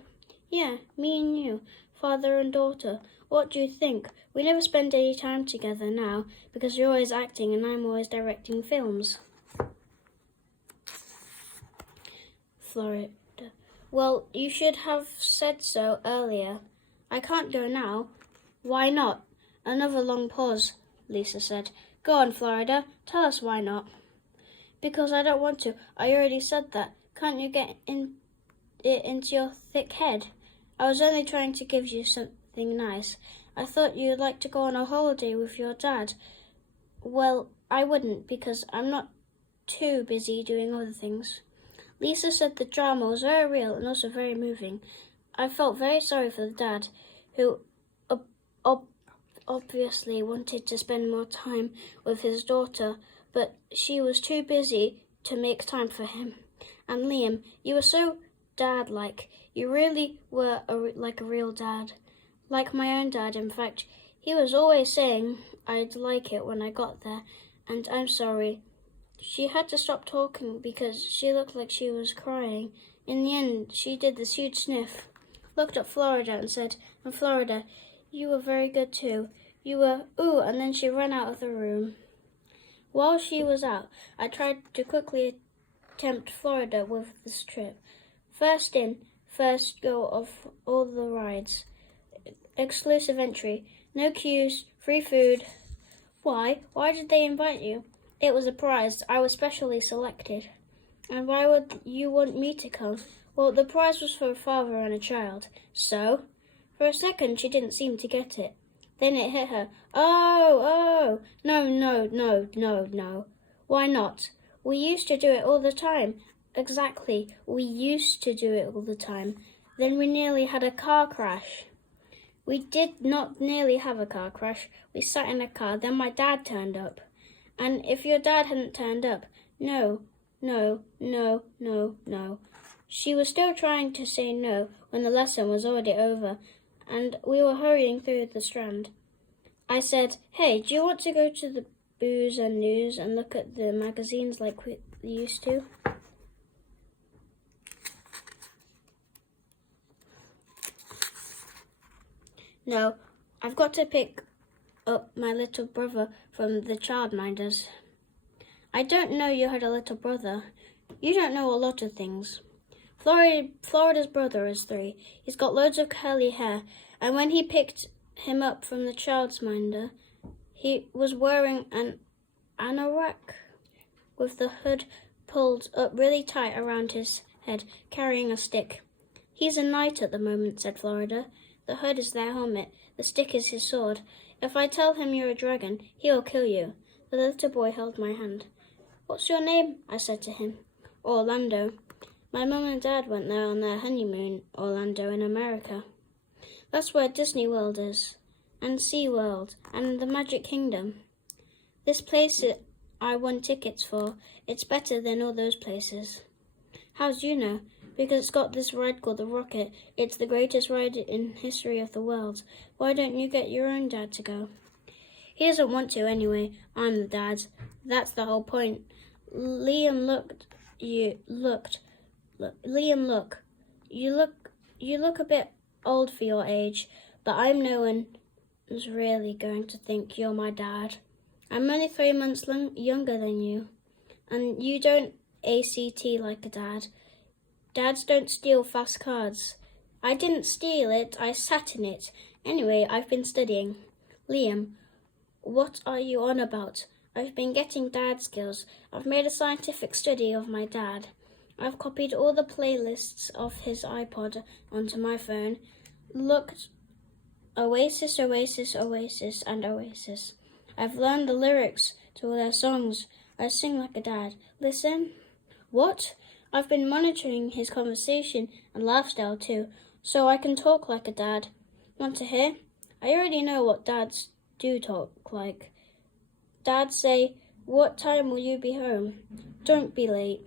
"Yeah, me and you, father and daughter. What do you think? We never spend any time together now because you're always acting and I'm always directing films." Florida. "Well, you should have said so earlier." "I can't go now." "Why not?" Another long pause. Lisa said, "Go on, Florida. Tell us why not." "Because I don't want to. I already said that. Can't you get it into your thick head? I was only trying to give you something nice. I thought you'd like to go on a holiday with your dad." "Well, I wouldn't because I'm not too busy doing other things." Lisa said the drama was very real and also very moving. I felt very sorry for the dad, who obviously wanted to spend more time with his daughter, but she was too busy to make time for him. And Liam, you were so dad-like. You really were like a real dad. Like my own dad, in fact. He was always saying I'd like it when I got there, and I'm sorry. She had to stop talking because she looked like she was crying. In the end, she did this huge sniff, looked at Florida and said, "And Florida, you were very good too. You were, ooh," and then she ran out of the room. While she was out, I tried to quickly tempt Florida with this trip. First in, first go of all the rides. Exclusive entry. No queues, free food. Why? Why did they invite you? It was a prize. I was specially selected. And why would you want me to come? Well, the prize was for a father and a child. So? For a second, she didn't seem to get it. Then it hit her. Oh, no. Why not? We used to do it all the time. Exactly. We used to do it all the time. Then we nearly had a car crash. We did not nearly have a car crash. We sat in a car, then my dad turned up. And if your dad hadn't turned up, no. She was still trying to say no when the lesson was already over, and we were hurrying through the Strand. I said, "Hey, do you want to go to the Booze and News and look at the magazines like we used to?" "No, I've got to pick up my little brother from the childminders." "I don't know you had a little brother. You don't know a lot of things." Florida's brother is 3. He's got loads of curly hair, and when he picked him up from the childminder, he was wearing an anorak with the hood pulled up really tight around his head, carrying a stick. "He's a knight at the moment," said Florida. "The hood is their helmet. The stick is his sword. If I tell him you're a dragon, he'll kill you." The little boy held my hand. "What's your name?" I said to him. "Orlando. My mum and dad went there on their honeymoon, Orlando in America. That's where Disney World is, and Sea World, and the Magic Kingdom. This place I won tickets for. It's better than all those places." "How do you know?" "Because it's got this ride called the Rocket. It's the greatest ride in history of the world. Why don't you get your own dad to go?" "He doesn't want to anyway. I'm the dad. That's the whole point." Liam look. You look a bit old for your age, but I'm no one's really going to think you're my dad. I'm only 3 months younger than you, and you don't ACT like a dad. Dads don't steal fast cars. I didn't steal it, I sat in it. Anyway, I've been studying." "Liam, what are you on about?" "I've been getting dad skills. I've made a scientific study of my dad. I've copied all the playlists of his iPod onto my phone, looked Oasis, Oasis, Oasis, and Oasis. I've learned the lyrics to all their songs. I sing like a dad. Listen. What? I've been monitoring his conversation and lifestyle too, so I can talk like a dad. Want to hear? I already know what dads do talk like. Dads say, "What time will you be home? Don't be late.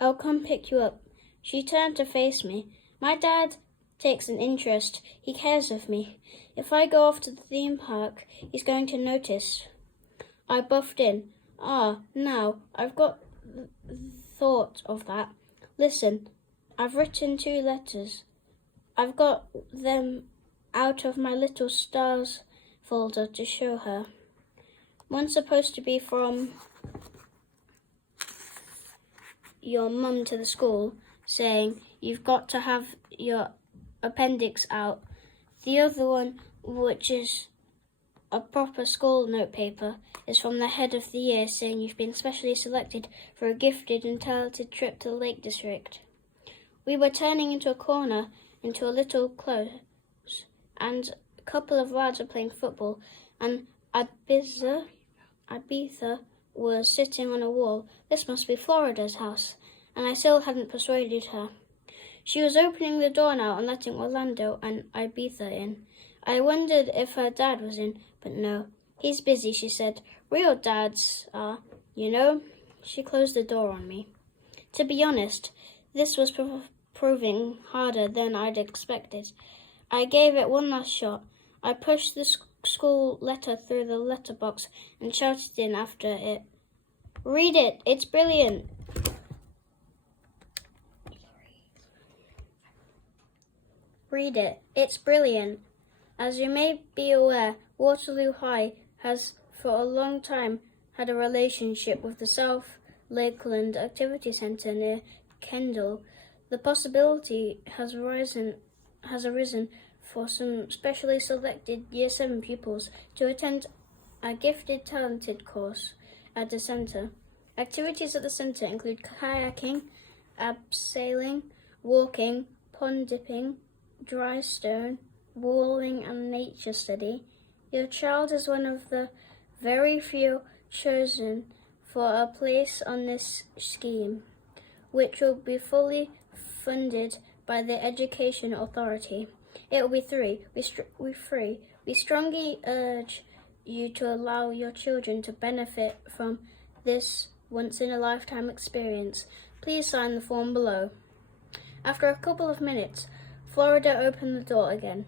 I'll come pick you up." She turned to face me. My dad takes an interest. He cares of me. If I go off to the theme park, he's going to notice. I buffed in. Now, I've got thought of that. Listen, I've written 2 letters. I've got them out of my little stars folder to show her. One's supposed to be from your mum to the school, saying you've got to have your appendix out. The other one, which is a proper school notepaper, is from the head of the year, saying you've been specially selected for a gifted and talented trip to the Lake District. We were turning into a corner into a little close, and a couple of lads were playing football, and Ibiza was sitting on a wall. This must be Florida's house, and I still hadn't persuaded her. She was opening the door now and letting Orlando and Ibiza in. I wondered if her dad was in, but no. He's busy, she said. Real dads are, you know. She closed the door on me. To be honest, this was proving harder than I'd expected. I gave it one last shot. I pushed the school letter through the letterbox and shouted in after it. Read it, it's brilliant. Read it, it's brilliant. As you may be aware, Waterloo High has for a long time had a relationship with the South Lakeland Activity Centre near Kendall. The possibility has arisen for some specially selected Year 7 pupils to attend a gifted talented course at the centre. Activities at the centre include kayaking, abseiling, walking, pond dipping, dry stone, walling and nature study. Your child is one of the very few chosen for a place on this scheme, which will be fully funded by the Education Authority. It will be free. We strongly urge you to allow your children to benefit from this once-in-a-lifetime experience. Please sign the form below. After a couple of minutes, Florida opened the door again.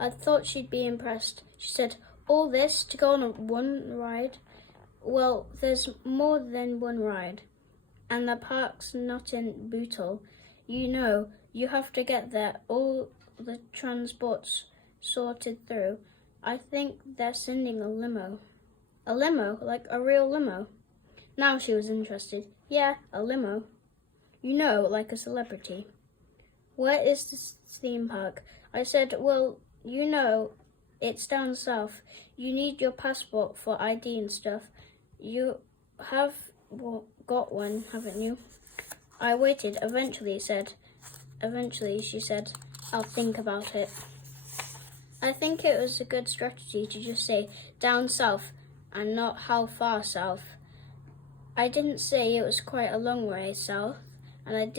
I thought she'd be impressed. She said, "All this to go on one ride?" Well, there's more than one ride. And the park's not in Bootle. You know, you have to get there, all the transport's sorted through. I think they're sending a limo. A limo? Like a real limo? Now she was interested. Yeah, a limo. You know, like a celebrity. Where is this theme park? I said, well, you know, it's down south. You need your passport for ID and stuff. You have got one, haven't you? I waited. Eventually, she said, I'll think about it. I think it was a good strategy to just say down south and not how far south. I didn't say it was quite a long way south, and I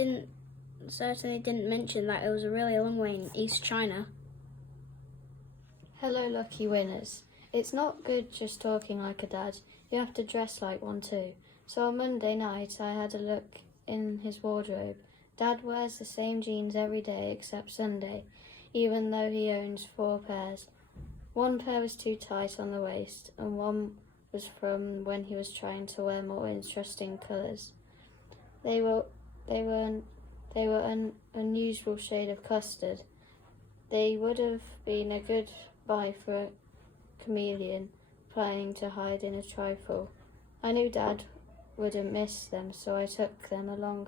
certainly didn't mention that it was a really long way in East China. Hello, lucky winners. It's not good just talking like a dad. You have to dress like one too. So on Monday night, I had a look in his wardrobe. Dad wears the same jeans every day except Sunday, even though he owns 4 pairs. One pair was too tight on the waist, and one was from when he was trying to wear more interesting colours. They were an unusual shade of custard. They would have been a good buy for a chameleon planning to hide in a trifle. I knew Dad wouldn't miss them, so I took them along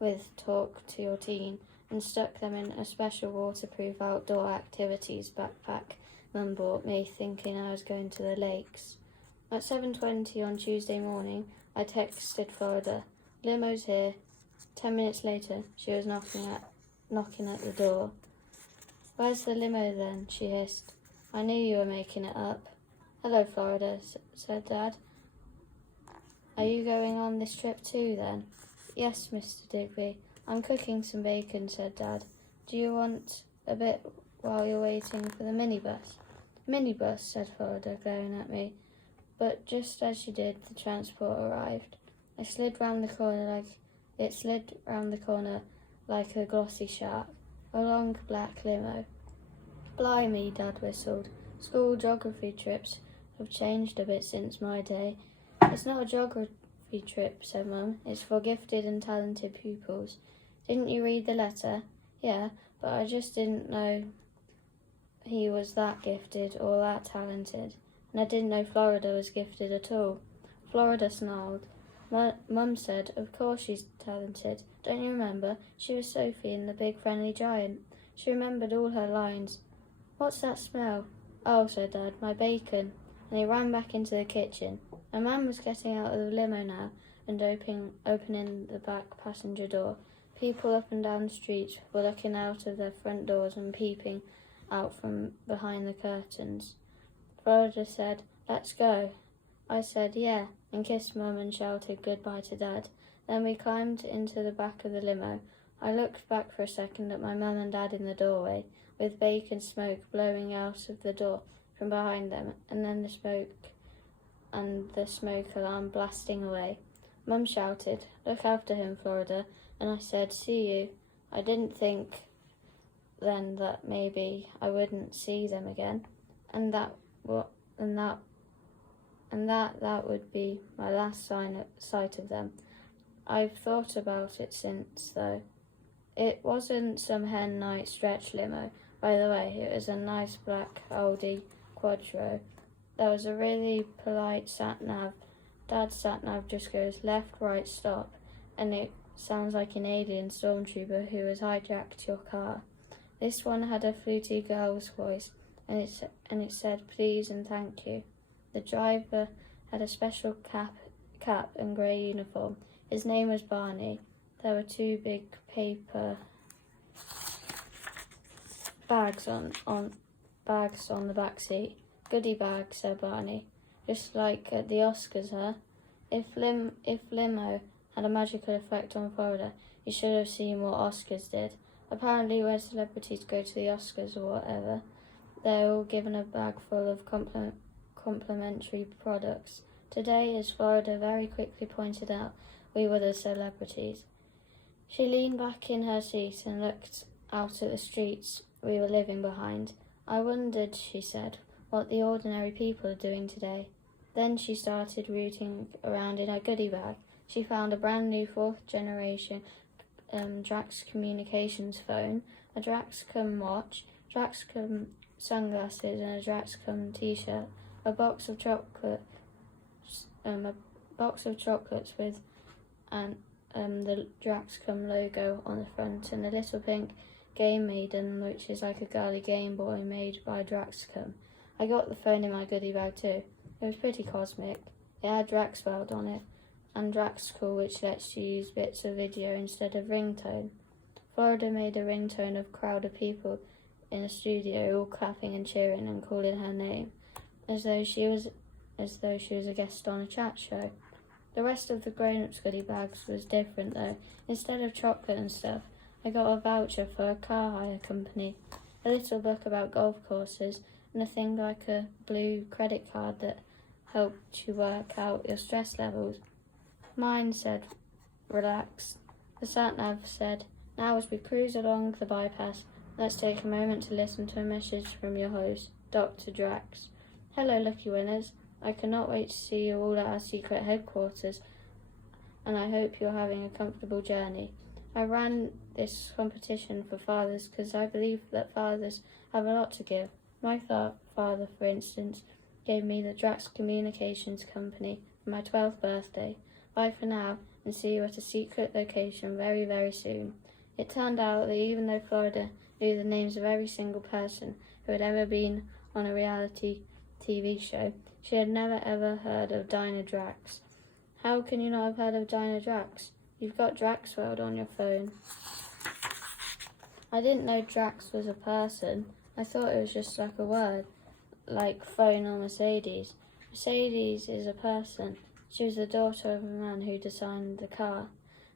with Talk to Your Teen and stuck them in a special waterproof outdoor activities backpack Mum bought me, thinking I was going to the lakes. At 7:20 on Tuesday morning, I texted Florida, "Limo's here. 10 minutes later, she was knocking at the door. "Where's the limo then?" she hissed. "I knew you were making it up." "Hello, Florida," said Dad. "Are you going on this trip too, then?" "Yes, Mr. Digby. I'm cooking some bacon," said Dad. "Do you want a bit while you're waiting for the minibus?" "Minibus," said Florida, glaring at me. But just as she did, the transport arrived. It slid round the corner like a glossy shark, a long black limo. "Blimey," Dad whistled. "School geography trips have changed a bit since my day." "It's not a geography trip," said Mum. "It's for gifted and talented pupils. Didn't you read the letter?" "Yeah, but I just didn't know he was that gifted or that talented. And I didn't know Florida was gifted at all." Florida snarled. Mum said, "Of course she's talented. Don't you remember? She was Sophie in The Big Friendly Giant." She remembered all her lines. "What's that smell?" "Oh," said Dad, "my bacon." And he ran back into the kitchen. A man was getting out of the limo now and opening the back passenger door. People up and down the street were looking out of their front doors and peeping out from behind the curtains. Florida said, "Let's go." I said, "Yeah," and kissed Mum and shouted goodbye to Dad. Then we climbed into the back of the limo. I looked back for a second at my Mum and Dad in the doorway, with bacon smoke blowing out of the door from behind them, and then the smoke alarm blasting away. Mum shouted, "Look after him, Florida," and I said, "See you." I didn't think then that maybe I wouldn't see them again, and that would be my last sight of them. I've thought about it since, though. It wasn't some hen night stretch limo, by the way. It was a nice black Audi Quattro. There was a really polite sat-nav. Dad's sat-nav just goes left, right, stop, and it sounds like an alien stormtrooper who has hijacked your car. This one had a fluty girl's voice, and it said please and thank you. The driver had a special cap and grey uniform. His name was Barney. There were 2 big paper bags on the back seat. "Goodie bag," said Barney. "Just like at the Oscars, huh? If limo had a magical effect on Florida, you should have seen what Oscars did. Apparently when celebrities go to the Oscars or whatever, they're all given a bag full of complimentary products. Today, as Florida very quickly pointed out, we were the celebrities." She leaned back in her seat and looked out at the streets we were leaving behind. "I wondered," she said, "what the ordinary people are doing today." Then she started rooting around in her goodie bag. She found a brand new 4th generation Drax Communications phone, a Draxcom watch, Draxcom sunglasses, and a Draxcom t-shirt, a box of chocolates with the Draxcom logo on the front, and a little pink Game Maiden, which is like a girly Game Boy made by Draxcom. I got the phone in my goodie bag too. It was pretty cosmic. It had Drax spelled on it, and Draxcall, which lets you use bits of video instead of ringtone. Florida made a ringtone of a crowd of people in a studio, all clapping and cheering and calling her name, as though she was a guest on a chat show. The rest of the grown-ups' goodie bags was different though. Instead of chocolate and stuff, I got a voucher for a car hire company, a little book about golf courses, and a thing like a blue credit card that helped you work out your stress levels. Mine said, "Relax." The sat-nav said, "Now as we cruise along the bypass, let's take a moment to listen to a message from your host, Dr. Drax. Hello, lucky winners. I cannot wait to see you all at our secret headquarters, and I hope you're having a comfortable journey. I ran this competition for fathers because I believe that fathers have a lot to give. My father, for instance, gave me the Drax Communications Company for my 12th birthday. Bye for now, and see you at a secret location very, very soon." It turned out that even though Florida knew the names of every single person who had ever been on a reality TV show, she had never ever heard of Dinah Drax. "How can you not have heard of Dinah Drax?" You've got Draxworld on your phone. I didn't know Drax was a person. I thought it was just like a word, like phone or Mercedes. Mercedes is a person. She was the daughter of a man who designed the car.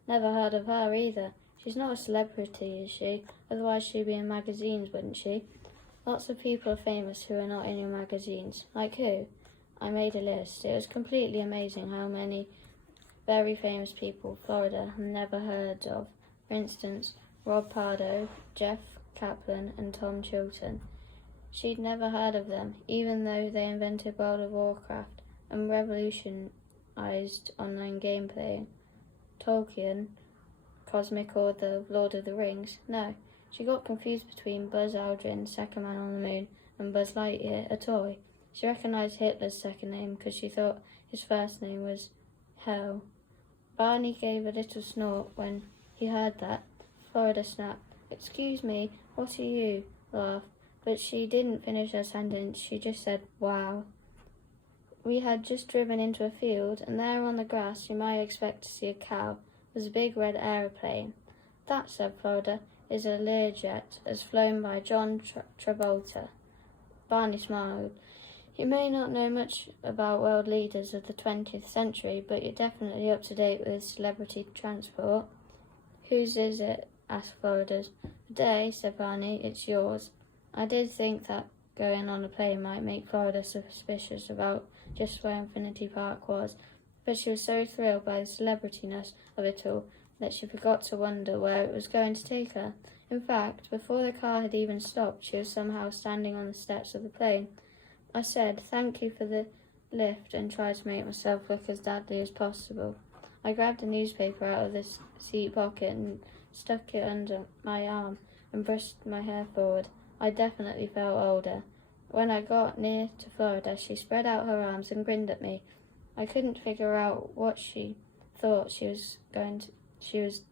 Never heard of her either. She's not a celebrity, is she? Otherwise she'd be in magazines, wouldn't she? Lots of people are famous who are not in your magazines. Like who? I made a list. It was completely amazing how many very famous people Florida have never heard of. For instance, Rob Pardo, Jeff Kaplan and Tom Chilton. She'd never heard of them, even though they invented World of Warcraft and revolutionized online gameplay. Tolkien, cosmic author of Lord of the Rings. No, she got confused between Buzz Aldrin, second man on the moon, and Buzz Lightyear, a toy. She recognised Hitler's second name because she thought his first name was Hell. Barney gave a little snort when he heard that. Florida snapped. Excuse me, what are you? Laughed. But she didn't finish her sentence, she just said, wow. We had just driven into a field, and there on the grass you might expect to see a cow. Was a big red aeroplane. That, said Florida, is a Learjet, as flown by John Travolta. Barney smiled. You may not know much about world leaders of the 20th century, but you're definitely up to date with celebrity transport. Whose is it? Asked Florida's. Today, said Barney, it's yours. I did think that going on a plane might make Florida suspicious about just where Infinity Park was, but she was so thrilled by the celebrityness of it all that she forgot to wonder where it was going to take her. In fact, before the car had even stopped, she was somehow standing on the steps of the plane. I said, thank you for the lift, and tried to make myself look as dadly as possible. I grabbed a newspaper out of the seat pocket and stuck it under my arm and brushed my hair forward. I definitely felt older. When I got near to Florida, she spread out her arms and grinned at me. I couldn't figure out what she thought she was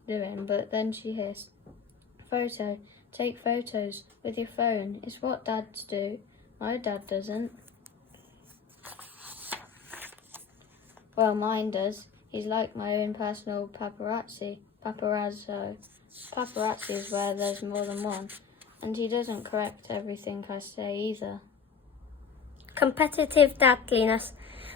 doing, but then she hissed, Photo, take photos with your phone. It's what dads do. My dad doesn't. Well, mine does. He's like my own personal paparazzo. Paparazzi is where there's more than one. And he doesn't correct everything I say either. Competitive dadliness.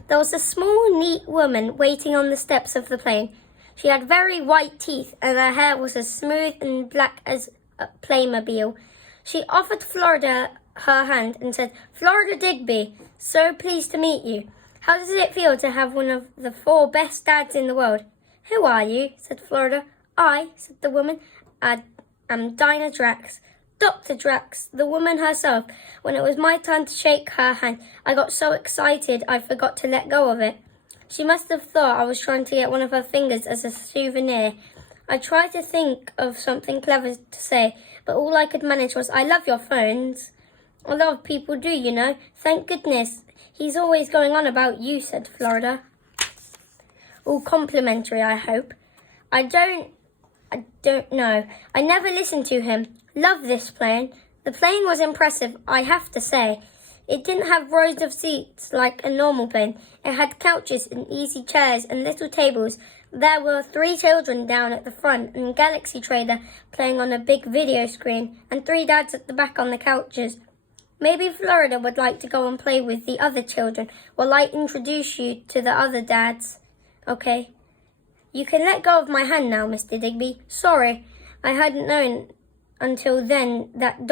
There was a small, neat woman waiting on the steps of the plane. She had very white teeth and her hair was as smooth and black as a Playmobil. She offered Florida her hand and said, Florida Digby, so pleased to meet you. How does it feel to have one of the 4 best dads in the world? Who are you? Said Florida. I, said the woman, am Dinah Drax. Dr. Drax, the woman herself. When it was my turn to shake her hand, I got so excited I forgot to let go of it. She must have thought I was trying to get one of her fingers as a souvenir. I tried to think of something clever to say, but all I could manage was, I love your phones. A lot of people do, you know. Thank goodness. He's always going on about you, said Florida. All complimentary, I hope. I don't know. I never listened to him. Love this plane. The plane was impressive, I have to say. It didn't have rows of seats like a normal plane. It had couches and easy chairs and little tables. There were 3 children down at the front and Galaxy Trader playing on a big video screen and 3 dads at the back on the couches. Maybe Florida would like to go and play with the other children while I introduce you to the other dads. Okay. You can let go of my hand now, Mr. Digby. Sorry, I hadn't known until then that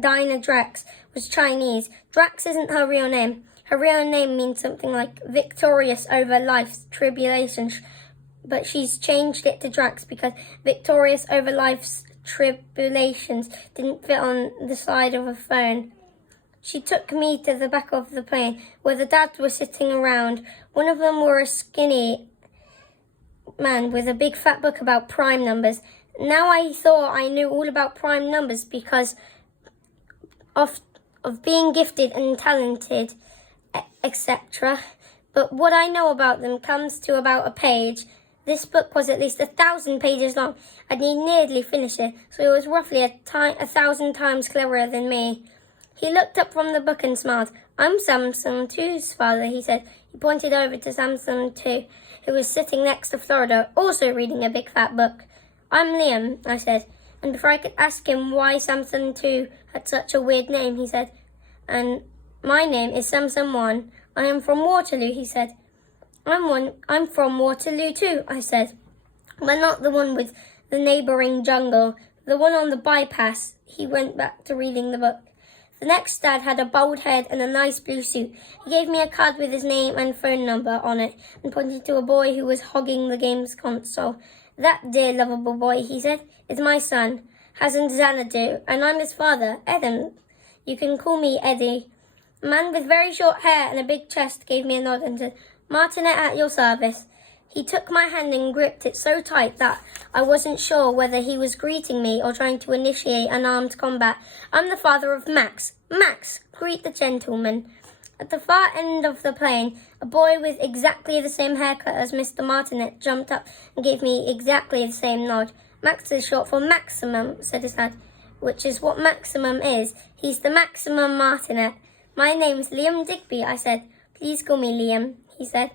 Dinah Drax was Chinese. Drax isn't her real name. Her real name means something like victorious over life's tribulations, but she's changed it to Drax because victorious over life's tribulations didn't fit on the side of a phone. She took me to the back of the plane where the dads were sitting around. One of them were a skinny man with a big fat book about prime numbers. Now I thought I knew all about prime numbers because of being gifted and talented, etc. But what I know about them comes to about a page. This book was at least 1,000 pages long, and he nearly finished it, so it was roughly 1,000 times cleverer than me. He looked up from the book and smiled. I'm Samson 2's father, he said. He pointed over to Samson 2, who was sitting next to Florida, also reading a big fat book. I'm Liam, I said. And before I could ask him why Samson 2 had such a weird name, he said, and my name is Samson 1. I am from Waterloo, he said. I'm from Waterloo too, I said. But not the one with the neighbouring jungle, the one on the bypass. He went back to reading the book. The next dad had a bald head and a nice blue suit. He gave me a card with his name and phone number on it and pointed to a boy who was hogging the game's console. That dear lovable boy, he said, is my son, Hasan Xanadu, and I'm his father, Adam. You can call me Eddie. A man with very short hair and a big chest gave me a nod and said, Martinet at your service. He took my hand and gripped it so tight that I wasn't sure whether he was greeting me or trying to initiate an armed combat. I'm the father of Max. Max, greet the gentleman. At the far end of the plane, a boy with exactly the same haircut as Mr. Martinet jumped up and gave me exactly the same nod. Max is short for Maximum, said his dad, which is what Maximum is. He's the Maximum Martinet. My name's Liam Digby, I said. Please call me Liam, he said.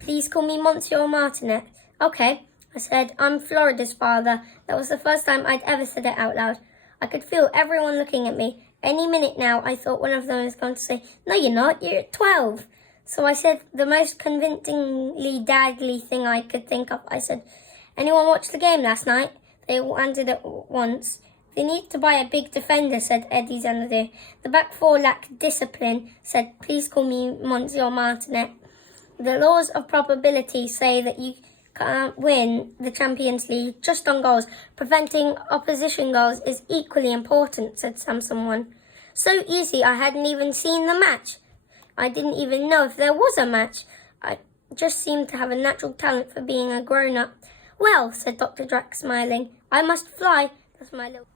Please call me Monsieur Martinet. Okay, I said. I'm Florida's father. That was the first time I'd ever said it out loud. I could feel everyone looking at me. Any minute now, I thought one of them was going to say, no, you're not. You're 12. So I said the most convincingly dadly thing I could think of. I said, anyone watch the game last night? They all answered at once. They need to buy a big defender, said Eddie Xanadu. The back four lack discipline, said, please call me Monsieur Martinet. The laws of probability say that you can't win the Champions League just on goals. Preventing opposition goals is equally important, said Samson 1. So easy, I hadn't even seen the match. I didn't even know if there was a match. I just seemed to have a natural talent for being a grown-up. Well, said Dr. Drax, smiling, I must fly. That's my little...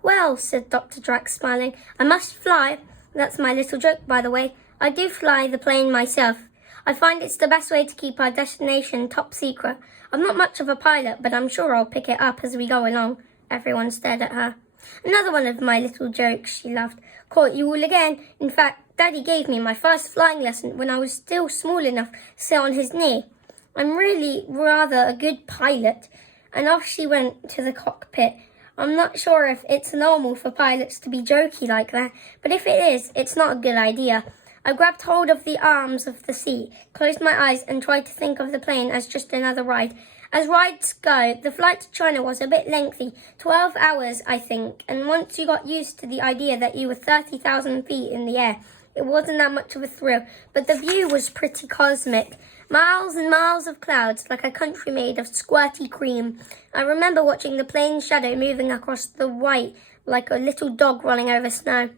Well, said Dr. Drax, smiling, I must fly. That's my little joke, by the way. I do fly the plane myself. I find it's the best way to keep our destination top secret. I'm not much of a pilot, but I'm sure I'll pick it up as we go along. Everyone stared at her. Another one of my little jokes, she laughed. Caught you all again. In fact, Daddy gave me my first flying lesson when I was still small enough to sit on his knee. I'm really rather a good pilot. And off she went to the cockpit. I'm not sure if it's normal for pilots to be jokey like that, but if it is, it's not a good idea. I grabbed hold of the arms of the seat, closed my eyes and tried to think of the plane as just another ride. As rides go, the flight to China was a bit lengthy, 12 hours I think, and once you got used to the idea that you were 30,000 feet in the air, it wasn't that much of a thrill, but the view was pretty cosmic. Miles and miles of clouds, like a country made of squirty cream. I remember watching the plane's shadow moving across the white like a little dog rolling over snow.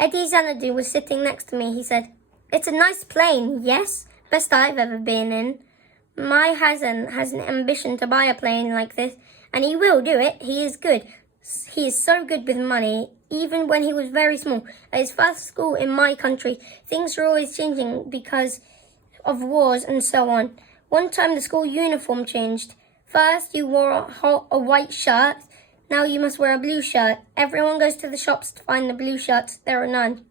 Eddie Xanadu was sitting next to me. He said, it's a nice plane, yes? Best I've ever been in. My Hasan has an ambition to buy a plane like this, and he will do it. He is good. He is so good with money, even when he was very small. At his first school in my country, things are always changing because of wars and so on. One time the school uniform changed. First you wore a white shirt. Now you must wear a blue shirt. Everyone goes to the shops to find the blue shirts. There are none.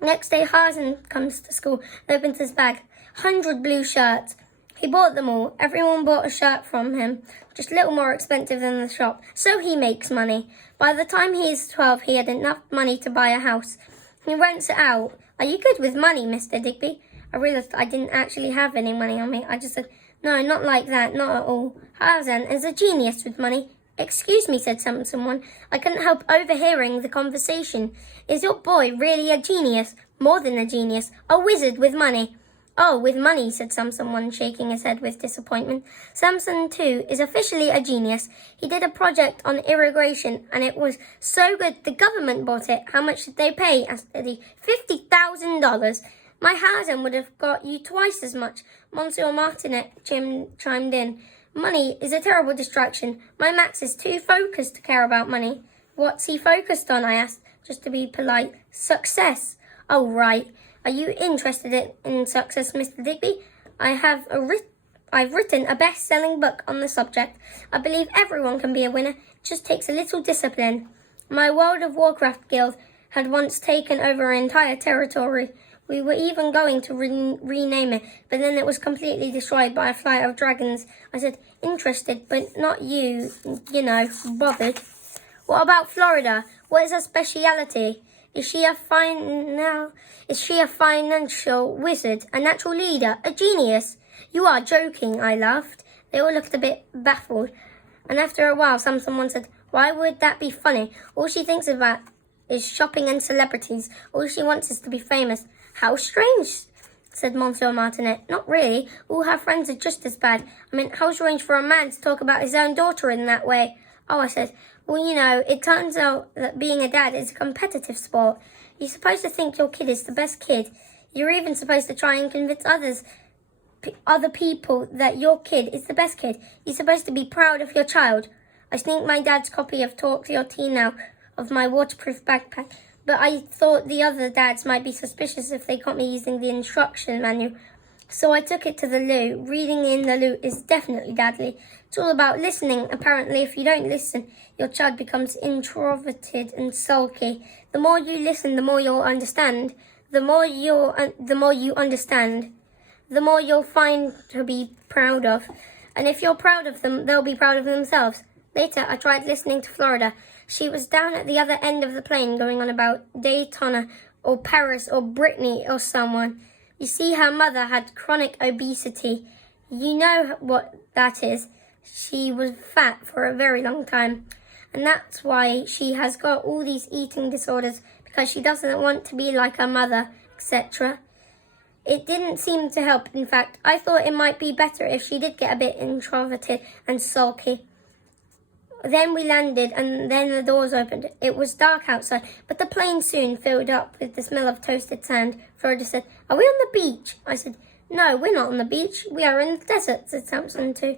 Next day, Hasan comes to school and opens his bag. 100 blue shirts. He bought them all. Everyone bought a shirt from him, just a little more expensive than the shop. So he makes money. By the time he is 12, he had enough money to buy a house. He rents it out. Are you good with money, Mr. Digby? I realised I didn't actually have any money on me. I just said, no, not like that, not at all. Hasan is a genius with money. Excuse me, said someone. I couldn't help overhearing the conversation. Is your boy really a genius? More than a genius. A wizard with money. Oh, with money, said someone, shaking his head with disappointment. Samson, too, is officially a genius. He did a project on irrigation, and it was so good the government bought it. How much did they pay? asked Eddie. $50,000. My Hasan would have got you twice as much. Monsieur Martinet chimed in. Money is a terrible distraction. My Max is too focused to care about money. What's he focused on? I asked, just to be polite. Success. Oh, right. Are you interested in success, Mr. Digby? I've written a best-selling book on the subject. I believe everyone can be a winner. It just takes a little discipline. My World of Warcraft guild had once taken over our entire territory. We were even going to rename it, but then it was completely destroyed by a flight of dragons. I said, interested, but not bothered. What about Florida? What is her speciality? Is she a financial wizard, a natural leader, a genius? You are joking, I laughed. They all looked a bit baffled. And after a while, someone said, why would that be funny? All she thinks about is shopping and celebrities. All she wants is to be famous. How strange, said Monsieur Martinet. Not really. All her friends are just as bad. I mean, how strange for a man to talk about his own daughter in that way. Oh, I said, well, it turns out that being a dad is a competitive sport. You're supposed to think your kid is the best kid. You're even supposed to try and convince other people that your kid is the best kid. You're supposed to be proud of your child. I sneaked my dad's copy of Talk to Your Teen out of my waterproof backpack, but I thought the other dads might be suspicious if they caught me using the instruction manual. So I took it to the loo. Reading in the loo is definitely dadly. It's all about listening. Apparently, if you don't listen, your child becomes introverted and sulky. The more you listen, the more you'll understand. The more you understand, the more you'll find to be proud of. And if you're proud of them, they'll be proud of themselves. Later, I tried listening to Florida. She was down at the other end of the plane going on about Daytona or Paris or Brittany or someone. You see, her mother had chronic obesity. You know what that is. She was fat for a very long time. And that's why she has got all these eating disorders, because she doesn't want to be like her mother, etc. It didn't seem to help. In fact, I thought it might be better if she did get a bit introverted and sulky. Then we landed, and then the doors opened. It was dark outside, but the plane soon filled up with the smell of toasted sand. Florida said, are we on the beach? I said, no, we're not on the beach. We are in the desert, said Samson too.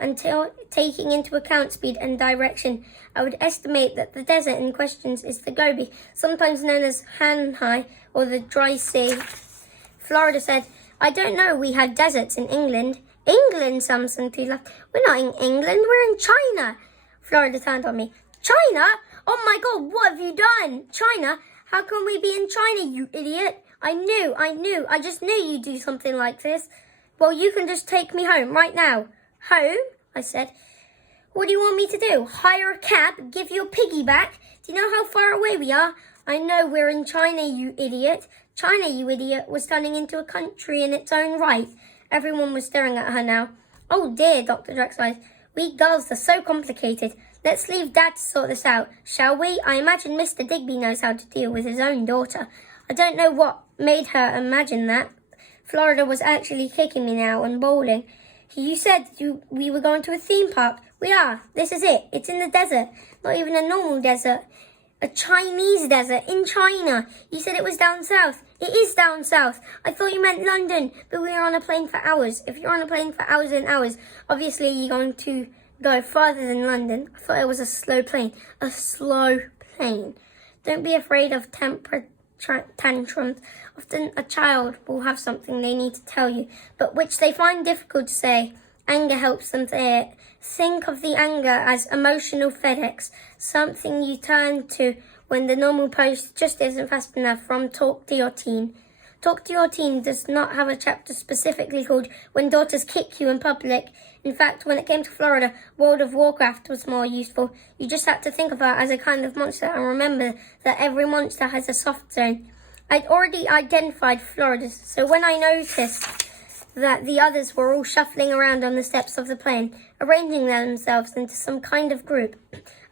Until taking into account speed and direction, I would estimate that the desert in question is the Gobi, sometimes known as Hanhai or the Dry Sea. Florida said, I don't know, we had deserts in England. England, Samson too laughed. We're not in England, we're in China. Florida turned on me. China? Oh my God, what have you done? China? How can we be in China, you idiot? I knew. I just knew you'd do something like this. Well, you can just take me home right now. Home? I said. What do you want me to do? Hire a cab? Give you a piggyback? Do you know how far away we are? I know we're in China, you idiot. China, you idiot, was turning into a country in its own right. Everyone was staring at her now. Oh dear, Dr. Drax sighed. We girls are so complicated. Let's leave Dad to sort this out, shall we? I imagine Mr. Digby knows how to deal with his own daughter. I don't know what made her imagine that. Florida was actually kicking me now and bowling. You said we were going to a theme park. We are. This is it. It's in the desert. Not even a normal desert. A Chinese desert in China. You said it was down south. It is down south. I thought you meant London, but we are on a plane for hours. If you're on a plane for hours and hours, obviously you're going to go farther than London. I thought it was a slow plane. A slow plane. Don't be afraid of temper tantrums. Often a child will have something they need to tell you, but which they find difficult to say. Anger helps them say it. Think of the anger as emotional FedEx, something you turn to when the normal post just isn't fast enough from Talk to Your Teen. Talk to Your Teen does not have a chapter specifically called When Daughters Kick You in Public. In fact, when it came to Florida, World of Warcraft was more useful. You just had to think of her as a kind of monster and remember that every monster has a soft zone. I'd already identified Florida, so when I noticed that the others were all shuffling around on the steps of the plane, arranging themselves into some kind of group,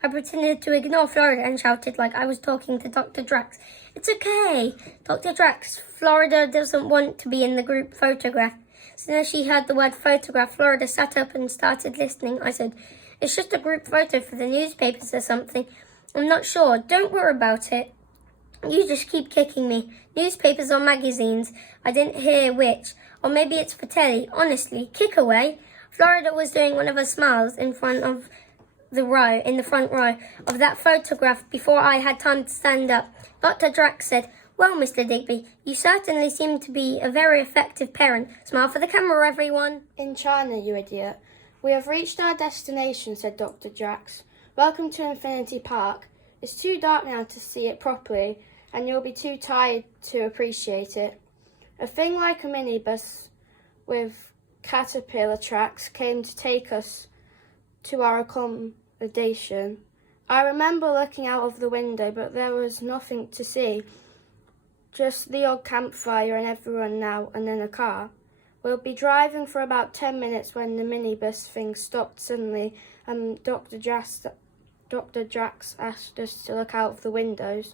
I pretended to ignore Florida and shouted like I was talking to Dr. Drax. It's okay, Dr. Drax. Florida doesn't want to be in the group photograph. As soon as she heard the word photograph, Florida sat up and started listening. I said, it's just a group photo for the newspapers or something. I'm not sure. Don't worry about it. You just keep kicking me. Newspapers or magazines. I didn't hear which. Or maybe it's for telly. Honestly, kick away. Florida was doing one of her smiles in the front row of that photograph before I had time to stand up. Dr. Drax said, well, Mr. Digby, you certainly seem to be a very effective parent. Smile for the camera, everyone. In China, you idiot. We have reached our destination, said Dr. Drax. Welcome to Infinity Park. It's too dark now to see it properly, and you'll be too tired to appreciate it. A thing like a minibus with caterpillar tracks came to take us to our accommodation. I remember looking out of the window, but there was nothing to see. Just the odd campfire and everyone now and then a car. We'll be driving for about 10 minutes when the minibus thing stopped suddenly and Dr. Drax asked us to look out of the windows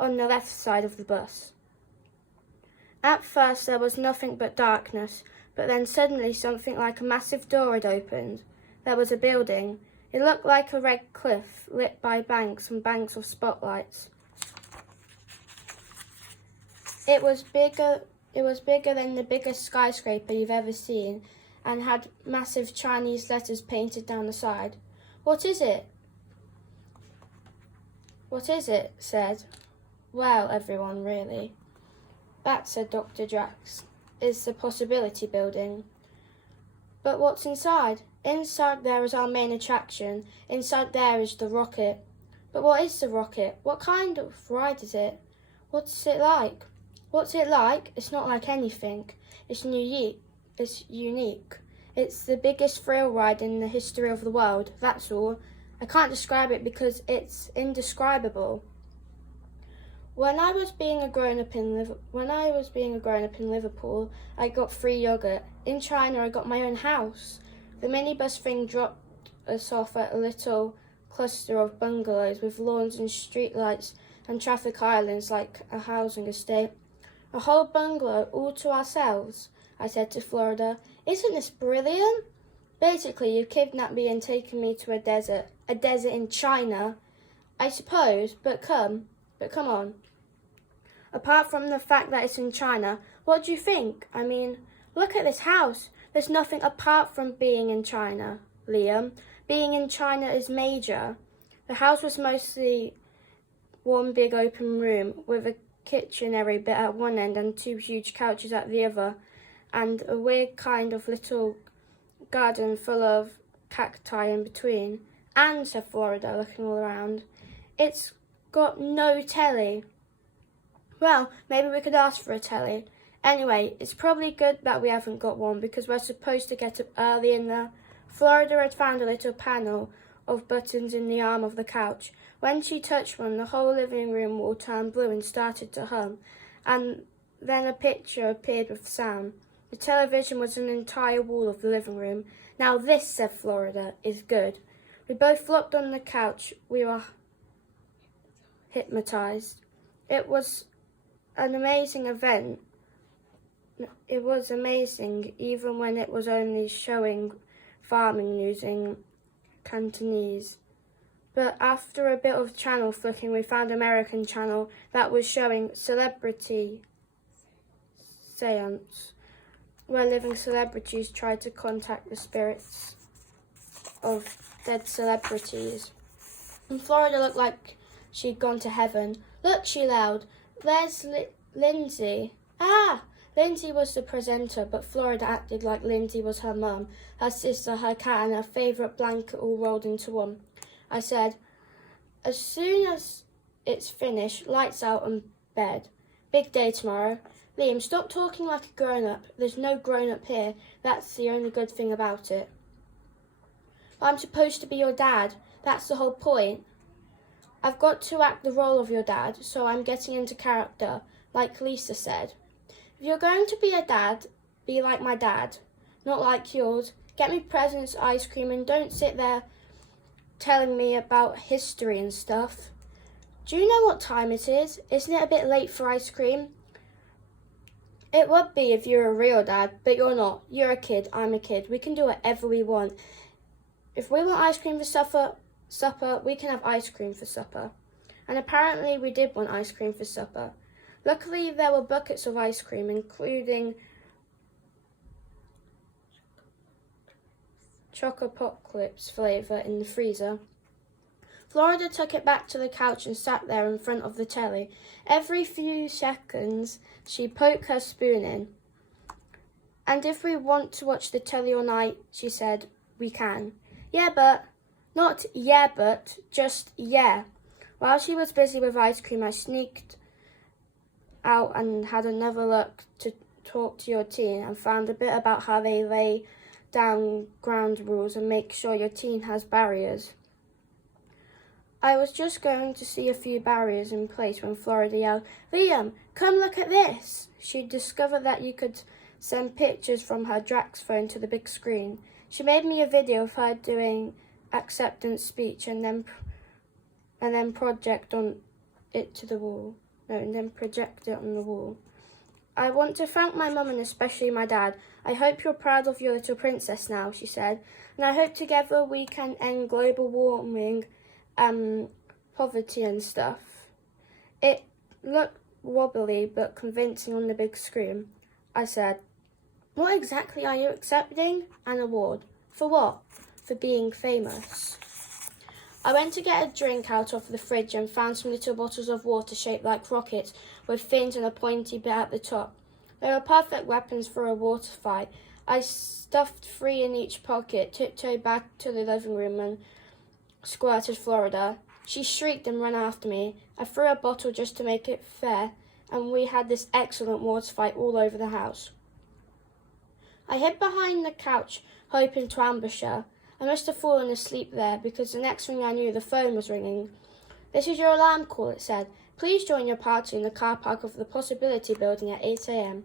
on the left side of the bus. At first there was nothing but darkness, but then suddenly something like a massive door had opened. There was a building. It looked like a red cliff lit by banks and banks of spotlights. It was bigger than the biggest skyscraper you've ever seen and had massive Chinese letters painted down the side. What is it? What is it? Said. Well, everyone, really. That, said Dr. Drax, is the Possibility Building. But what's inside? Inside there is our main attraction. Inside there is the rocket. But what is the rocket? What kind of ride is it? What's it like? What's it like? It's not like anything. It's unique. It's the biggest thrill ride in the history of the world, that's all. I can't describe it because it's indescribable. When I was being a grown-up in Liverpool, I got free yogurt. In China, I got my own house. The minibus thing dropped us off at a little cluster of bungalows with lawns and streetlights and traffic islands like a housing estate. A whole bungalow all to ourselves, I said to Florida. Isn't this brilliant? Basically, you've kidnapped me and taken me to a desert in China, I suppose, but come on. Apart from the fact that it's in China, what do you think? I mean, look at this house. There's nothing apart from being in China, Liam. Being in China is major. The house was mostly one big open room with a kitchenary bit at one end and two huge couches at the other, and a weird kind of little garden full of cacti in between. And, said Florida, looking all around, it's got no telly. Well, maybe we could ask for a telly. Anyway, it's probably good that we haven't got one because we're supposed to get up early in there. Florida had found a little panel of buttons in the arm of the couch. When she touched one, the whole living room wall turned blue and started to hum, and then a picture appeared with sound. The television was an entire wall of the living room. Now this, said Florida, is good. We both flopped on the couch. We were hypnotized. It was an amazing event. It was amazing, even when it was only showing farming news in Cantonese. But after a bit of channel flicking, we found an American channel that was showing Celebrity Seance, where living celebrities tried to contact the spirits of dead celebrities. And Florida looked like she'd gone to heaven. Look, she yelled, there's Lindsay. Ah! Lindsay was the presenter, but Florida acted like Lindsay was her mum, her sister, her cat, and her favourite blanket all rolled into one. I said, as soon as it's finished, lights out and bed. Big day tomorrow. Liam, stop talking like a grown-up. There's no grown-up here. That's the only good thing about it. But I'm supposed to be your dad. That's the whole point. I've got to act the role of your dad, so I'm getting into character, like Lisa said. If you're going to be a dad, be like my dad, not like yours. Get me presents, ice cream, and don't sit there telling me about history and stuff. Do you know what time it is? Isn't it a bit late for ice cream? It would be if you're a real dad, but you're not. You're a kid, I'm a kid. We can do whatever we want. If we want ice cream for supper, we can have ice cream for supper. And apparently we did want ice cream for supper. Luckily, there were buckets of ice cream, including Chocopocalypse flavour in the freezer. Florida took it back to the couch and sat there in front of the telly. Every few seconds, she poked her spoon in. And if we want to watch the telly all night, she said, we can. Yeah, but. Not yeah, but. Just yeah. While she was busy with ice cream, I sneaked out and had another look to talk to your teen and found a bit about how they lay down ground rules and make sure your teen has barriers. I was just going to see a few barriers in place when Florida yelled, "Liam, come look at this!" She discovered that you could send pictures from her Drax phone to the big screen. She made me a video of her doing acceptance speech and then project it on the wall. I want to thank my mum and especially my dad. I hope you're proud of your little princess now, she said, and I hope together we can end global warming, poverty and stuff. It looked wobbly but convincing on the big screen. I said, "What exactly are you accepting? An award. For what? For being famous." I went to get a drink out of the fridge and found some little bottles of water shaped like rockets with fins and a pointy bit at the top. They were perfect weapons for a water fight. I stuffed 3 in each pocket, tiptoed back to the living room and squirted Florida. She shrieked and ran after me. I threw a bottle just to make it fair, and we had this excellent water fight all over the house. I hid behind the couch, hoping to ambush her. I must have fallen asleep there because the next thing I knew, the phone was ringing. "This is your alarm call," it said. "Please join your party in the car park of the Possibility Building at 8 a.m.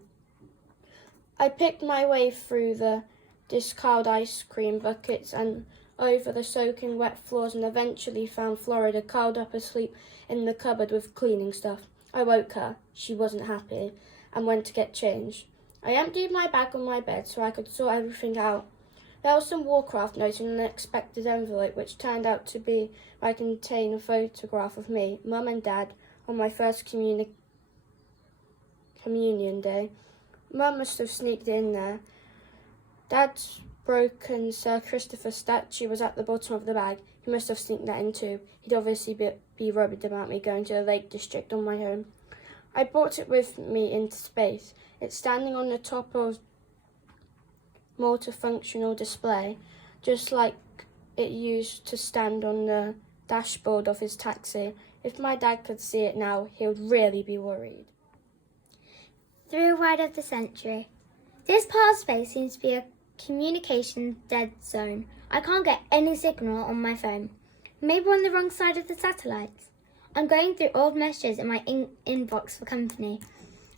I picked my way through the discarded ice cream buckets and over the soaking wet floors and eventually found Florida curled up asleep in the cupboard with cleaning stuff. I woke her. She wasn't happy and went to get changed. I emptied my bag on my bed so I could sort everything out. There was some Warcraft notes in an unexpected envelope which turned out to be I contain a photograph of me, Mum and Dad, on my first communion day. Mum must have sneaked in there. Dad's broken Sir Christopher statue was at the bottom of the bag. He must have sneaked that in too. He'd obviously be worried about me going to the Lake District on my own. I brought it with me into space. It's standing on the top of multifunctional display, just like it used to stand on the dashboard of his taxi. If my dad could see it now, he would really be worried. Through word of the century. This part of space seems to be a communication dead zone. I can't get any signal on my phone. Maybe we're on the wrong side of the satellites. I'm going through old messages in my inbox for company.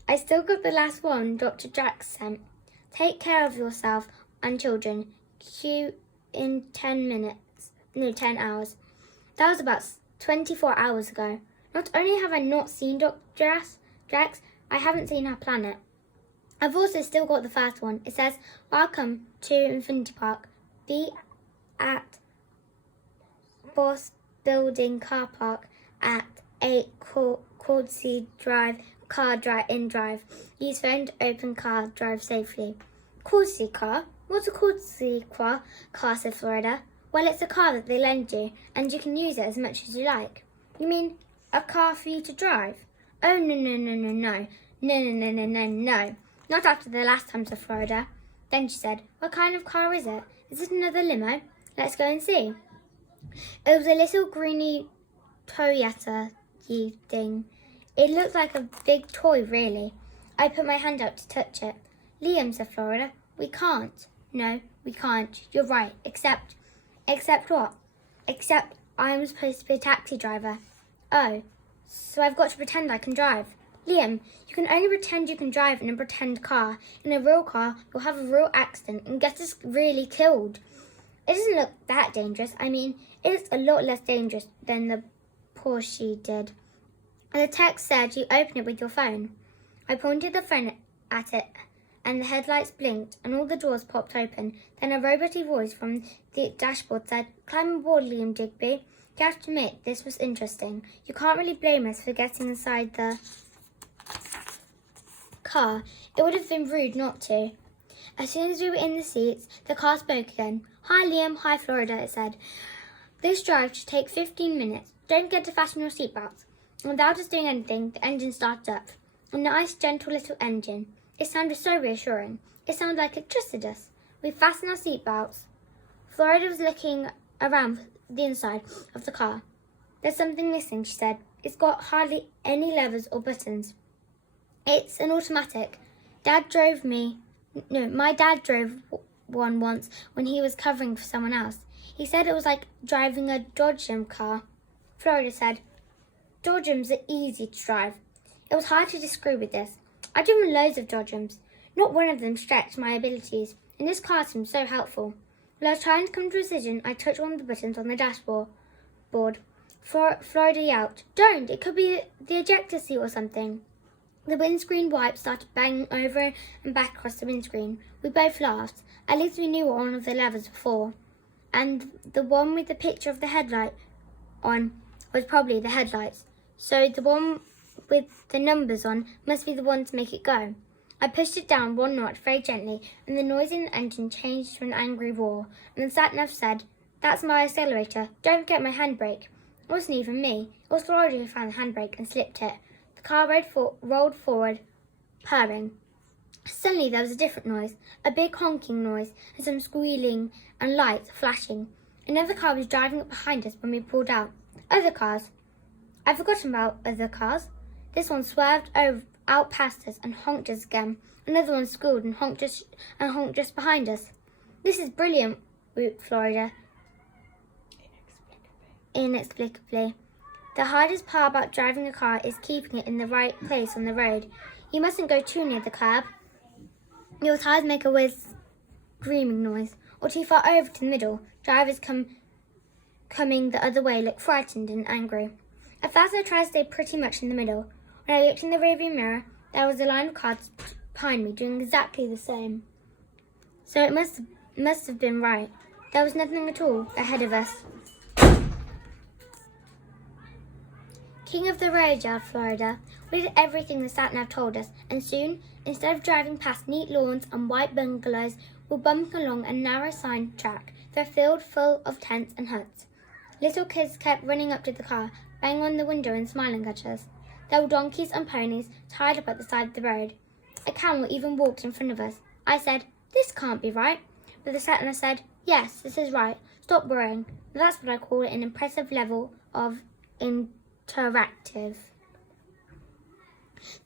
I still got the last one Dr. Drax sent. Take care of yourself and children. Queue in 10 hours. That was about 24 hours ago. Not only have I not seen Dr. Drax, I haven't seen her planet. I've also still got the first one. It says, "Welcome to Infinity Park. Be at Boss Building Car Park at 8 Cordsey Drive. Car drive. Use phone to open car. Drive safely." Cordsey car? What's a Cordsey car? Said Florida. Well, it's a car that they lend you, and you can use it as much as you like. You mean a car for you to drive? Oh, no. No. Not after the last time, said Florida. Then she said, "What kind of car is it? Is it another limo? Let's go and see." It was a little greeny Toyota-y thing. It looked like a big toy, really. I put my hand out to touch it. "Liam," said Florida, "we can't." "No, we can't. You're right. Except what?" "Except I'm supposed to be a taxi driver." "Oh, so I've got to pretend I can drive." "Liam, you can only pretend you can drive in a pretend car. In a real car, you'll have a real accident and get us really killed." "It doesn't look that dangerous. I mean, it's a lot less dangerous than the Porsche did. And the text said you open it with your phone." I pointed the phone at it, and the headlights blinked, and all the doors popped open. Then a roboty voice from the dashboard said, "Climb aboard, Liam Digby. You have to admit, this was interesting. You can't really blame us for getting inside the car. It would have been rude not to." As soon as we were in the seats, the car spoke again. "Hi, Liam. Hi, Florida," it said. "This drive should take 15 minutes. Don't forget to fasten your seatbelts." And without us doing anything, the engine started up. A nice, gentle little engine. It sounded so reassuring. It sounded like it trusted us. We fastened our seatbelts. Florida was looking around the inside of the car. "There's something missing," she said. "It's got hardly any levers or buttons." It's an automatic. My dad drove one once when he was covering for someone else. He said it was like driving a Dodgem car. Florida said, Dodgems are easy to drive. It was hard to disagree with this. I've driven loads of Dodgems. Not one of them stretched my abilities, and this car seemed so helpful. While I was trying to come to a decision, I touched one of the buttons on the dashboard. Florida yelled, Don't! It could be the ejector seat or something. The windscreen wipes started banging over and back across the windscreen. We both laughed. At least we knew what one of the levers were for. And the one with the picture of the headlight on was probably the headlights. So the one with the numbers on must be the one to make it go. I pushed it down one notch very gently, and the noise in the engine changed to an angry roar. And the sat-nav said, That's my accelerator. Don't forget my handbrake. It wasn't even me. It was Florida who found the handbrake and slipped it. The car rolled forward, purring. Suddenly there was a different noise, a big honking noise, and some squealing and lights flashing. Another car was driving up behind us when we pulled out. Other cars. I'd forgotten about other cars. This one swerved out past us and honked us again. Another one squealed and honked just behind us. This is brilliant, whooped Florida. Inexplicably. The hardest part about driving a car is keeping it in the right place on the road. You mustn't go too near the curb. Your tyres make a weird screaming noise, or too far over to the middle. Drivers coming the other way look frightened and angry. At first I tried to stay pretty much in the middle. When I looked in the rearview mirror, there was a line of cars behind me doing exactly the same. So it must have been right. There was nothing at all ahead of us. King of the road, yelled Florida. We did everything the sat-nav told us, and soon, instead of driving past neat lawns and white bungalows, we were bumping along a narrow sign track, the field full of tents and huts. Little kids kept running up to the car, banging on the window and smiling at us. There were donkeys and ponies tied up at the side of the road. A camel even walked in front of us. I said, This can't be right. But the sat-nav said, Yes, this is right. Stop worrying. That's what I call an impressive level of interactive.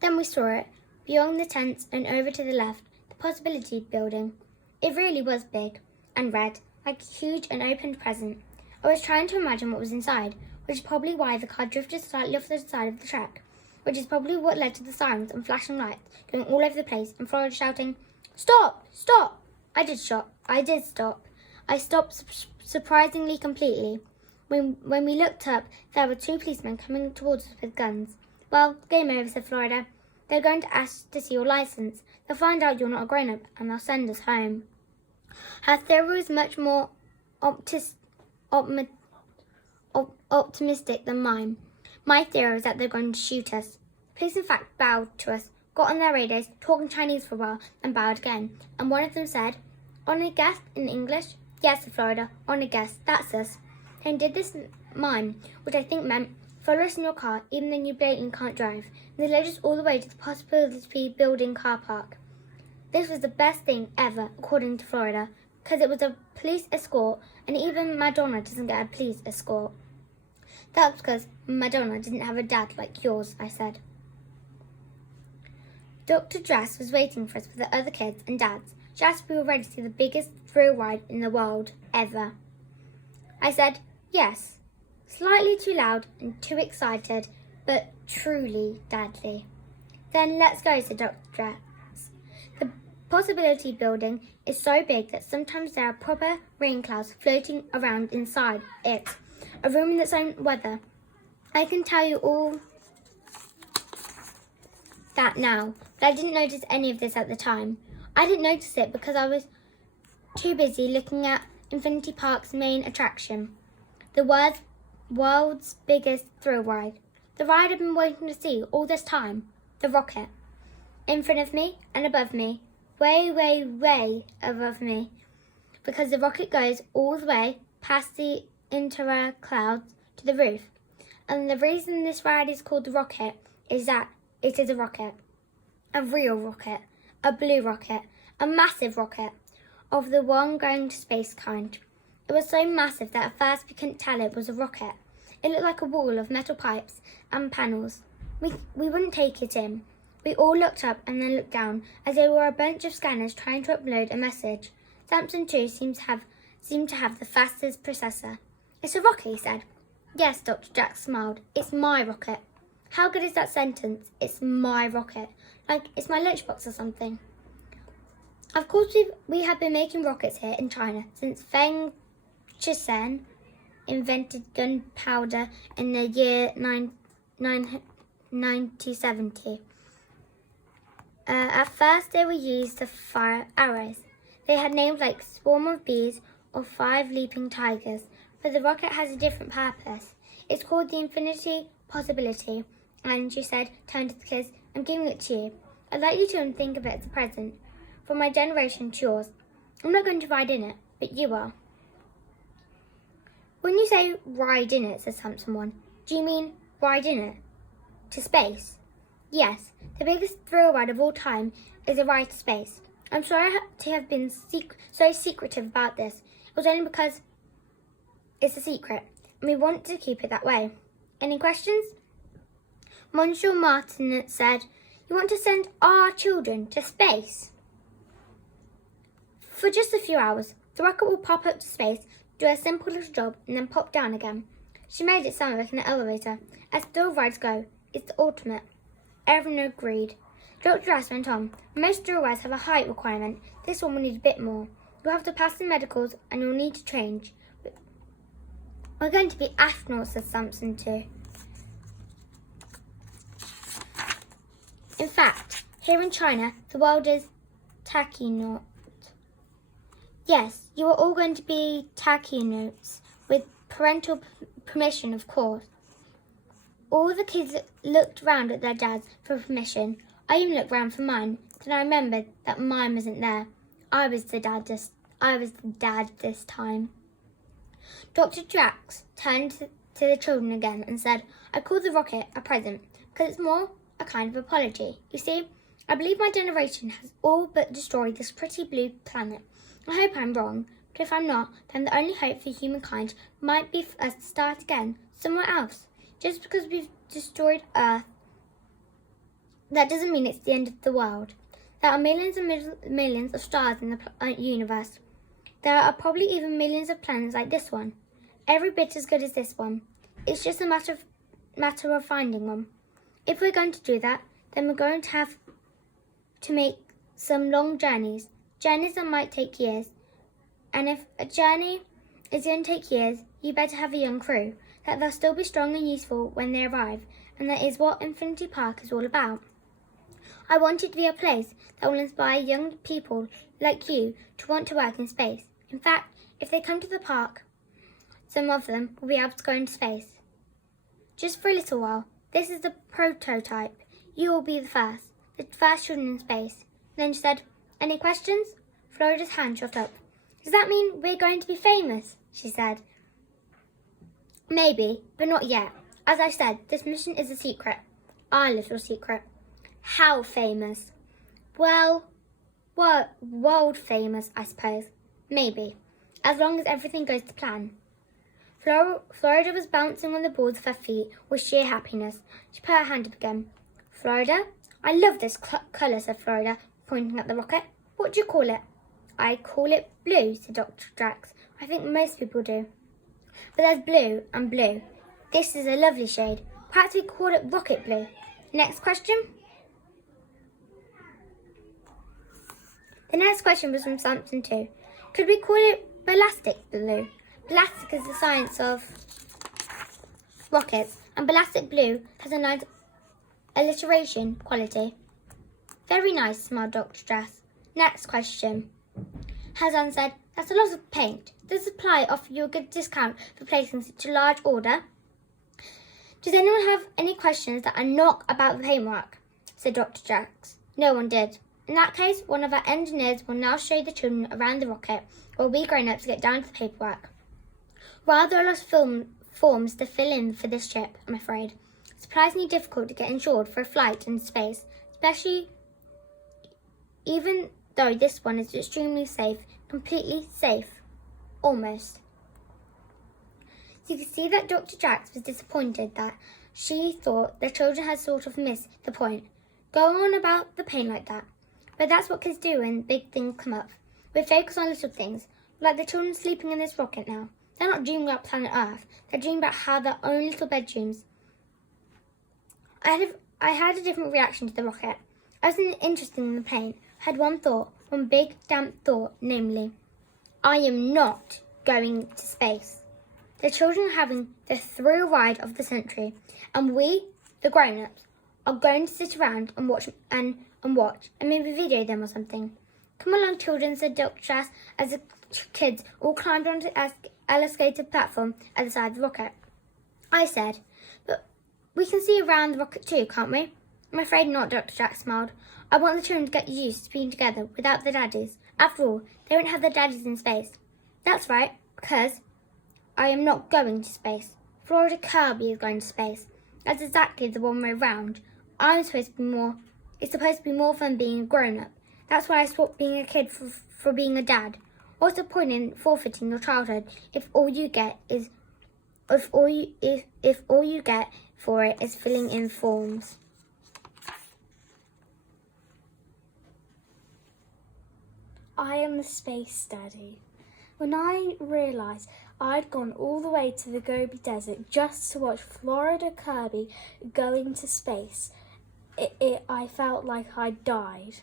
Then we saw it, beyond the tents and over to the left, the Possibility Building. It really was big and red, like a huge and opened present. I was trying to imagine what was inside, which is probably why the car drifted slightly off the side of the track, which is probably what led to the sirens and flashing lights going all over the place and Florida shouting, Stop! Stop! I did stop. I stopped surprisingly completely. When we looked up, there were two policemen coming towards us with guns. Well, game over, said Florida. They're going to ask to see your license. They'll find out you're not a grown-up and they'll send us home. Her theory was much more optimistic than mine. My theory was that they're going to shoot us. The police, in fact, bowed to us, got on their radios, talking Chinese for a while, and bowed again. And one of them said, On a guess, in English? Yes, said Florida. On a guess. That's us. And did this mime, which I think meant, follow us in your car, even though you blatantly can't drive. And they led us all the way to the Possibility Building car park. This was the best thing ever, according to Florida, because it was a police escort, and even Madonna doesn't get a police escort. That's because Madonna didn't have a dad like yours, I said. Dr. Dress was waiting for us with the other kids and dads, just as we were ready to see the biggest thrill ride in the world, ever. I said, Yes, slightly too loud and too excited, but truly deadly. Then let's go, said Dr. Dress. The Possibility Building is so big that sometimes there are proper rain clouds floating around inside it, a room in its own weather. I can tell you all that now, but I didn't notice any of this at the time. I didn't notice it because I was too busy looking at Infinity Park's main attraction, the world's biggest thrill ride. The ride I've been waiting to see all this time, the rocket. In front of me and above me, way, way, way above me, because the rocket goes all the way past the interior clouds to the roof. And the reason this ride is called the rocket is that it is a rocket, a real rocket, a blue rocket, a massive rocket, of the one going to space kind. It was so massive that at first we couldn't tell it was a rocket. It looked like a wall of metal pipes and panels. We wouldn't take it in. We all looked up and then looked down, as they were a bunch of scanners trying to upload a message. Samson too seemed to have the fastest processor. "It's a rocket," he said. "Yes," Dr. Drax smiled. "It's my rocket." How good is that sentence? It's my rocket. Like it's my lunchbox or something. Of course, we have been making rockets here in China since Feng Chisen invented gunpowder in the year 1970. At first, they were used to fire arrows. They had names like Swarm of Bees or 5 Leaping Tigers, but the rocket has a different purpose. It's called the Infinity Possibility, and she said, turning to the kids, "I'm giving it to you. I'd like you to think of it as a present. From my generation to yours. I'm not going to ride in it, but you are." "When you say ride in it," said Samson 1, "do you mean ride in it? To space?" "Yes, the biggest thrill ride of all time is a ride to space. I'm sorry to have been so secretive about this. It was only because it's a secret, and we want to keep it that way. Any questions?" Monsieur Martinet said, "You want to send our children to space?" "For just a few hours. The rocket will pop up to space, do a simple little job, and then pop down again." She made it sound like an elevator. As thrill rides go, it's the ultimate. Everyone agreed. Dr. Drass went on, "Most thrill rides have a height requirement. This one will need a bit more. You'll have to pass the medicals, and you'll need to change. But we're going to be astronauts," said Samson too. "In fact, here in China, the world is tachyonaut." "Yes, you are all going to be tachynauts, with parental permission, of course." All the kids looked round at their dads for permission. I even looked round for mine. Then I remembered that mine wasn't there. I was the dad this time. Dr. Drax turned to the children again and said, "I call the rocket a present because it's more a kind of apology. You see, I believe my generation has all but destroyed this pretty blue planet. I hope I'm wrong, but if I'm not, then the only hope for humankind might be for us to start again somewhere else. Just because we've destroyed Earth, that doesn't mean it's the end of the world. There are millions and millions of stars in the universe. There are probably even millions of planets like this one. Every bit as good as this one. It's just a matter of finding one. If we're going to do that, then we're going to have to make some long journeys that might take years. And if a journey is going to take years, you better have a young crew, that they'll still be strong and useful when they arrive, and that is what Infinity Park is all about. I want it to be a place that will inspire young people like you to want to work in space. In fact, if they come to the park, some of them will be able to go into space. Just for a little while. This is the prototype. You will be the first children in space." Then she said, "Any questions?" Florida's hand shot up. "Does that mean we're going to be famous?" she said. "Maybe, but not yet. As I said, this mission is a secret. Our little secret." "How famous?" Well, world famous, I suppose. Maybe, as long as everything goes to plan." Florida was bouncing on the balls of her feet with sheer happiness. She put her hand up again. "Florida, I love this colour," said Florida, pointing at the rocket. "What do you call it?" "I call it blue," said Dr. Drax. "I think most people do. But there's blue and blue. This is a lovely shade. Perhaps we call it rocket blue. Next question?" The next question was from Samson too. "Could we call it ballistic blue?" Ballistic is the science of rockets, and ballistic blue has a nice alliteration quality. "Very nice," smiled Dr. Drass. "Next question." Hazan said, "That's a lot of paint. Does the supply offer you a good discount for placing such a large order?" "Does anyone have any questions that are not about the paintwork?" said Dr. Drax. No one did. "In that case, one of our engineers will now show the children around the rocket, while we grown-ups get down to the paperwork. Rather a lot of forms to fill in for this trip, I'm afraid. Surprisingly difficult to get insured for a flight into space, especially even though this one is extremely safe, completely safe. Almost." So you could see that Dr. Drax was disappointed that she thought the children had sort of missed the point. go on about the pain like that. But that's what kids do when big things come up. We focus on little things, like the children sleeping in this rocket now. They're not dreaming about planet Earth. They're dreaming about how their own little bedrooms. I had a different reaction to the rocket. I wasn't interested in the plane. I had one thought, one big damp thought, namely, I am not going to space. The children are having the thrill ride of the century, and we, the grown-ups, are going to sit around and watch and maybe video them or something. Come along, children, said Dr. Trask as the kids all climbed onto the escalator platform at the side of the rocket. I said, but we can see around the rocket too, can't we? I'm afraid not, Dr. Jack smiled. I want the children to get used to being together without their daddies. After all, they won't have their daddies in space. That's right, because I am not going to space. Florida Kirby is going to space. That's exactly the one way round. It's supposed to be more fun being a grown-up. That's why I swapped being a kid for being a dad. What's the point in forfeiting your childhood if all you get for it is filling in forms? I am the space daddy. When I realised I'd gone all the way to the Gobi Desert just to watch Florida Kirby going to space, I felt like I'd died.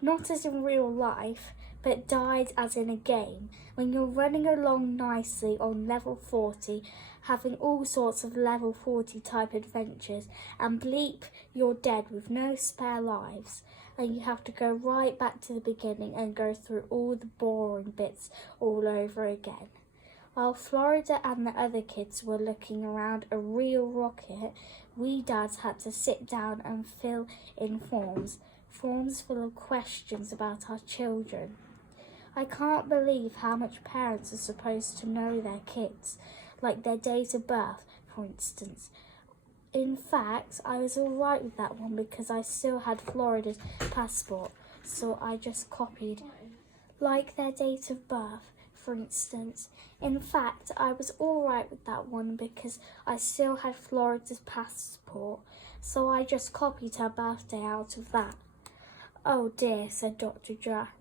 Not as in real life, but died as in a game. When you're running along nicely on level 40, having all sorts of level 40 type adventures, and bleep, you're dead with no spare lives. And you have to go right back to the beginning and go through all the boring bits all over again. While Florida and the other kids were looking around a real rocket, we dads had to sit down and fill in forms full of questions about our children. I can't believe how much parents are supposed to know their kids, like their date of birth, for instance. In fact, I was all right with that one because I still had Florida's passport, so I just copied, like their date of birth, for instance. In fact, I was all right with that one because I still had Florida's passport, so I just copied her birthday out of that. Oh dear, said Dr. Drax.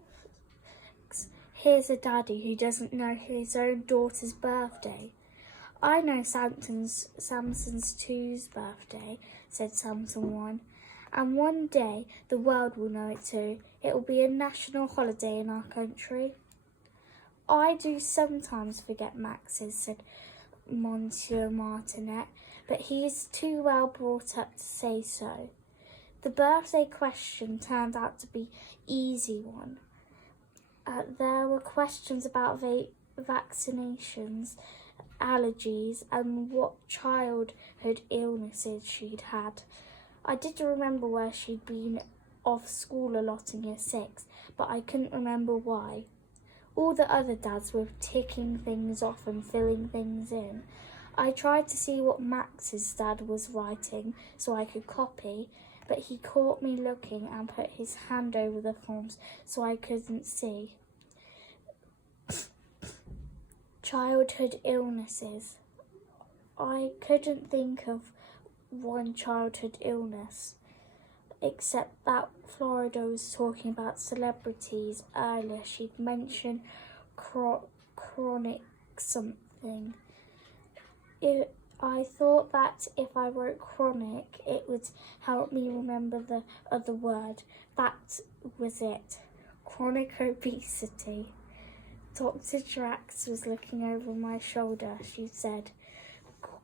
Here's a daddy who doesn't know his own daughter's birthday. I know Samson's 2's birthday, said Samson 1, and one day the world will know it too. It will be a national holiday in our country. I do sometimes forget Max's, said Monsieur Martinet, but he is too well brought up to say so. The birthday question turned out to be an easy one. There were questions about vaccinations, allergies, and what childhood illnesses she'd had. I did remember where she'd been off school a lot in year 6, but I couldn't remember why. All the other dads were ticking things off and filling things in. I tried to see what Max's dad was writing so I could copy, but he caught me looking and put his hand over the forms so I couldn't see. Childhood illnesses. I couldn't think of one childhood illness, except that Florida was talking about celebrities earlier. She'd mentioned chronic something. I thought that if I wrote chronic, it would help me remember the other word. That was it. Chronic obesity. Dr. Drax was looking over my shoulder. She said,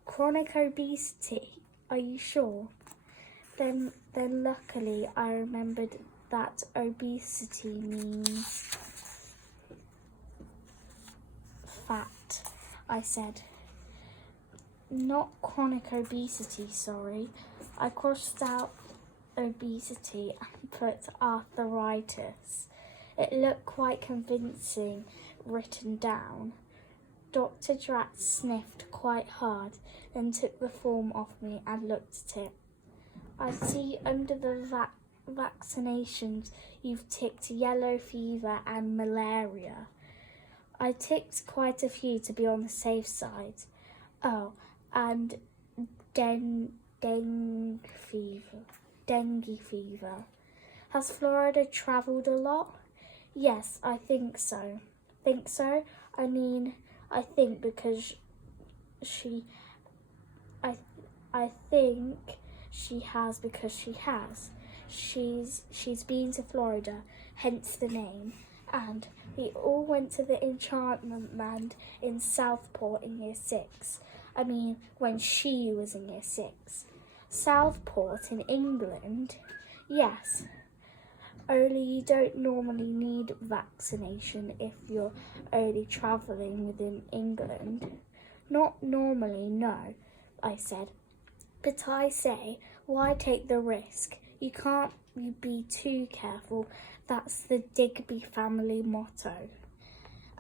"Chronic obesity, are you sure?" Then luckily I remembered that obesity means fat. I said, "Not chronic obesity, sorry." I crossed out obesity and put arthritis. It looked quite convincing written down. Dr. Drax sniffed quite hard, then took the form off me and looked at it. "I see under the vaccinations you've ticked yellow fever and malaria." I ticked quite a few to be on the safe side. "Oh, and dengue fever." dengue fever. Has Florida travelled a lot? Yes, I think so. Think so? I mean, I think because I think she has because she has. She's been to Florida, hence the name. And we all went to the Enchantment Land in Southport in year 6. I mean, when she was in year 6. Southport in England? Yes. Only you don't normally need vaccination if you're only travelling within England. Not normally, no, I said. But I say, why take the risk? You can't be too careful. That's the Digby family motto.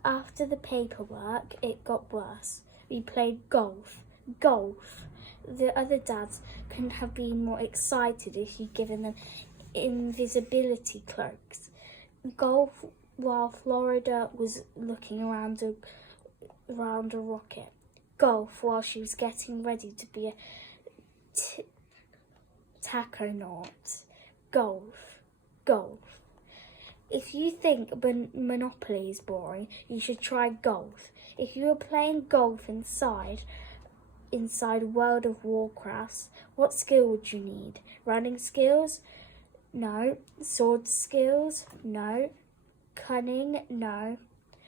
After the paperwork, it got worse. We played golf. Golf. The other dads couldn't have been more excited if you'd given them invisibility cloaks. Golf while Florida was looking around a rocket. Golf while she was getting ready to be a tachonaut. Golf. If you think Monopoly is boring, you should try golf. If you were playing golf inside World of Warcraft, what skill would you need? Running skills? No. Sword skills? No. Cunning? No.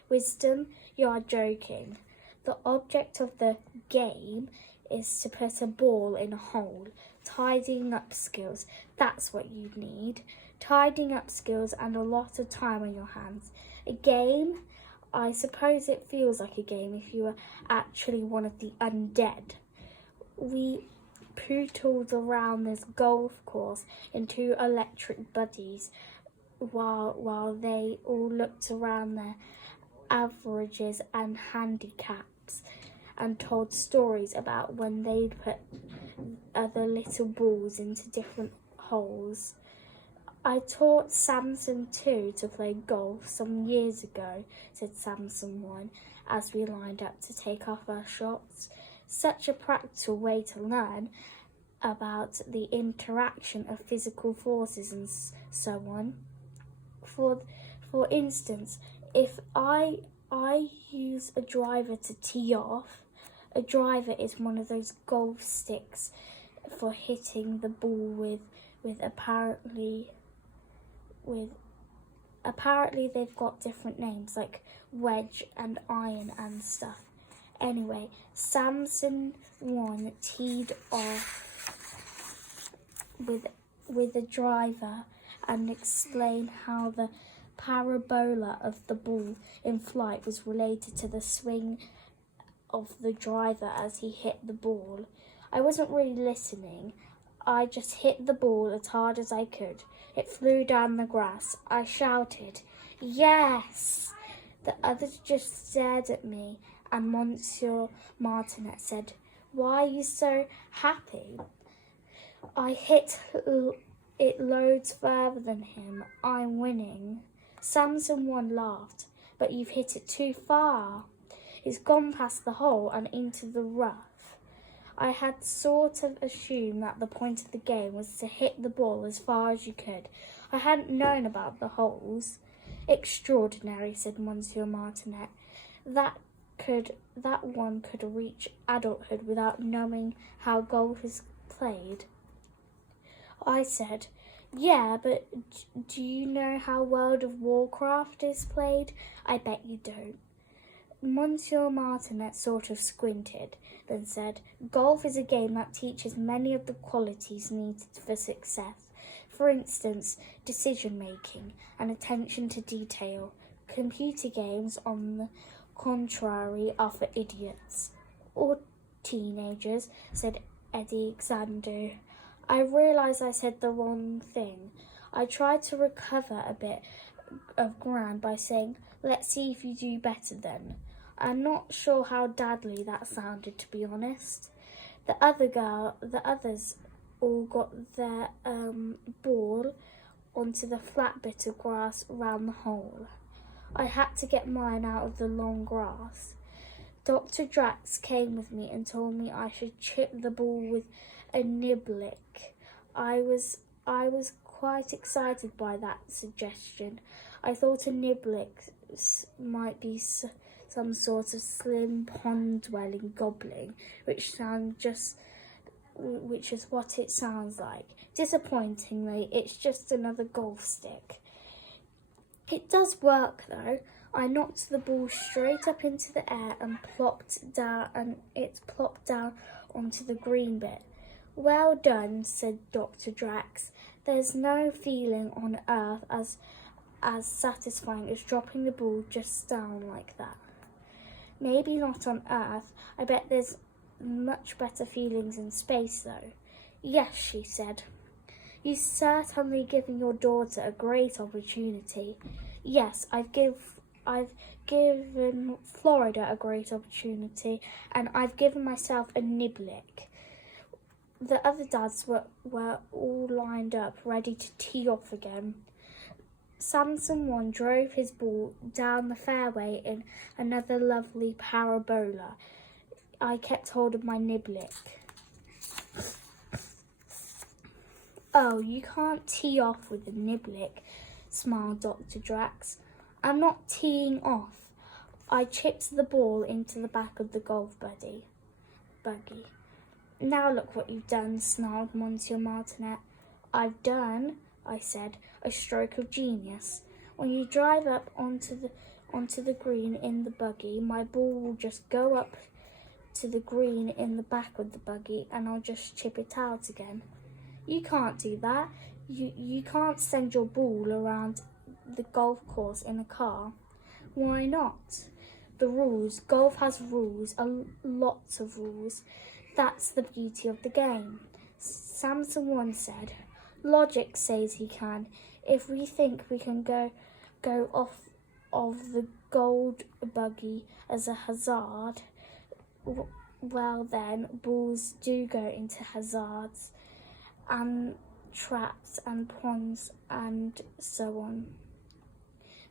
Wisdom? You are joking. The object of the game is to put a ball in a hole. Tidying up skills, that's what you need. Tidying up skills and a lot of time on your hands. A game? I suppose it feels like a game if you were actually one of the undead. We pootled around this golf course in 2 electric buddies while they all looked around their averages and handicaps and told stories about when they'd put other little balls into different holes. I taught Samson too to play golf some years ago, said Samson 1, as we lined up to take our first shots. Such a practical way to learn about the interaction of physical forces and so on. For instance, if I use a driver to tee off, a driver is one of those golf sticks for hitting the ball with apparently they've got different names like wedge and iron and stuff. Anyway, Samson 1 teed off with a driver and explained how the parabola of the ball in flight was related to the swing of the driver as he hit the ball. I wasn't really listening. I just hit the ball as hard as I could. It flew down the grass. I shouted, "Yes!" The others just stared at me, and Monsieur Martinet said, "Why are you so happy?" I hit it loads further than him. I'm winning. Samson 1 laughed, "But you've hit it too far. It's gone past the hole and into the rough." I had sort of assumed that the point of the game was to hit the ball as far as you could. I hadn't known about the holes. Extraordinary, said Monsieur Martinet. That one could reach adulthood without knowing how golf is played. I said, "Yeah, but do you know how World of Warcraft is played? I bet you don't." Monsieur Martinet sort of squinted, then said, "Golf is a game that teaches many of the qualities needed for success. For instance, decision-making and attention to detail. Computer games, on the contrary, are for idiots." "Or teenagers," said Eddie Xandu. I realised I said the wrong thing. I tried to recover a bit of ground by saying, "Let's see if you do better then." I'm not sure how dadly that sounded, to be honest. The others all got their ball onto the flat bit of grass round the hole. I had to get mine out of the long grass. Dr. Drax came with me and told me I should chip the ball with a niblick. I was I was quite excited by that suggestion. I thought a Niblis might be some sort of slim pond-dwelling goblin, which is what it sounds like. Disappointingly, it's just another golf stick. It does work though. I knocked the ball straight up into the air and it plopped down onto the green bit. Well done, said Dr. Drax. There's no feeling on earth as satisfying as dropping the ball just down like that. Maybe not on Earth. I bet there's much better feelings in space though. Yes, she said. You've certainly given your daughter a great opportunity. Yes, I've given Florida a great opportunity, and I've given myself a niblick. The other dads were all lined up, ready to tee off again. Samson One drove his ball down the fairway in another lovely parabola. I kept hold of my niblick. Oh, you can't tee off with a niblick, smiled Dr. Drax. I'm not teeing off. I chipped the ball into the back of the golf buggy. Now look what you've done, snarled Monsieur Martinet. I've done, I said, a stroke of genius. When you drive up onto the green in the buggy, my ball will just go up to the green in the back of the buggy and I'll just chip it out again. You can't do that. You can't send your ball around the golf course in a car. Why not? The rules. Golf has rules, lots of rules. That's the beauty of the game. Samson One said, logic says he can. If we think we can go off of the gold buggy as a hazard, well then, balls do go into hazards and traps and ponds and so on.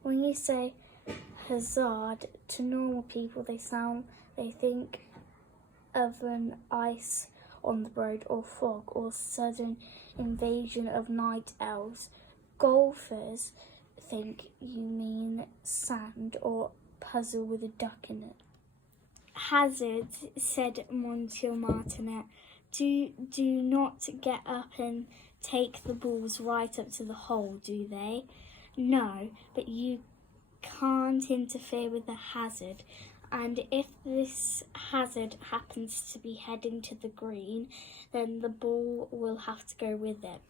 When you say hazard to normal people, they think of an ice on the road or fog or sudden invasion of night elves. Golfers think you mean sand or puzzle with a duck in it. Hazard, said Monsieur Martinet. Do not get up and take the balls right up to the hole, do they? No, but you can't interfere with the hazard. And if this hazard happens to be heading to the green, then the ball will have to go with it.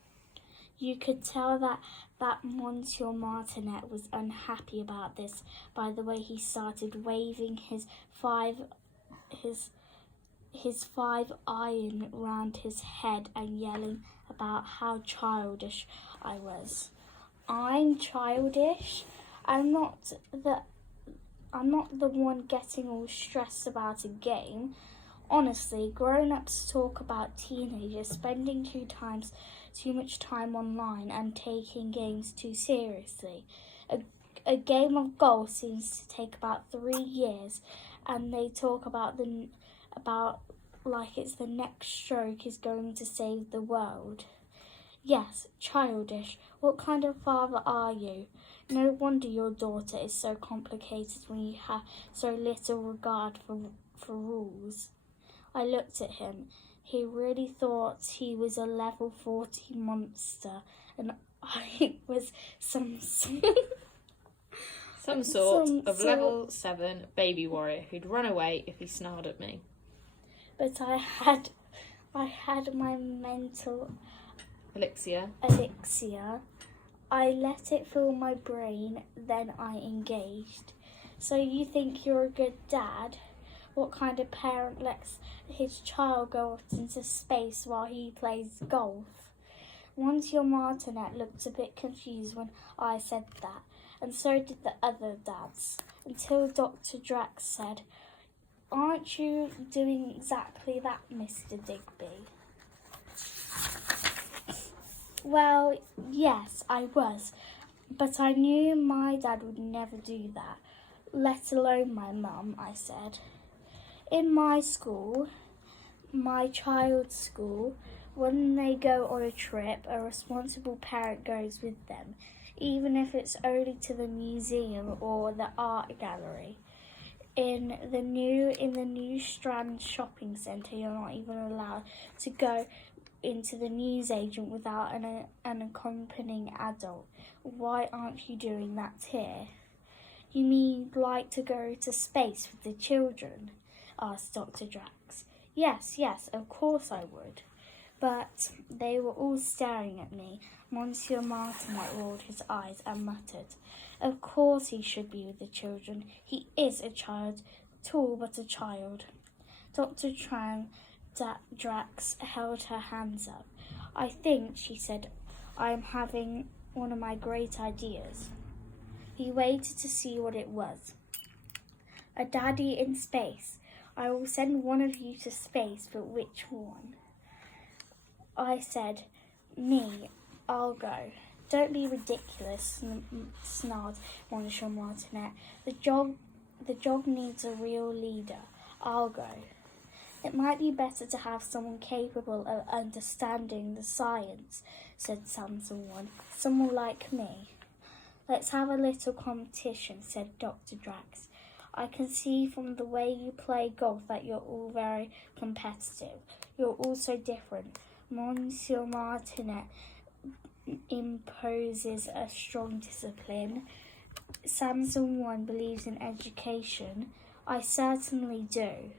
You could tell that Monsieur Martinet was unhappy about this by the way he started waving his five iron round his head and yelling about how childish I was. I'm childish? I'm not the one getting all stressed about a game. Honestly, grown-ups talk about teenagers spending too much time online and taking games too seriously. A game of golf seems to take about 3 years, and they talk about like it's the next stroke is going to save the world. Yes, childish. What kind of father are you? No wonder your daughter is so complicated when you have so little regard for rules. I looked at him. He really thought he was a level 40 monster and I was some sort of level 7 baby warrior who'd run away if he snarled at me. But I had my mental elixir. I let it fill my brain, then I engaged. So you think you're a good dad? What kind of parent lets his child go off into space while he plays golf? Monsieur Martinet looked a bit confused when I said that, and so did the other dads, until Dr. Drax said, aren't you doing exactly that, Mr. Digby? Well, yes, I was, but I knew my dad would never do that, let alone my mum, I said. In my school, my child's school, When they go on a trip, a responsible parent goes with them, even if it's only to the museum or the art gallery. In the new Strand shopping centre, you're not even allowed to go into the newsagent without an accompanying adult. Why aren't you doing that here? You mean like to go to space with the children? Asked Dr. Drax. Yes, of course I would. But they were all staring at me. Monsieur Martinet rolled his eyes and muttered, "Of course he should be with the children. He is a child, tall but a child." Dr. Drax held her hands up. "I think," she said, "I am having one of my great ideas." He waited to see what it was. "A daddy in space. I will send one of you to space, but which one?" I said, "Me, I'll go." "Don't be ridiculous," snarled Monsieur Martinet. The job needs a real leader. I'll go." "It might be better to have someone capable of understanding the science," said Samson One. "Someone like me." "Let's have a little competition," said Dr. Drax. "I can see from the way you play golf that you're all very competitive. You're all so different. Monsieur Martinet imposes a strong discipline. Samson One believes in education. I certainly do.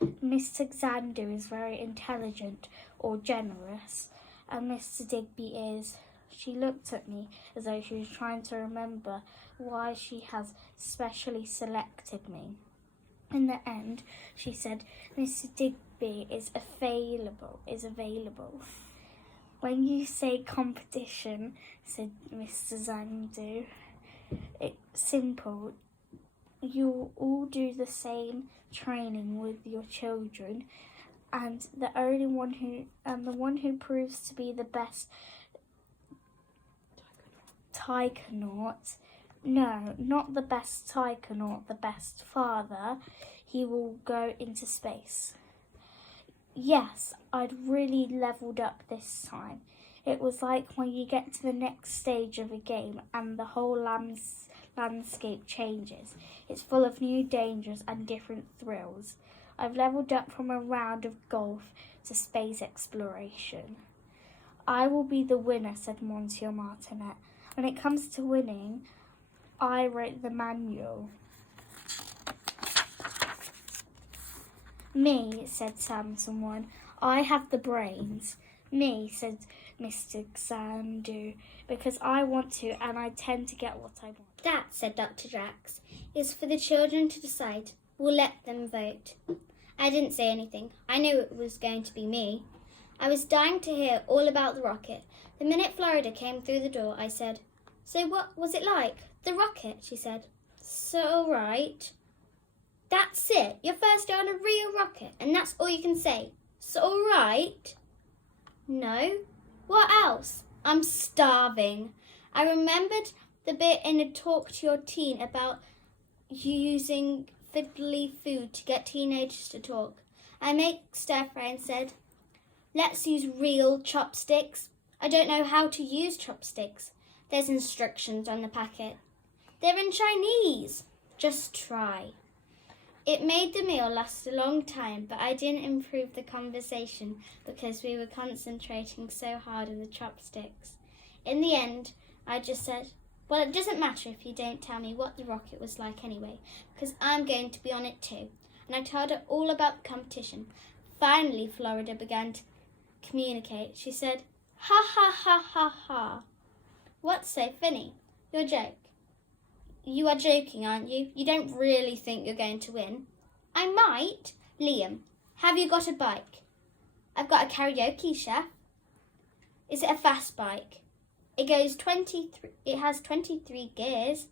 Mr. Xandu is very intelligent or generous, and Mr. Digby is." She looked at me as though she was trying to remember why she has specially selected me. In the end, she said, "Mr. Digby is available. "When you say competition," said Mr. Xandu, "it's simple. You'll all do the same training with your children, and the one who proves to be the best taikonaut. No, not the best taikonaut, the best father. He will go into space." Yes, I'd really leveled up this time. It was like when you get to the next stage of a game and the whole landscape changes. It's full of new dangers and different thrills. I've leveled up from a round of golf to space exploration. "I will be the winner," said Monsieur Martinet. "When it comes to winning, I wrote the manual." "Me," said Samson One. "I have the brains." "Me," said Mr. Xandu, "because I want to and I tend to get what I want." "That," said Dr. Drax, "is for the children to decide. We'll let them vote." I didn't say anything. I knew it was going to be me. I was dying to hear all about the rocket. The minute Florida came through the door, I said, "So what was it like?" "The rocket," she said. "So all right." "That's it. You're first on a real rocket, and that's all you can say. So all right." "No. What else?" "I'm starving." I remembered the bit in a Talk to Your Teen about using fiddly food to get teenagers to talk. I made stir-fry and said, "Let's use real chopsticks." "I don't know how to use chopsticks." "There's instructions on the packet." "They're in Chinese." "Just try." It made the meal last a long time, but I didn't improve the conversation because we were concentrating so hard on the chopsticks. In the end, I just said, "Well, it doesn't matter if you don't tell me what the rocket was like anyway, because I'm going to be on it too." And I told her all about the competition. Finally, Florida began to communicate. She said, "Ha ha ha ha ha." "What's so funny?" "Your joke." "You are joking, aren't you? You don't really think you're going to win?" "I might." "Liam, have you got a bike?" "I've got a karaoke, chef." "Is it a fast bike?" It has 23 gears."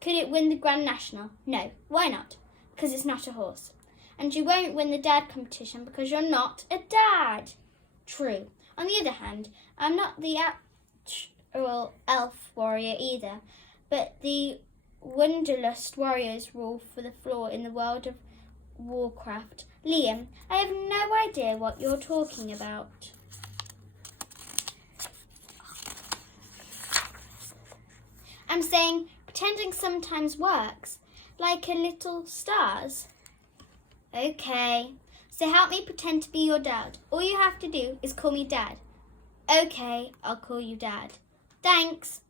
"Could it win the Grand National?" "No." "Why not?" "Because it's not a horse." "And you won't win the dad competition because you're not a dad." "True. On the other hand, I'm not the actual elf warrior either, but the Wanderlust warriors rule for the floor in the world of Warcraft." "Liam, I have no idea what you're talking about." I'm saying pretending sometimes works, like a little stars. Okay, so help me pretend to be your dad. All you have to do is call me Dad. Okay, I'll call you Dad. Thanks.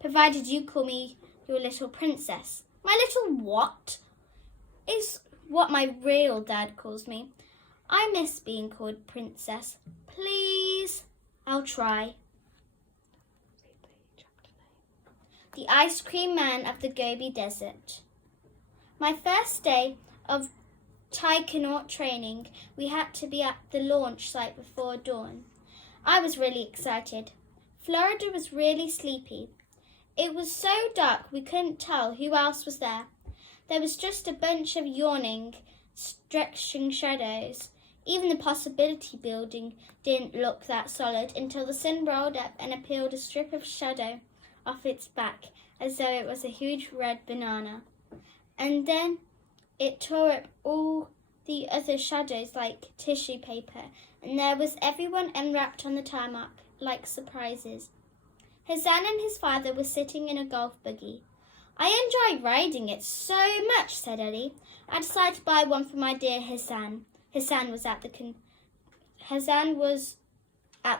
Provided you call me your little princess. My little what? Is what my real dad calls me. I miss being called princess. Please. I'll try. The Ice Cream Man of the Gobi Desert. My first day of Taikonaut training, we had to be at the launch site before dawn. I was really excited. Florida was really sleepy. It was so dark we couldn't tell who else was there. There was just a bunch of yawning, stretching shadows. Even the Possibility building didn't look that solid until the sun rolled up and peeled a strip of shadow off its back as though it was a huge red banana. And then it tore up all the other shadows like tissue paper, and there was everyone unwrapped on the tarmac like surprises. Hassan and his father were sitting in a golf buggy. I enjoy riding it so much, said Eddie. I decided to buy one for my dear Hassan. Hassan was at the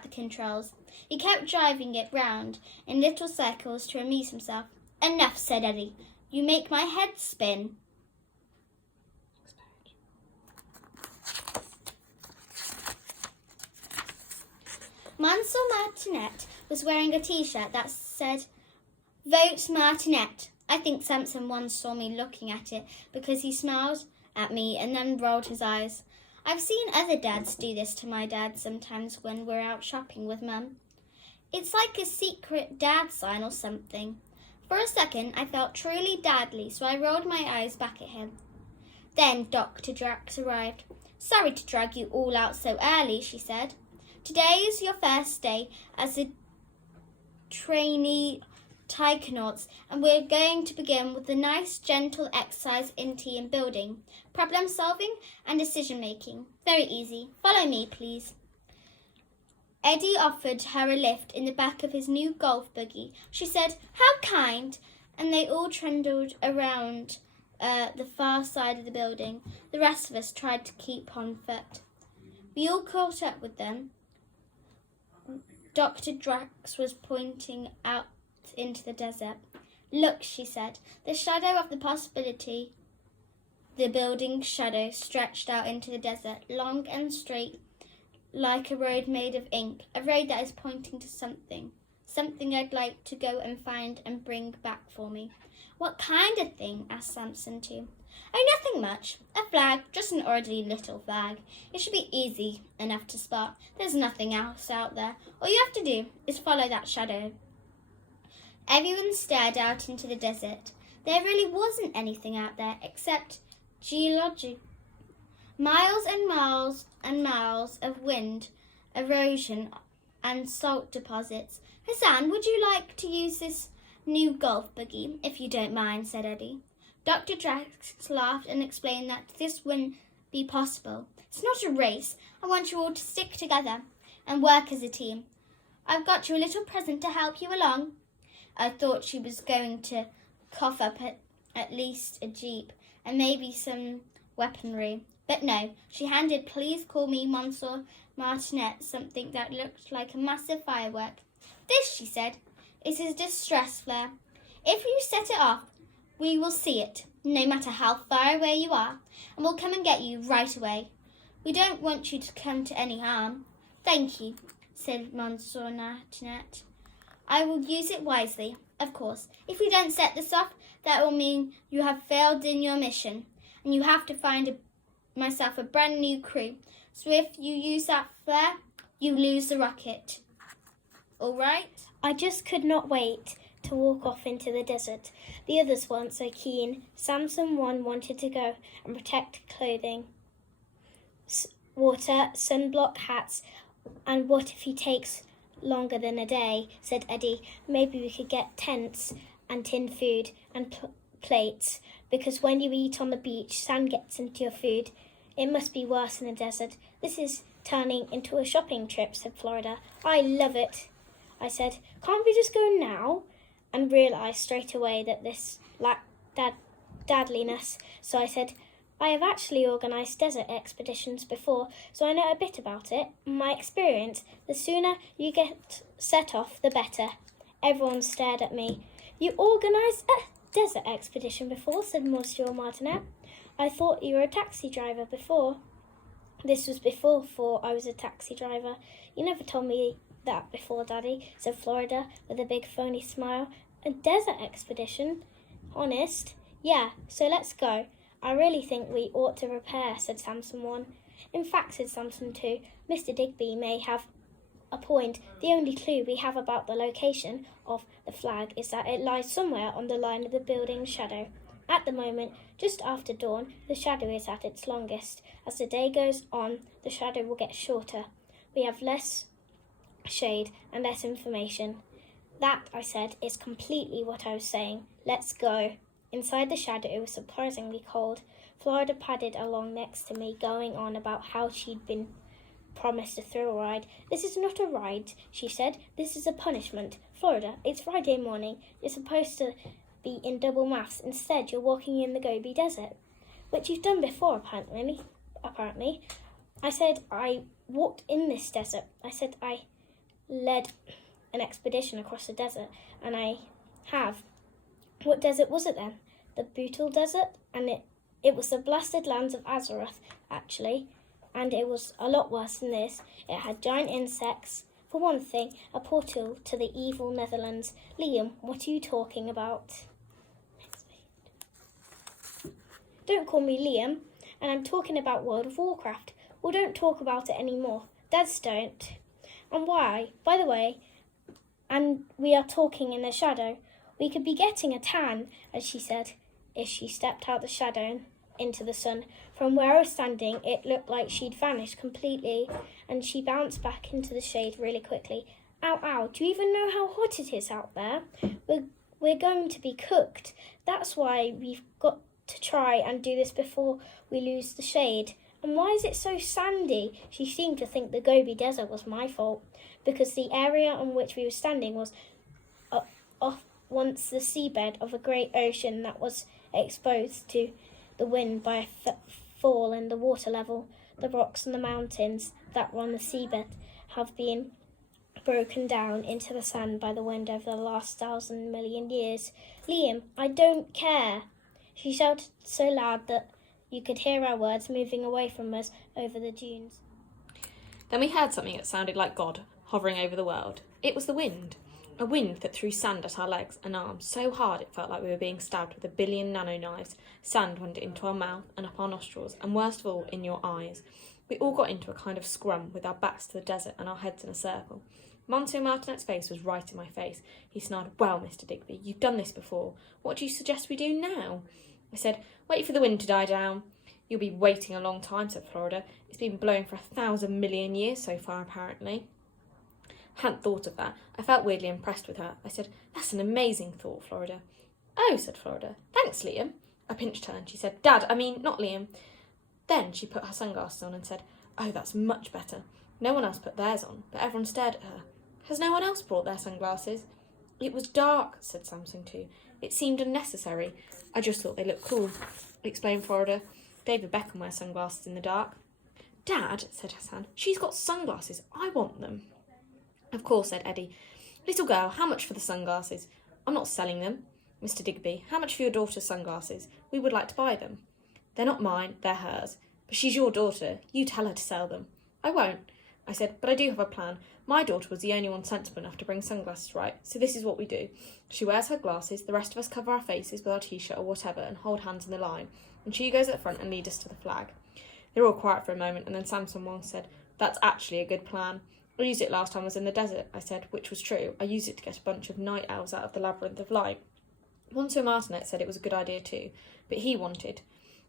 controls. He kept driving it round in little circles to amuse himself. Enough, said Eddie. You make my head spin. Mansour Martinet was wearing a t-shirt that said, Vote Martinet. I think Samson once saw me looking at it because he smiled at me and then rolled his eyes. I've seen other dads do this to my dad sometimes when we're out shopping with Mum. It's like a secret dad sign or something. For a second, I felt truly dadly, so I rolled my eyes back at him. Then Dr. Drax arrived. Sorry to drag you all out so early, she said. Today is your first day as a trainee Taikonauts, and we're going to begin with a nice, gentle exercise in team building, problem solving, and decision making. Very easy. Follow me, please. Eddie offered her a lift in the back of his new golf buggy. She said, How kind! And they all trundled around the far side of the building. The rest of us tried to keep on foot. We all caught up with them. Dr. Drax was pointing out into the desert. Look, she said, the shadow of the Possibility. The building shadow stretched out into the desert, long and straight, like a road made of ink, a road that is pointing to something I'd like to go and find and bring back for me. What kind of thing? Asked Samson too. Oh, nothing much. A flag, just an ordinary little flag. It should be easy enough to spot. There's nothing else out there. All you have to do is follow that shadow. Everyone stared out into the desert. There really wasn't anything out there except geology. Miles and miles and miles of wind, erosion, and salt deposits. Hassan, would you like to use this new golf buggy, if you don't mind, said Eddie. Dr. Drax laughed and explained that this wouldn't be possible. It's not a race. I want you all to stick together and work as a team. I've got you a little present to help you along. I thought she was going to cough up at least a jeep and maybe some weaponry. But no, she handed Please Call Me Mansour Martinet something that looked like a massive firework. This, she said, is a distress flare. If you set it off, we will see it, no matter how far away you are, and we'll come and get you right away. We don't want you to come to any harm. Thank you, said Mansour Martinet. I will use it wisely, of course. If we don't set this off, that will mean you have failed in your mission, and you have to find myself a brand new crew. So if you use that flare, you lose the rocket. All right? I just could not wait to walk off into the desert. The others weren't so keen. Samson wanted to go and protect clothing, water, sunblock hats, and what if he takes longer than a day, said Eddie. Maybe we could get tents and tinned food and plates, because when you eat on the beach, sand gets into your food. It must be worse in the desert. This is turning into a shopping trip, said Florida. I love it, I said. Can't we just go now? and realised straight away that this lacked dadliness. So I said, I have actually organised desert expeditions before, so I know a bit about it. My experience, the sooner you get set off, the better. Everyone stared at me. You organised a desert expedition before, said Monsieur Martinet. I thought you were a taxi driver before. This was before I was a taxi driver. You never told me that before, Daddy, said Florida with a big phony smile. A desert expedition? Honest? Yeah, so let's go. I really think we ought to repair, said Samson 1. In fact, said Samson 2, Mr. Digby may have a point. The only clue we have about the location of the flag is that it lies somewhere on the line of the building's shadow. At the moment, just after dawn, the shadow is at its longest. As the day goes on, the shadow will get shorter. We have less shade and less information. That, I said, is completely what I was saying. Let's go. Inside the shadow, it was surprisingly cold. Florida padded along next to me, going on about how she'd been promised a thrill ride. This is not a ride, she said. This is a punishment. Florida, it's Friday morning. You're supposed to be in double maths. Instead, you're walking in the Gobi Desert, which you've done before, apparently. I said I walked in this desert. I said I led an expedition across the desert, and I have. What desert was it then? The Bootle Desert? And it was the blasted lands of Azeroth, actually. And it was a lot worse than this. It had giant insects. For one thing, a portal to the evil Netherlands. Liam, what are you talking about? Next page. Don't call me Liam. And I'm talking about World of Warcraft. Well, don't talk about it anymore. Dads don't. And why? By the way, and we are talking in the shadow. We could be getting a tan, as she said, as she stepped out the shadow into the sun. From where I was standing, it looked like she'd vanished completely, and she bounced back into the shade really quickly. Ow, ow, do you even know how hot it is out there? We're going to be cooked. That's why we've got to try and do this before we lose the shade. And why is it so sandy? She seemed to think the Gobi Desert was my fault, because the area on which we were standing was off once the seabed of a great ocean that was exposed to the wind by a fall in the water level. The rocks and the mountains that were on the seabed have been broken down into the sand by the wind over the last 1,000 million years. Liam, I don't care. She shouted so loud that you could hear our words moving away from us over the dunes. Then we heard something that sounded like God hovering over the world. It was the wind. A wind that threw sand at our legs and arms so hard it felt like we were being stabbed with 1 billion nano-knives. Sand went into our mouth and up our nostrils, and worst of all, in your eyes. We all got into a kind of scrum with our backs to the desert and our heads in a circle. Monsieur Martinet's face was right in my face. He snarled, "Well, Mr. Digby, you've done this before. What do you suggest we do now?" I said, "Wait for the wind to die down." "You'll be waiting a long time," said Florida. "It's been blowing for 1,000 million years so far, apparently." Hadn't thought of that. I felt weirdly impressed with her. I said, "That's an amazing thought, Florida." "Oh," said Florida. "Thanks, Liam." I pinched her and she said, not Liam." Then she put her sunglasses on and said, "Oh, that's much better." No one else put theirs on, but everyone stared at her. "Has no one else brought their sunglasses?" "It was dark," said Samson 2. "It seemed unnecessary. I just thought they looked cool," explained Florida. "David Beckham wears sunglasses in the dark." "Dad," said Hassan, "she's got sunglasses. I want them." "Of course," said Eddie. "Little girl, how much for the sunglasses?" "I'm not selling them." "Mr. Digby, how much for your daughter's sunglasses? We would like to buy them." "They're not mine, they're hers. But she's your daughter. You tell her to sell them." "I won't," I said, "but I do have a plan. My daughter was the only one sensible enough to bring sunglasses right, so this is what we do. She wears her glasses, the rest of us cover our faces with our t-shirt or whatever and hold hands in the line, and she goes at the front and leads us to the flag." They were all quiet for a moment, and then Samson 1 said, "That's actually a good plan. I used it last time I was in the desert," I said, which was true. I used it to get a bunch of night owls out of the labyrinth of light. Monsieur Martinet said it was a good idea too, but he wanted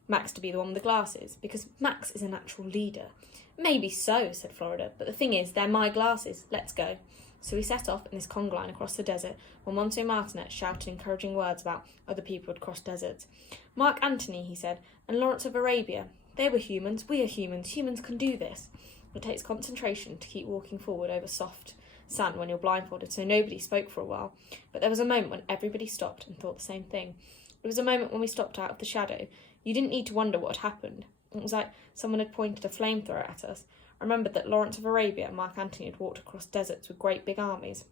Max to be the one with the glasses, because Max is a natural leader. "Maybe so," said Florida, "but the thing is, they're my glasses. Let's go." So we set off in this conga line across the desert, while Monsieur Martinet shouted encouraging words about other people who had crossed deserts. "Mark Antony," he said, "and Lawrence of Arabia. They were humans. We are humans. Humans can do this. It takes concentration to keep walking forward over soft sand when you're blindfolded, so nobody spoke for a while. But there was a moment when everybody stopped and thought the same thing. It was a moment when we stopped out of the shadow. You didn't need to wonder what had happened. It was like someone had pointed a flamethrower at us. I remembered that Lawrence of Arabia and Mark Antony had walked across deserts with great big armies,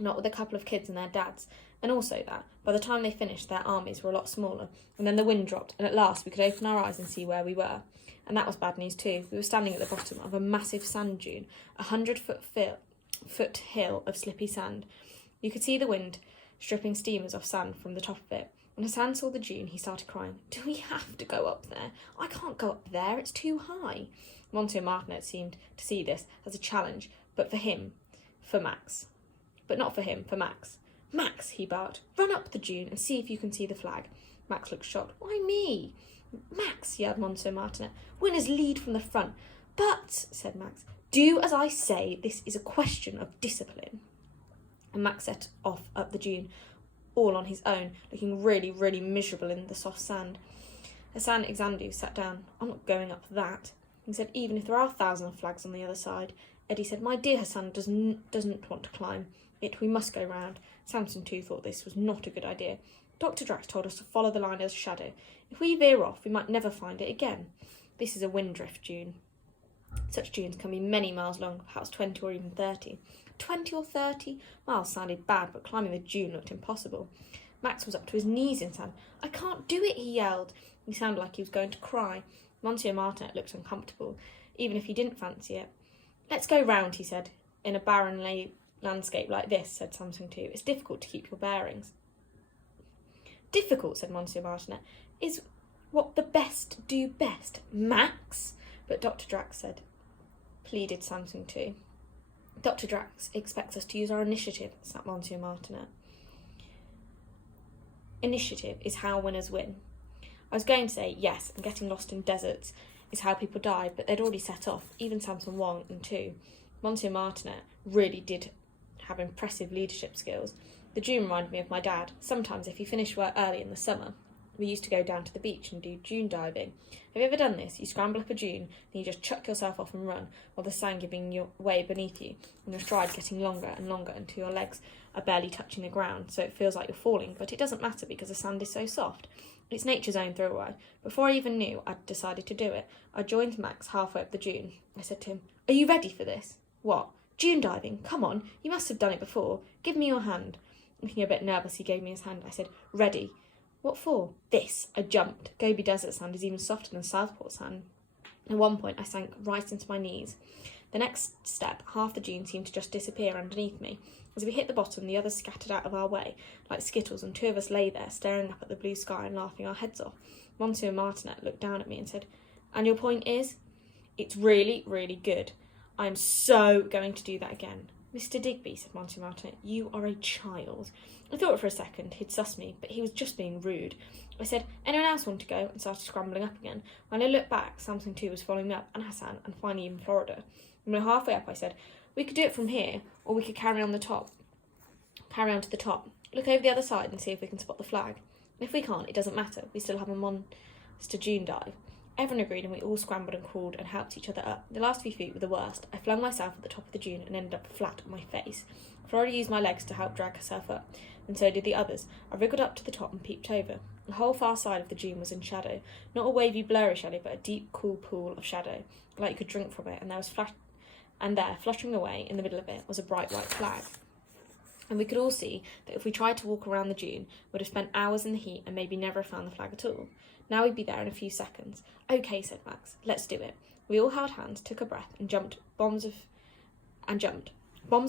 not with a couple of kids and their dads, and also that, by the time they finished, their armies were a lot smaller, and then the wind dropped, and at last we could open our eyes and see where we were. And that was bad news too. We were standing at the bottom of a massive sand dune, 100-foot hill of slippy sand. You could see the wind stripping steamers off sand from the top of it. When Hassan saw the dune, he started crying. "Do we have to go up there? I can't go up there, it's too high." Monsieur Martinet seemed to see this as a challenge, but for him, for Max. But not for him, for Max. "Max," he barked, "run up the dune and see if you can see the flag." Max looked shocked. "Why me?" "Max," yelled Monsieur Martinet, "winners lead from the front." "But," said Max, "do as I say, this is a question of discipline." And Max set off up the dune, all on his own, looking really, really miserable in the soft sand. Hassan Ixanadu sat down. "I'm not going up that." He said, "Even if there are 1,000 flags on the other side." Eddie said, "My dear Hassan doesn't want to climb it. We must go round." Samson too thought this was not a good idea. Dr. Drax told us to follow the line as a shadow. If we veer off, we might never find it again. This is a wind drift dune. Such dunes can be many miles long, perhaps 20 or even 30. 20 or 30 miles sounded bad, but climbing the dune looked impossible. Max was up to his knees in sand. "I can't do it," he yelled. He sounded like he was going to cry. Monsieur Martinet looked uncomfortable, even if he didn't fancy it. "Let's go round," he said. "In a barren landscape like this," said Samson too, "it's difficult to keep your bearings." "Difficult," said Monsieur Martinet, "is what the best do best, Max." But Dr. Drax said, pleaded Samson too. "Dr. Drax expects us to use our initiative," snapped Monsieur Martinet. "Initiative is how winners win." I was going to say, yes, and getting lost in deserts is how people die, but they'd already set off, even Samson 1 and 2. Monsieur Martinet really did have impressive leadership skills. The dune reminded me of my dad. Sometimes, if he finished work early in the summer, we used to go down to the beach and do dune diving. Have you ever done this? You scramble up a dune, then you just chuck yourself off and run, while the sand giving you way beneath you, and your stride getting longer and longer until your legs are barely touching the ground, so it feels like you're falling, but it doesn't matter because the sand is so soft. It's nature's own throwaway. Before I even knew I'd decided to do it, I joined Max halfway up the dune. I said to him, "Are you ready for this?" "What?" "Dune diving. Come on, you must have done it before. Give me your hand." Looking a bit nervous, he gave me his hand. I said, "Ready." "What for?" "This." I jumped. Gobi Desert sand is even softer than Southport sand. At one point, I sank right into my knees. The next step, half the dune seemed to just disappear underneath me. As we hit the bottom, the others scattered out of our way, like skittles, and 2 of us lay there, staring up at the blue sky and laughing our heads off. Monsieur Martinet looked down at me and said, "And your point is?" "It's really, really good. I'm so going to do that again." "Mr. Digby," said Monsieur Martinet, "you are a child." I thought for a second he'd suss me, but he was just being rude. I said, "Anyone else want to go?" and started scrambling up again. When I looked back, Samson too was following me up, and Hassan, and finally even Florida. When we were halfway up, I said, "We could do it from here, or we could carry on to the top. Look over the other side and see if we can spot the flag. And if we can't, it doesn't matter. We still have a monster dune dive." Everyone agreed, and we all scrambled and crawled and helped each other up. The last few feet were the worst. I flung myself at the top of the dune and ended up flat on my face. Florida used my legs to help drag herself up, and so did the others. I wriggled up to the top and peeped over. The whole far side of the dune was in shadow. Not a wavy, blurry shadow, but a deep, cool pool of shadow, like you could drink from it, and there, fluttering away in the middle of it, was a bright white flag. And we could all see that if we tried to walk around the dune, we'd have spent hours in the heat and maybe never have found the flag at all. Now we'd be there in a few seconds. "Okay," said Max, "let's do it." We all held hands, took a breath, and jumped. Bombs of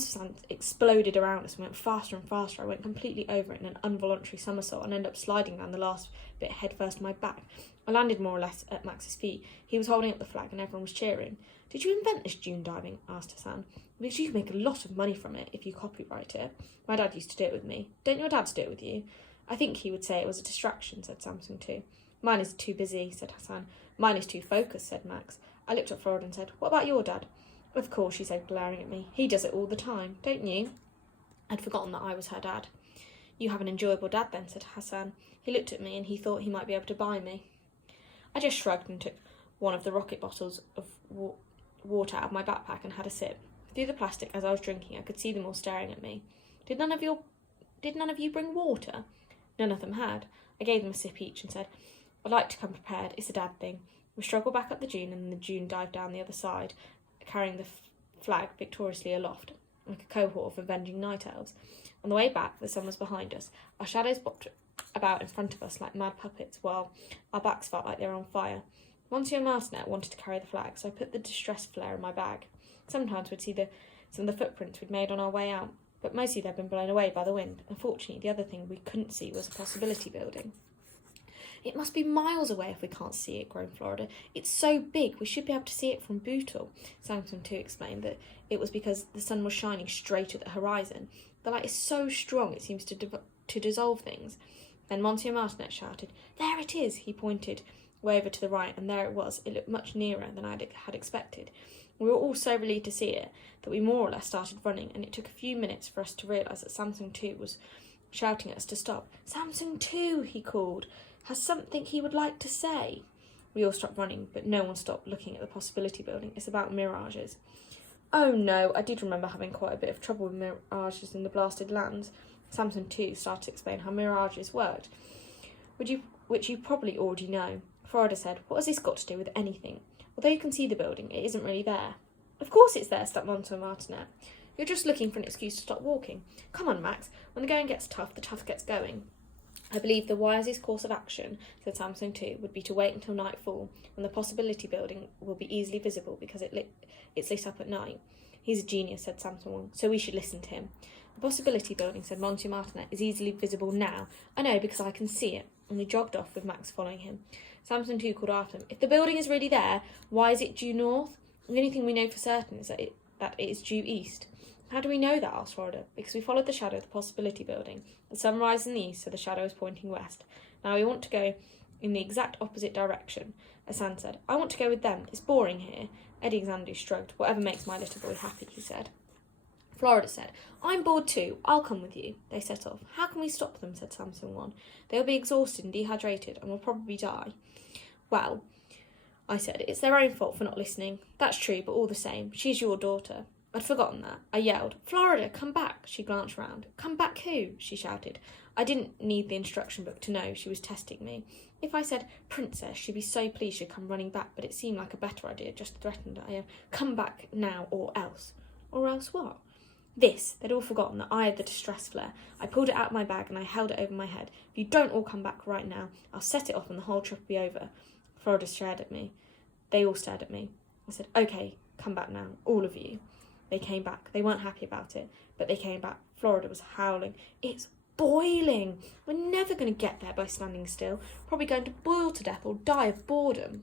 sand exploded around us and went faster and faster. I went completely over it in an involuntary somersault and ended up sliding down the last bit headfirst on my back. I landed more or less at Max's feet. He was holding up the flag and everyone was cheering. "Did you invent this dune diving?" asked Hassan. "Because you can make a lot of money from it if you copyright it. My dad used to do it with me. Don't your dads do it with you?" "I think he would say it was a distraction," said Samson too. "Mine is too busy," said Hassan. "Mine is too focused," said Max. I looked at Florida and said, "What about your dad?" "Of course," she said, glaring at me. "He does it all the time, don't you?" I'd forgotten that I was her dad. "You have an enjoyable dad then," said Hassan. He looked at me and he thought he might be able to buy me. I just shrugged and took one of the rocket bottles of water out of my backpack and had a sip. Through the plastic, as I was drinking, I could see them all staring at me. Did none of you bring water? None of them had. I gave them a sip each and said, I'd like to come prepared. It's a dad thing. We struggled back up the dune, and the dune dived down the other side, carrying the flag victoriously aloft, like a cohort of avenging night elves. On the way back, the sun was behind us. Our shadows bobbed about in front of us like mad puppets, while our backs felt like they were on fire. Monsieur Martinet wanted to carry the flag, so I put the distress flare in my bag. Sometimes we'd see some of the footprints we'd made on our way out, but mostly they'd been blown away by the wind. Unfortunately, the other thing we couldn't see was a possibility building. It must be miles away if we can't see it, groaned Florida. It's so big, we should be able to see it from Bootle. Samson too explained that it was because the sun was shining straight at the horizon. The light is so strong it seems to dissolve things. Then Monsieur Martinet shouted, There it is! He pointed way over to the right, and there it was. It looked much nearer than I had expected. We were all so relieved to see it that we more or less started running, and it took a few minutes for us to realise that Samson 2 was shouting at us to stop. Samson 2, he called, has something he would like to say. We all stopped running, but no one stopped looking at the possibility building. It's about mirages. Oh no, I did remember having quite a bit of trouble with mirages in the blasted lands. Samson 2 started to explain how mirages worked, which you probably already know. Florida said, What has this got to do with anything? Although you can see the building, it isn't really there. Of course it's there, snapped Monsieur Martinet. You're just looking for an excuse to stop walking. Come on, Max. When the going gets tough, the tough gets going. I believe the wisest course of action, said Samson 2, would be to wait until nightfall, when the possibility building will be easily visible because it's lit up at night. He's a genius, said Samson 1, so we should listen to him. The possibility building, said Monsieur Martinet, is easily visible now. I know, because I can see it. And he jogged off with Max following him. Samson 2 called after him. If the building is really there, why is it due north? The only thing we know for certain is that it is due east. How do we know that? Asked Florida. Because we followed the shadow of the possibility building. The sun rises in the east, so the shadow is pointing west. Now we want to go in the exact opposite direction. Asan said, I want to go with them. It's boring here. Eddie Xanadu shrugged. Whatever makes my little boy happy, he said. Florida said, I'm bored too. I'll come with you. They set off. How can we stop them? Said Samson 1. They'll be exhausted and dehydrated and will probably die. Well, I said, it's their own fault for not listening. That's true, but all the same, she's your daughter. I'd forgotten that. I yelled, Florida, come back. She glanced round. Come back who? She shouted. I didn't need the instruction book to know she was testing me. If I said, Princess, she'd be so pleased she'd come running back, but it seemed like a better idea, just threatened her. Come back now or else. Or else what? This. They'd all forgotten that I had the distress flare. I pulled it out of my bag and I held it over my head. If you don't all come back right now, I'll set it off and the whole trip will be over. Florida stared at me. They all stared at me. I said, OK, come back now, all of you. They came back. They weren't happy about it, but they came back. Florida was howling. It's boiling. We're never going to get there by standing still. Probably going to boil to death or die of boredom.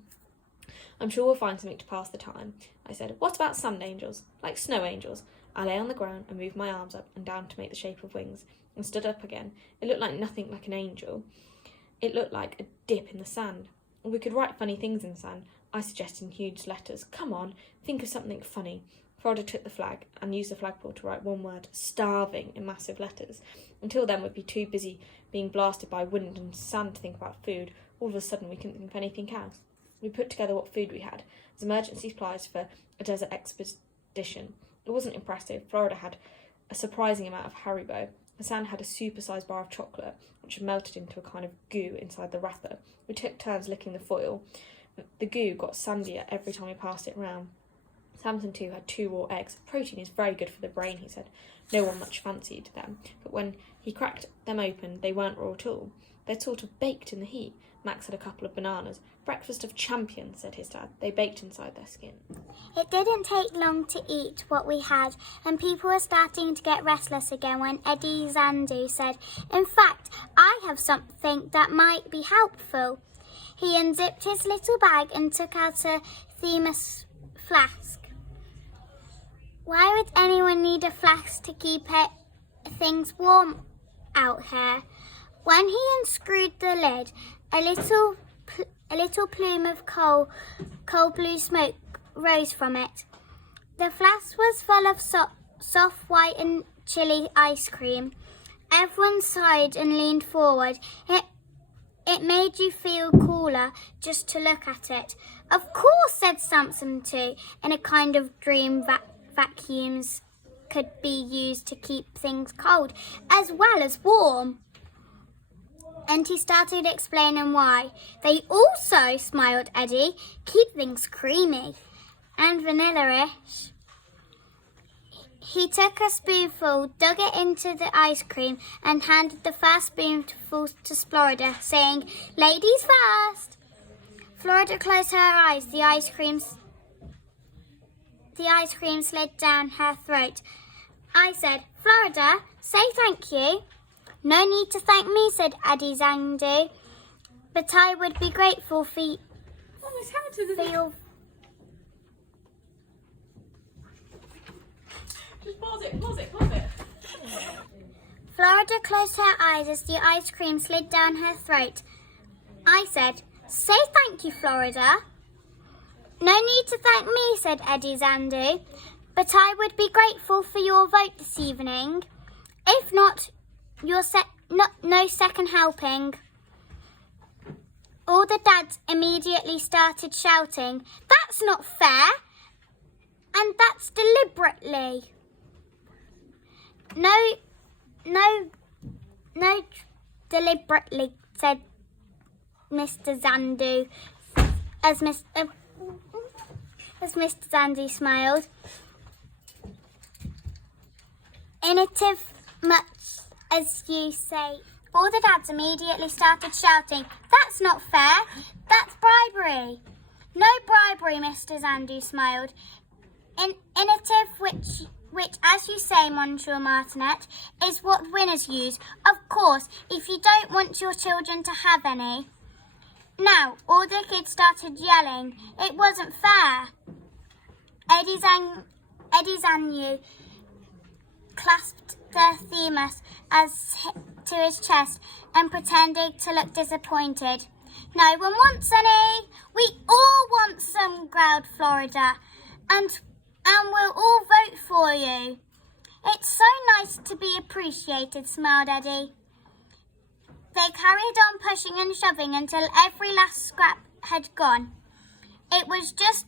I'm sure we'll find something to pass the time. I said, what about sand angels? Like snow angels? I lay on the ground and moved my arms up and down to make the shape of wings and stood up again. It looked like nothing like an angel. It looked like a dip in the sand. We could write funny things in sand. I suggested in huge letters. Come on, think of something funny. Florida took the flag and used the flagpole to write one word, starving, in massive letters. Until then, we'd be too busy being blasted by wind and sand to think about food. All of a sudden, we couldn't think of anything else. We put together what food we had as emergency supplies for a desert expedition. It wasn't impressive. Florida had a surprising amount of Haribo. Hassan had a super-sized bar of chocolate, which had melted into a kind of goo inside the wrapper. We took turns licking the foil. The goo got sandier every time we passed it round. Samson too had 2 raw eggs. Protein is very good for the brain, he said. No one much fancied them, but when he cracked them open, they weren't raw at all. They'd sort of baked in the heat. Max had a couple of bananas. Breakfast of champions, said his dad. They baked inside their skin. It didn't take long to eat what we had, and people were starting to get restless again when Eddie Xanadu said, in fact, I have something that might be helpful. He unzipped his little bag and took out a thermos flask. Why would anyone need a flask to keep things warm out here? When he unscrewed the lid, a little plume of cold blue smoke rose from it. The flask was full of soft white and chilly ice cream. Everyone sighed and leaned forward. It made you feel cooler just to look at it. Of course, said Samson too, in a kind of dream vacuums could be used to keep things cold as well as warm. And he started explaining why. They also, smiled Eddie, keep things creamy and vanilla-ish. He took a spoonful, dug it into the ice cream, and handed the first spoonful to Florida, saying, "Ladies first." Florida closed her eyes. The ice cream slid down her throat. I said, "Florida, say thank you." "No need to thank me," said Eddie Zandu, "but I would be grateful for your Just pause it. Florida closed her eyes as the ice cream slid down her throat. I said, "Say thank you, Florida." "No need to thank me," said Eddie Zandu, "but I would be grateful for your vote this evening. If not, no second helping." All the dads immediately started shouting, "That's not fair! And that's deliberately." No, deliberately, said Mr. Zandu, as Mr. Zandu smiled. Innovative, much as you say. All the dads immediately started shouting, "That's not fair! That's bribery!" "No bribery," Mr. Zandu smiled. Innovative, which, as you say, Monsieur Martinet, is what winners use. Of course, if you don't want your children to have any. Now, all the kids started yelling. It wasn't fair. Eddie Zandu clasped the thermos to his chest and pretended to look disappointed. "No one wants any. We all want some," growled Florida. And we'll all vote for you." "It's so nice to be appreciated," smiled Eddie. They carried on pushing and shoving until every last scrap had gone. It was just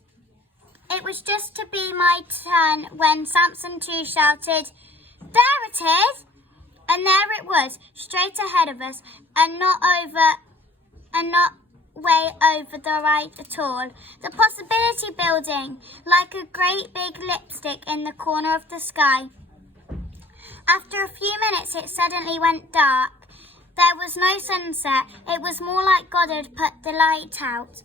to be my turn when Samson too shouted, "There it is!" And there it was, straight ahead of us, and not way over the right at all. The Possibility Building, like a great big lipstick in the corner of the sky. After a few minutes, it suddenly went dark. There was no sunset. It was more like God had put the light out.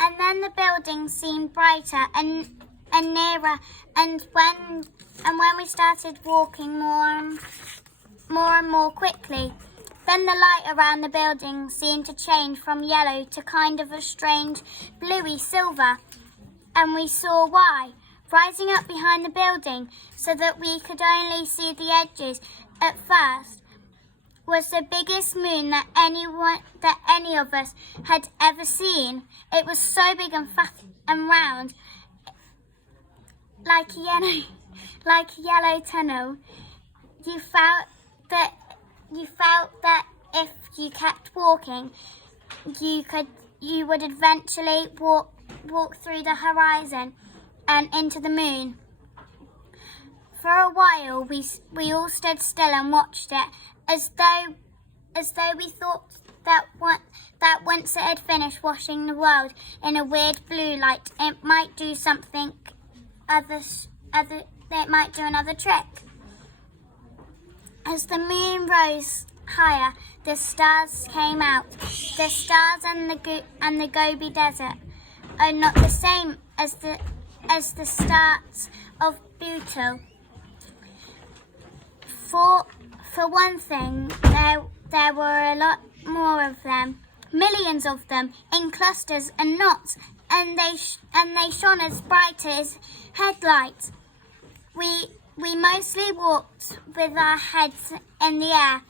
And then the building seemed brighter and nearer. And when we started walking more and more quickly, then the light around the building seemed to change from yellow to kind of a strange bluey silver. And we saw why. Rising up behind the building so that we could only see the edges at first was the biggest moon that any of us had ever seen. It was so big and fat and round, like a yellow tunnel. You felt that if you kept walking, you would eventually walk through the horizon and into the moon. For a while, we all stood still and watched it, as though we thought that once it had finished washing the world in a weird blue light, it might do something it might do another trick. As the moon rose higher, the stars came out. The stars and the Gobi Desert are not the same as the stars of Bhutto. For one thing, there were a lot more of them, millions of them, in clusters and knots, and they shone as bright as headlights. We mostly walked with our heads in the air,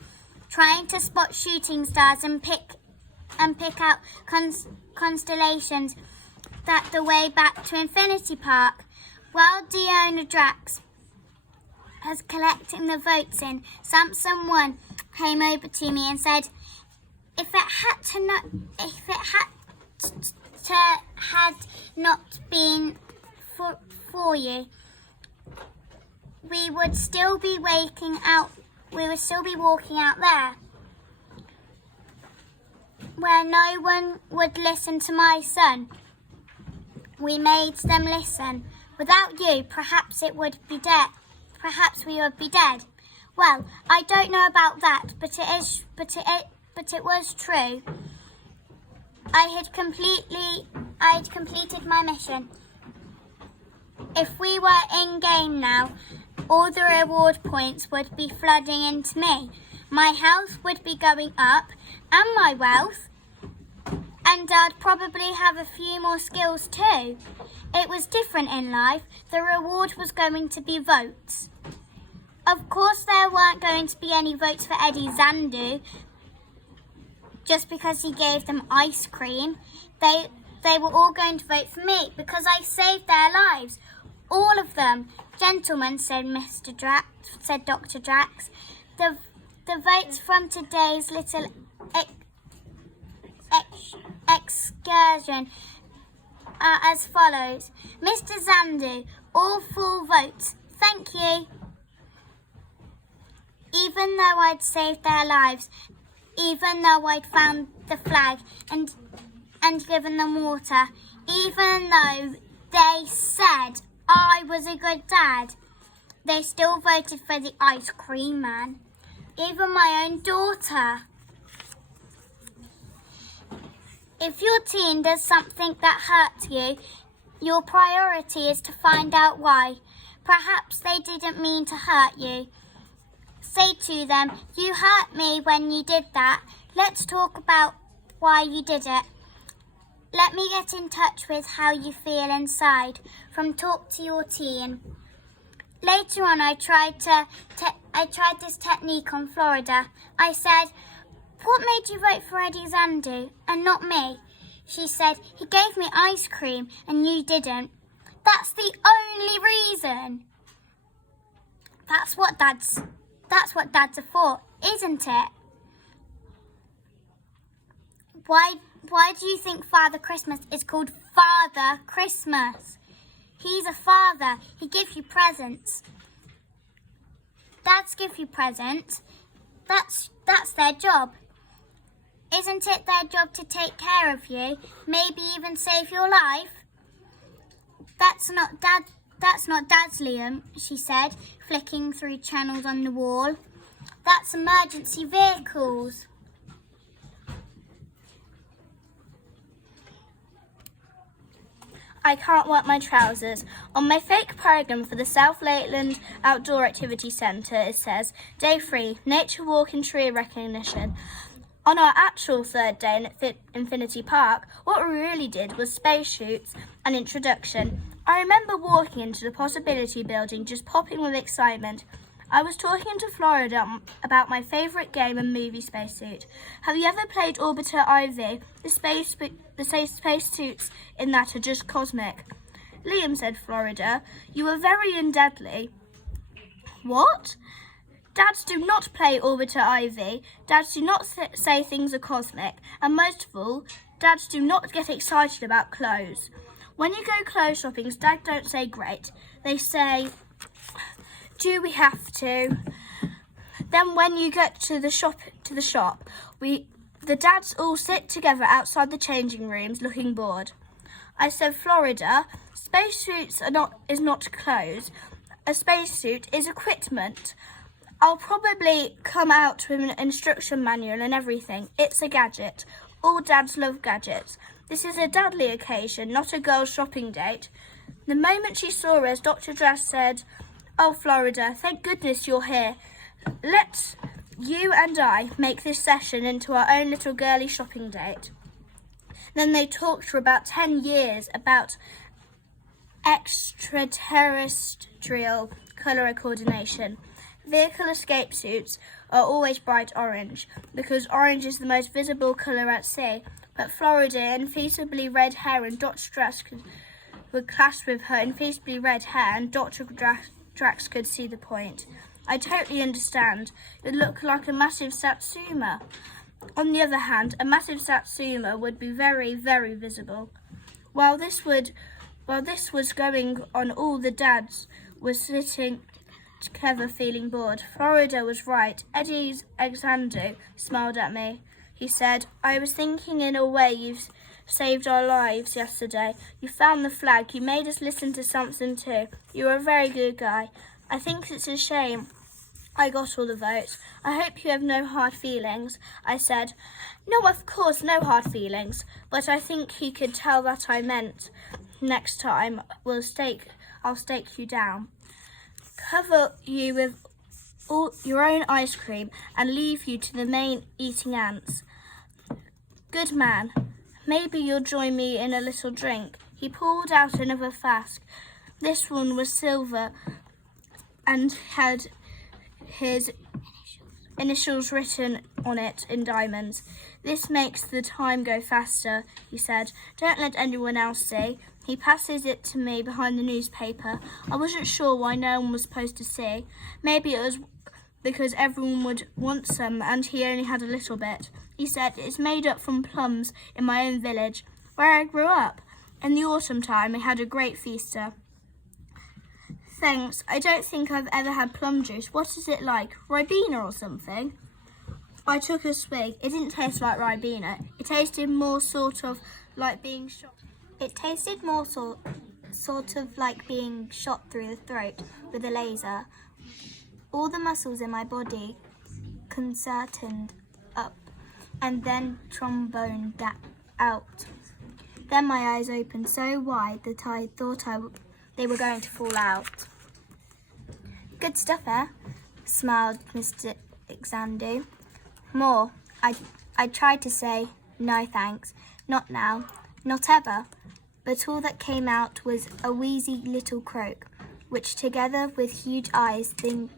trying to spot shooting stars and pick out constellations that the way back to Infinity Park. While Diona Drax was collecting the votes in, Samson 1 came over to me and said, if it had not been for you, we would still be walking out there, where no one would listen to my son. We made them listen. Without you, perhaps we would be dead. Well, I don't know about that, but it was true. I had completed my mission. If we were in game now, all the reward points would be flooding into me. My health would be going up, and my wealth. And I'd probably have a few more skills too. It was different in life. The reward was going to be votes. Of course there weren't going to be any votes for Eddie Zandu just because he gave them ice cream. They were all going to vote for me because I saved their lives. All of them. Gentlemen, said Dr. Drax. The votes from today's little excursion are as follows. Mr. Zandu, all full votes. Thank you. Even though I'd saved their lives, even though I'd found the flag and given them water, even though they said I was a good dad, they still voted for the ice cream man. Even my own daughter. If your teen does something that hurts you, your priority is to find out why. Perhaps they didn't mean to hurt you. Say to them, you hurt me when you did that. Let's talk about why you did it. Let me get in touch with how you feel inside. From talk to your teen. Later on, I tried this technique on Florida. I said, what made you vote for Eddie Zandu and not me? She said, he gave me ice cream and you didn't. That's the only reason. That's what dads are for, isn't it? Why do you think Father Christmas is called Father Christmas? He's a father. He gives you presents. Dads give you presents. That's their job. Isn't it their job to take care of you, maybe even save your life? That's not Dad's, Liam, she said, flicking through channels on the wall. That's emergency vehicles. I can't work my trousers. On my fake programme for the South Lakeland Outdoor Activity Centre, it says, Day 3, Nature Walk and Tree Recognition. On our actual third day in Infinity Park, what we really did was space shoots and introduction. I remember walking into the Possibility Building just popping with excitement. I was talking to Florida about my favourite game and movie spacesuit. Have you ever played Orbiter IV? The spacesuits in that are just cosmic. Liam, said Florida, you are very undeadly. What? Dads do not play Orbiter IV. Dads do not say things are cosmic. And most of all, dads do not get excited about clothes. When you go clothes shopping, dads don't say great. They say, do we have to? Then when you get to the shop, the dads all sit together outside the changing rooms looking bored. I said, Florida, spacesuits is not clothes. A spacesuit is equipment. I'll probably come out with an instruction manual and everything. It's a gadget. All dads love gadgets. This is a dadly occasion, not a girl's shopping date. The moment she saw us, Dr. Drass said, oh, Florida, thank goodness you're here. Let's you and I make this session into our own little girly shopping date. Then they talked for about 10 years about extraterrestrial colour coordination. Vehicle escape suits are always bright orange, because orange is the most visible colour at sea, but Florida, infeasibly red hair, and Dr. Drax would clash with her infeasibly red hair, and Dr. Drax could see the point. I totally understand. It looked like a massive Satsuma. On the other hand, a massive Satsuma would be very, very visible. While this was going on, all the dads were sitting Trevor, feeling bored. Florida was right. Eddie Alexander smiled at me. He said, I was thinking in a way you've saved our lives yesterday. You found the flag. You made us listen to something too. You were a very good guy. I think it's a shame I got all the votes. I hope you have no hard feelings. I said, no, of course, no hard feelings. But I think he could tell that I meant next time I'll stake you down. Cover you with all your own ice cream and leave you to the main eating ants. Good man. Maybe you'll join me in a little drink. He pulled out another flask. This one was silver and had his initials written on it in diamonds. This makes the time go faster, he said. Don't let anyone else see. He passes it to me behind the newspaper. I wasn't sure why no one was supposed to see. Maybe it was because everyone would want some and he only had a little bit. He said, it's made up from plums in my own village, where I grew up. In the autumn time, we had a great feaster. Thanks, I don't think I've ever had plum juice. What is it like? Ribena or something? I took a swig. It didn't taste like Ribena. It tasted more sort of like being shot. It tasted more sort of like being shot through the throat with a laser. All the muscles in my body concerted up and then tromboned out. Then my eyes opened so wide that I thought they were going to fall out. Good stuff, eh? Smiled Mr. Xandu. More. I tried to say, no thanks, not now, not ever, but all that came out was a wheezy little croak, which together with huge eyes thing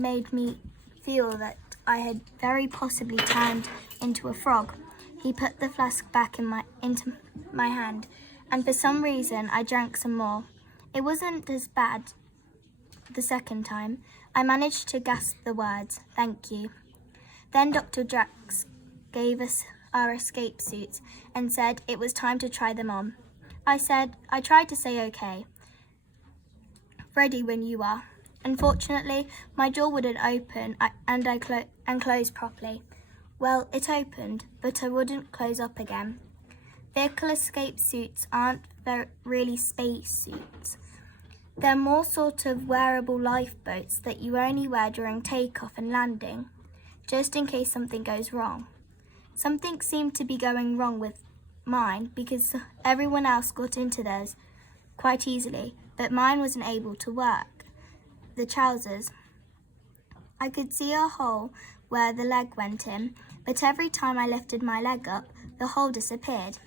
made me feel that I had very possibly turned into a frog. He put the flask back into my hand, and for some reason I drank some more. It wasn't as bad the second time. I managed to gasp the words, thank you. Then Dr. Drax gave us our escape suits and said it was time to try them on. I tried to say okay. Ready when you are. Unfortunately, my door wouldn't open and close properly. Well, it opened, but it wouldn't close up again. Vehicle escape suits aren't really space suits. They're more sort of wearable lifeboats that you only wear during takeoff and landing, just in case something goes wrong. Something seemed to be going wrong with mine because everyone else got into theirs quite easily, but mine wasn't able to work. The trousers. I could see a hole where the leg went in, but every time I lifted my leg up, the hole disappeared.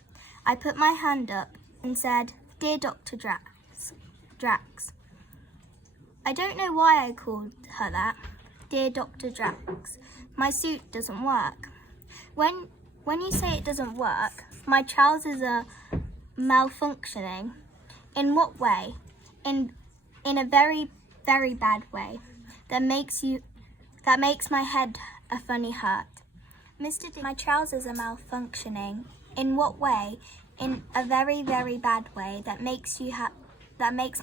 I put my hand up and said, Dear Dr. Drax. I don't know why I called her that. Dear Dr. Drax, my suit doesn't work. When you say it doesn't work, my trousers are malfunctioning. In what way? In a very, very bad way. That makes my head a funny hurt. My trousers are malfunctioning. In what way? In a very, very bad way that makes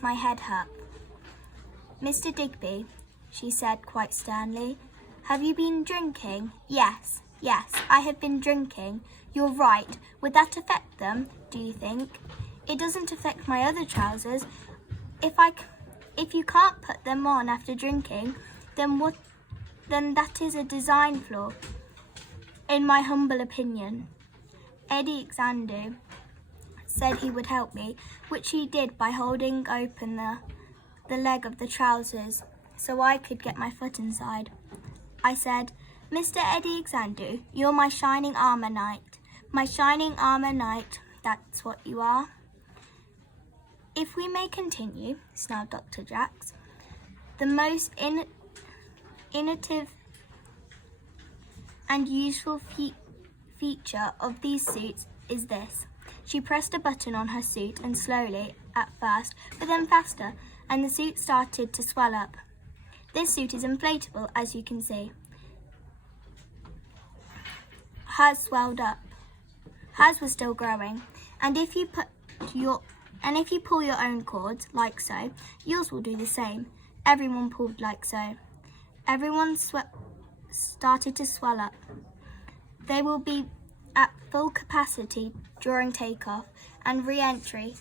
my head hurt. Mr. Digby, she said quite sternly, have you been drinking? Yes, I have been drinking. You're right. Would that affect them, do you think? It doesn't affect my other trousers. If you can't put them on after drinking, then that is a design flaw, in my humble opinion. Eddie Xandu said he would help me, which he did by holding open the leg of the trousers so I could get my foot inside. I said, Mr. Eddie Xandu, you're my shining armour knight. My shining armour knight, that's what you are. If we may continue, snarled Dr. Drax, the most innovative and useful feature of these suits is this. She pressed a button on her suit and slowly, at first, but then faster, and the suit started to swell up. This suit is inflatable, as you can see. Hers swelled up. Hers was still growing, and if you put And if you pull your own cords, like so, yours will do the same. Everyone pulled like so. Everyone started to swell up. They will be at full capacity during takeoff and re-entry,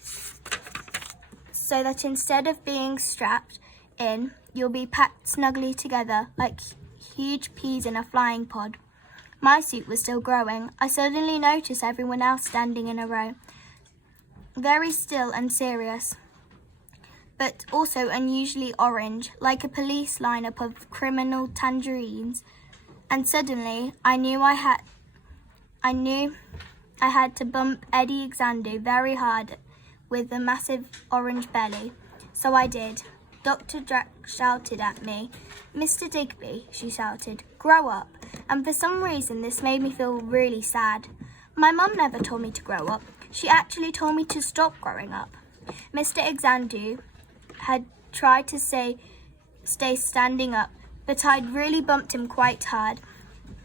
so that instead of being strapped in, you'll be packed snugly together like huge peas in a flying pod. My suit was still growing. I suddenly noticed everyone else standing in a row, very still and serious, but also unusually orange, like a police lineup of criminal tangerines. And suddenly, I knew I had to bump Eddie Xandu very hard with the massive orange belly. So I did. Dr. Drax shouted at me. "Mr. Digby," she shouted, "grow up." And for some reason, this made me feel really sad. My mum never told me to grow up. She actually told me to stop growing up. Mr. Xandu had tried to stay standing up, but I'd really bumped him quite hard.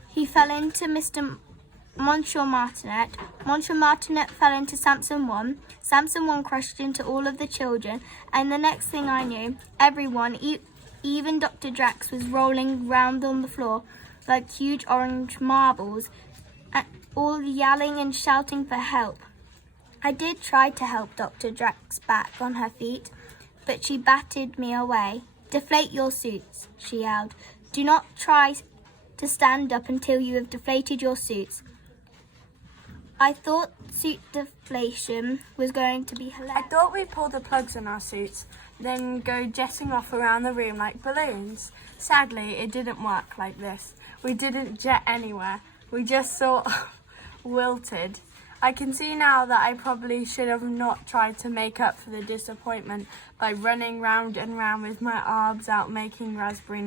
He fell into Monsieur Martinet. Monsieur Martinet fell into Samson 1. Samson 1 crashed into all of the children, and the next thing I knew, everyone, even Dr. Drax, was rolling round on the floor like huge orange marbles, all yelling and shouting for help. I did try to help Dr. Drax back on her feet, but she batted me away. "Deflate your suits," she yelled. "Do not try to stand up until you have deflated your suits." I thought suit deflation was going to be hilarious. I thought we'd pull the plugs on our suits, then go jetting off around the room like balloons. Sadly, it didn't work like this. We didn't jet anywhere. We just sort of wilted. I can see now that I probably should have not tried to make up for the disappointment by running round and round with my arms out making raspberry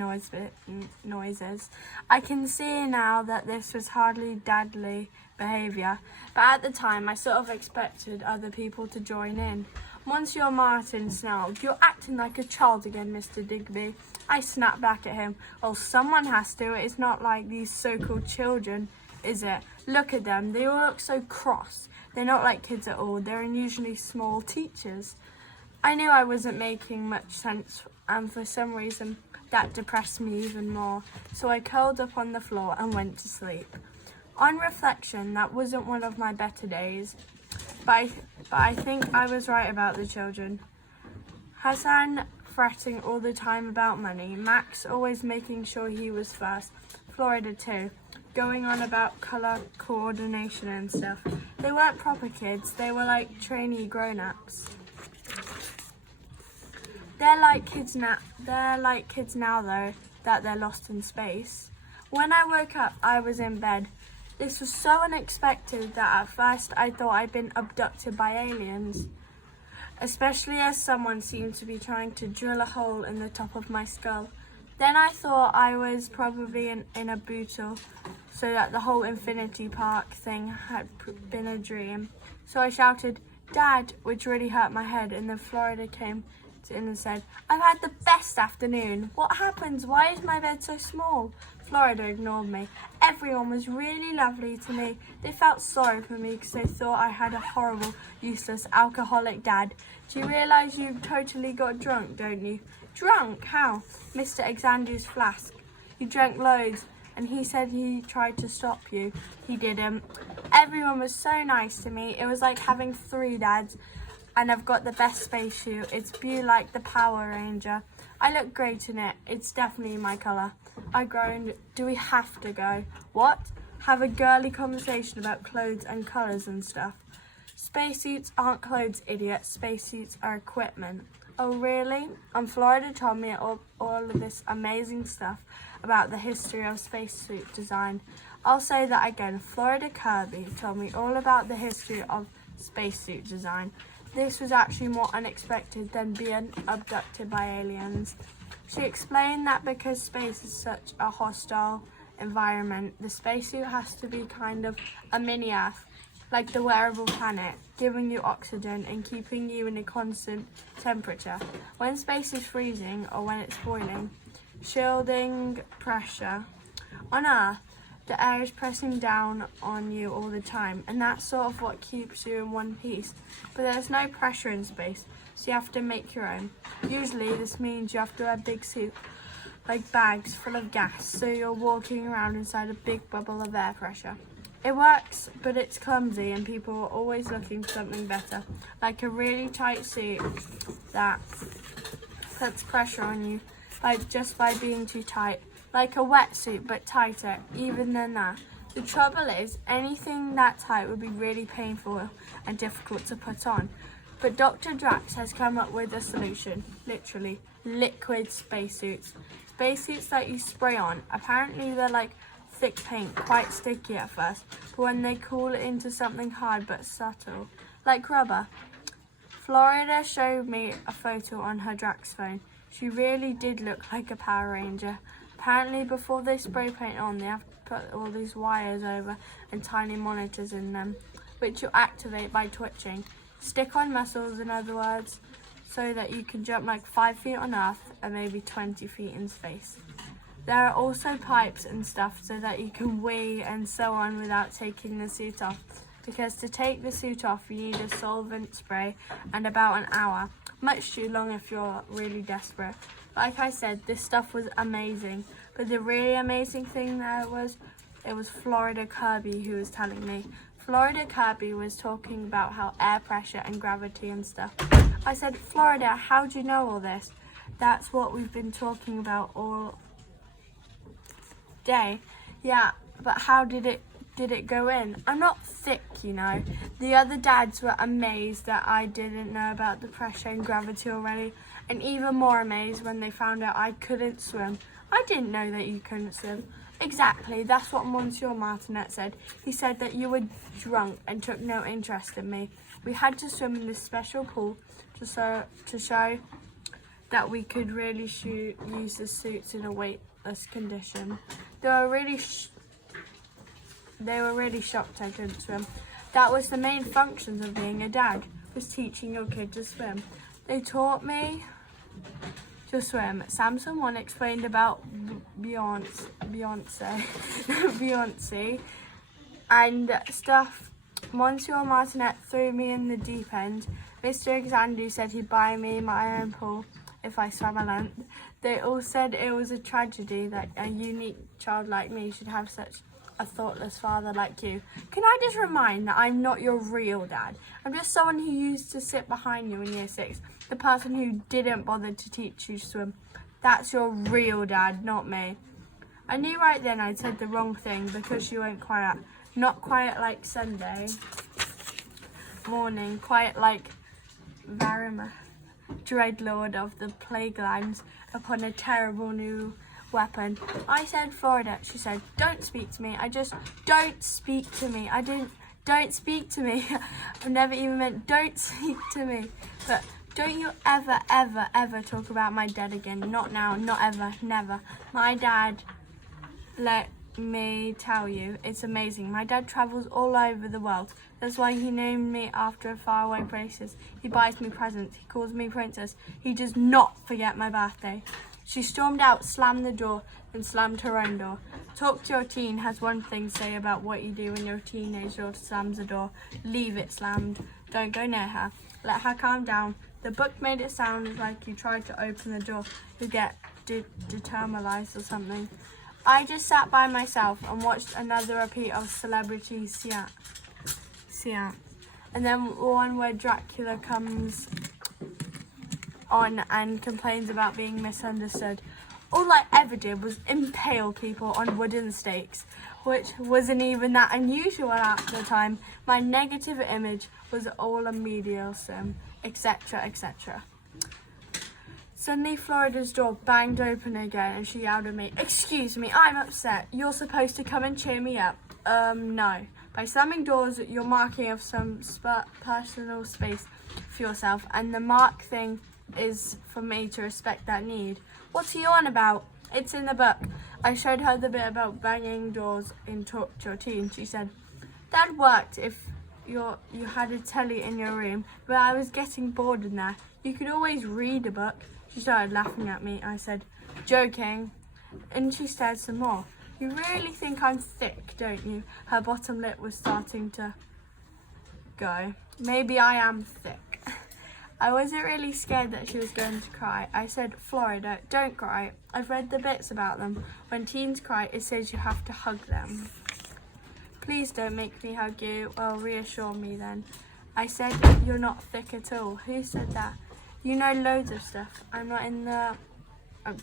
noises. I can see now that this was hardly dadly behaviour, but at the time I sort of expected other people to join in. Monsieur Martin snarled, "You're acting like a child again, Mr. Digby." I snapped back at him. "Well, someone has to. It's not like these so-called children, is it? Look at them. They all look so cross. They're not like kids at all. They're unusually small teachers." I knew I wasn't making much sense, and for some reason that depressed me even more. So I curled up on the floor and went to sleep. On reflection, that wasn't one of my better days, but I think I was right about the children. Hassan fretting all the time about money, Max always making sure he was first, Florida too, going on about colour coordination and stuff. They weren't proper kids, they were like trainee grown-ups. They're like kids now though, that they're lost in space. When I woke up, I was in bed. This was so unexpected that at first I thought I'd been abducted by aliens, especially as someone seemed to be trying to drill a hole in the top of my skull. Then I thought I was probably in a bootle, so that the whole Infinity Park thing had been a dream. So I shouted, "Dad," which really hurt my head, and then Florida came in and said, "I've had the best afternoon. What happens? Why is my bed so small?" Florida ignored me. Everyone was really lovely to me. They felt sorry for me because they thought I had a horrible, useless, alcoholic dad. "Do you realise you totally got drunk, don't you?" "Drunk? How?" "Mr. Xandu's flask. You drank loads, and he said he tried to stop you. He didn't." Everyone was so nice to me. It was like having 3 dads. And I've got the best spacesuit. It's blue like the Power Ranger. I look great in it. It's definitely my colour. I groaned, "Do we have to go?" "What? Have a girly conversation about clothes and colours and stuff?" "Spacesuits aren't clothes, idiot. Spacesuits are equipment." "Oh, really?" And Florida told me all of this amazing stuff about the history of spacesuit design. I'll say that again. Florida Kirby told me all about the history of spacesuit design. This was actually more unexpected than being abducted by aliens. She explained that because space is such a hostile environment, the spacesuit has to be kind of a mini Earth, like the wearable planet, giving you oxygen and keeping you in a constant temperature. When space is freezing or when it's boiling, shielding pressure. On Earth, The air is pressing down on you all the time, and that's sort of what keeps you in one piece. But there's no pressure in space, so you have to make your own. Usually this means you have to wear big suits, like bags full of gas, so you're walking around inside a big bubble of air pressure. It works, but it's clumsy and people are always looking for something better, like a really tight suit that puts pressure on you just by being too tight, like a wetsuit but tighter, even than that. The trouble is, anything that tight would be really painful and difficult to put on. But Dr. Drax has come up with a solution, literally, liquid spacesuits. Spacesuits that you spray on. Apparently they're like thick paint, quite sticky at first, but when they cool it into something hard but subtle, like rubber. Florida showed me a photo on her Drax phone. She really did look like a Power Ranger. Apparently before they spray paint on, they have to put all these wires over and tiny monitors in them, which you activate by twitching. Stick on muscles, in other words, so that you can jump like 5 feet on Earth and maybe 20 feet in space. There are also pipes and stuff so that you can wee and so on without taking the suit off. Because to take the suit off, you need a solvent spray and about an hour. Much too long if you're really desperate. Like I said, this stuff was amazing. But the really amazing thing it was Florida Kirby who was telling me. Florida Kirby was talking about how air pressure and gravity and stuff. I said, Florida, how do you know all this? That's what we've been talking about all day. Yeah, but how did it go in? I'm not thick, you know. The other dads were amazed that I didn't know about the pressure and gravity already, and even more amazed when they found out I couldn't swim. I didn't know that you couldn't swim. Exactly, that's what Monsieur Martinet said. He said that you were drunk and took no interest in me. We had to swim in this special pool to show that we could really use the suits in a weightless condition. They were really shocked I couldn't swim. That was the main functions of being a dad, was teaching your kid to swim. They taught me to swim. Samson One explained about Beyonce and stuff. Monsieur Martinet threw me in the deep end. Mr. Xandu said he'd buy me my own pool if I swam alone. They all said it was a tragedy that a unique child like me should have such a thoughtless father like you. Can I just remind that I'm not your real dad? I'm just someone who used to sit behind you in year 6. The person who didn't bother to teach you to swim. That's your real dad, not me. I knew right then I'd said the wrong thing because she went quiet. Not quiet like Sunday morning, quiet like Varima, dreadlord of the Plaguelands, upon a terrible new weapon. I said, Florida. She said, don't speak to me. Don't speak to me. Don't speak to me. I've never even meant don't speak to me. But don't you ever, ever, ever talk about my dad again. Not now, not ever, never. My dad, let me tell you, it's amazing. My dad travels all over the world. That's why he named me after faraway places. He buys me presents. He calls me princess. He does not forget my birthday. She stormed out, slammed the door, and slammed her own door. Talk to Your Teen has one thing to say about what you do when your teenage daughter slams the door. Leave it slammed. Don't go near her. Let her calm down. The book made it sound like you tried to open the door to get determinalized or something. I just sat by myself and watched another repeat of Celebrity Seance. And then one where Dracula comes on and complains about being misunderstood. All I ever did was impale people on wooden stakes, which wasn't even that unusual at the time. My negative image was all a medial sim, etc., etc. Suddenly Florida's door banged open again and she yelled at me, "Excuse me, I'm upset. You're supposed to come and cheer me up." No. By slamming doors, you're marking off some personal space for yourself, and the mark thing is for me to respect that need. What's he on about? It's in the book. I showed her the bit about banging doors in Talk to Your Teen. She said, that worked if you had a telly in your room, but I was getting bored in there. You could always read a book. She started laughing at me. I said, joking. And she said some more. You really think I'm thick, don't you? Her bottom lip was starting to go. Maybe I am thick. I wasn't really scared that she was going to cry. I said, Florida, don't cry. I've read the bits about them. When teens cry, it says you have to hug them. Please don't make me hug you. Well, reassure me then. I said, you're not thick at all. Who said that? You know loads of stuff. I'm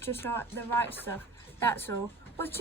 just not the right stuff. That's all. What do you